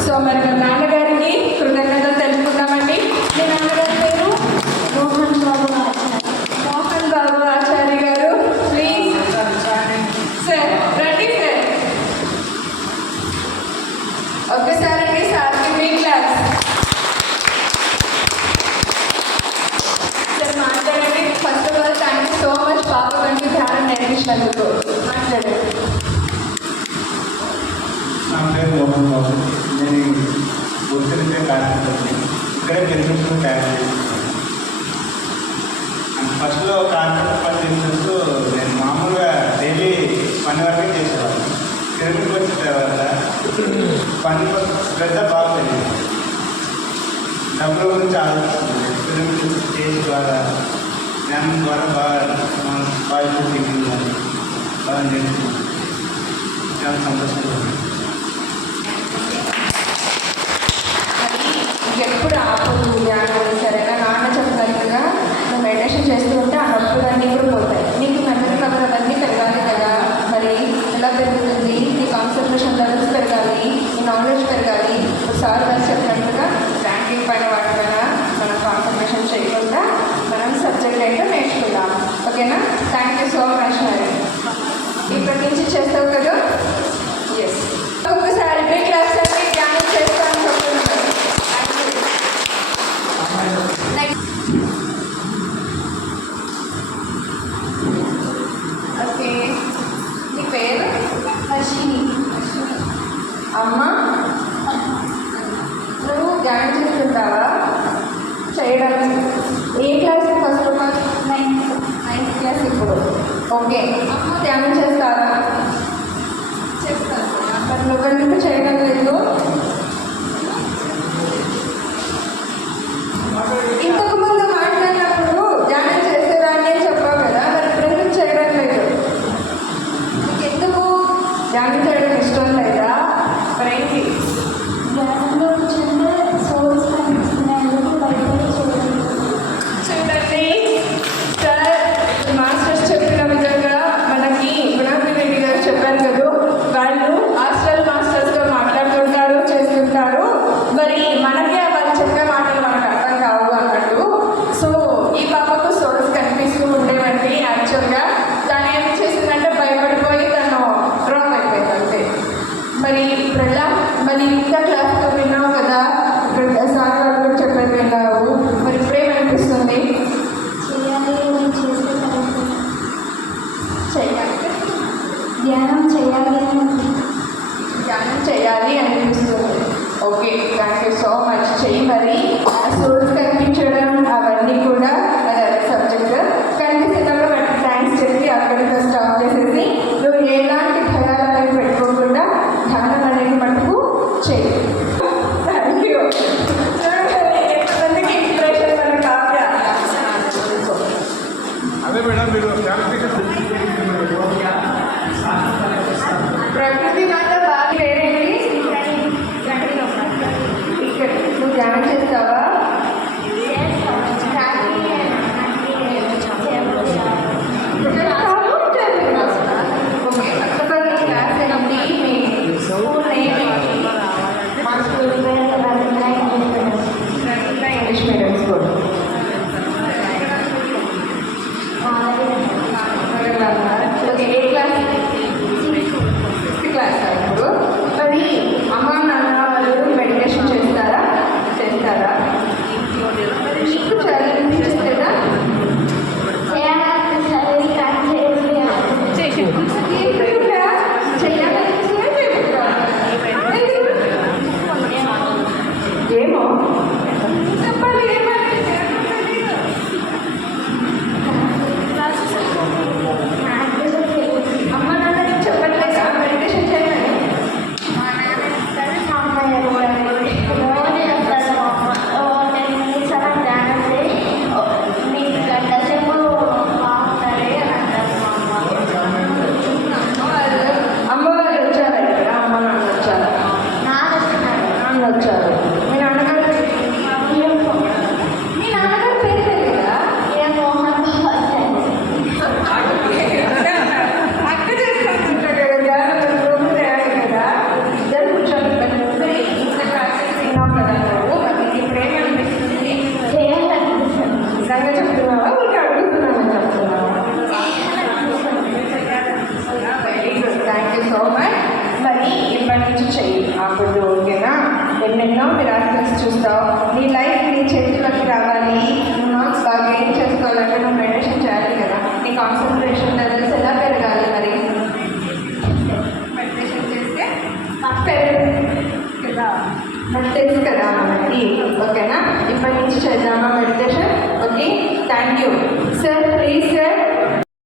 సో మరి వాళ్ళ నాన్నగారికి కృతజ్ఞతలు తెలుపుకుందామండి. మీ నాన్నగారి పేరు? మోహన్ బాబు గారు. మోహన్ ఇచ్చినందుకు మాట్లాడండి. నా పేరు మోహన్ బాబు. నేను గుర్తింపే కార్యక్రమం ఇక్కడే బెనిఫిట్స్ తయారు చేస్తున్నాను. ఫస్ట్లో కార్పొరేట్ పనిచేస్తూ నేను మామూలుగా డైలీ పని వరకే చేసేవాడిని. తిరుగుకి వచ్చిన తర్వాత పని శ్రద్ధ బాగుంది. డబ్బుల గురించి ఆలోచిస్తుంది. తిరుగు స్టేజ్ ద్వారా జ్ఞానం ద్వారా పాజిటివ్ థింకింగ్ బాగా నేర్చుకున్నాను. చాలా సంతోషంగా ఉంది. ఎప్పుడు ఆపదు ధ్యానం సరేనా. నాన్న చెప్పినట్టుగా నువ్వు మెడిటేషన్ చేస్తూ ఉంటే ఆ నొప్పులన్నీ కూడా పోతాయి. నీకు మెమరీ పవర్ అవన్నీ పెరగాలి కదా. మరి ఎలా పెరుగుతుంది? నీ కాన్సన్ట్రేషన్ లెవెల్స్ పెరగాలి, నీ నాలెడ్జ్ పెరగాలి. సార్ గారు చెప్పినట్టుగా ర్యాంకింగ్ పైన వాటిపైన మనం కాన్సన్ట్రేషన్ చేయకుండా మనం సబ్జెక్ట్ ఏంటో నేర్చుకుందాం. ఓకేనా? Thank you so much. మరి ఇప్పటి నుంచి చేస్తావు కదా. ఎస్, ఒక్కసారి బిగ్ క్లాస్ అన్ని ధ్యానం చేస్తాను చెప్తున్నాను. ఓకే, నీ పేరు? హర్షిని. అమ్మ, నువ్వు ధ్యానం చేస్తుంటావా? చేయడం ఏ class? First of all ninth class ఇప్పుడు. ఓకే, అమ్మ ధ్యానం చేస్తావా? చేస్తాను. మరి నువ్వెందుకు చేయడం లేదు? ఇంతకు ముందు మాట్లాడినప్పుడు ధ్యానం చేసేదాన్ని అని చెప్పావు కదా, మరి ఇప్పుడు ఎందుకు చేయడం లేదు? నీకు ఎందుకు ధ్యానం చేయడం ఇష్టం లేదా? మరి ఏంటి? ధ్యానంలో కూర్చుంటే సోల్స్ కనిపిస్తున్నాయి, బయట చూడండి. చూడండి సార్, మాస్టర్స్ చెప్పిన విధంగా మనకి గుణాంబి రెడ్డి గారు చెప్పారు కదా, వాళ్ళు హాస్టల్ మాస్టర్స్గా మాట్లాడుతుంటారు, చేస్తుంటారు. మరి మనకే వాళ్ళు చెప్పే మాటలు మనకు అర్థం కావు అన్నట్టు. సో ఈ పాపకు సోల్స్ కనిపిస్తూ ఉండేవండి. యాక్చువల్గా తను ఏం చేసిందంటే భయపడిపోయి తను రాంగ్ అయిపోయింది అంతే. మరి ఇప్పుడు ఎలా? మరి ఇంకా క్లాస్లో విన్నావు కదా, ఇక్కడ సార్ వాళ్ళు కూడా చెప్పారు విన్నావు. మరి ఇప్పుడేమనిపిస్తుంది? చేయాలి అని చేస్తే కరెక్ట్. చెయ్యాలి, ధ్యానం చేయాలి అని ధ్యానం చేయాలి అనిపిస్తుంది. Okay, thank you so much. చెయ్యి. మరి సోల్స్ కనిపించడం అవన్నీ కూడా అది అదే సబ్జెక్ట్. కనిపిస్తున్నప్పుడు వాటికి థ్యాంక్స్ చెప్పి అక్కడికి స్టాప్ చేసేసి నువ్వు ఎలాంటి భయాలు అనేవి పెట్టుకోకుండా ధ్యానం అనేది మటుకు చెయ్యి. Thank you. ఎంతమందికి ఇన్స్పిరేషన్ మన కావ్య. అదే మేడం, మీరు క్యాలిఫికేషన్ ప్రకృతి మాట బాగా పేరేంటి? ఇక్కడ నువ్వు ధ్యానం చేస్తే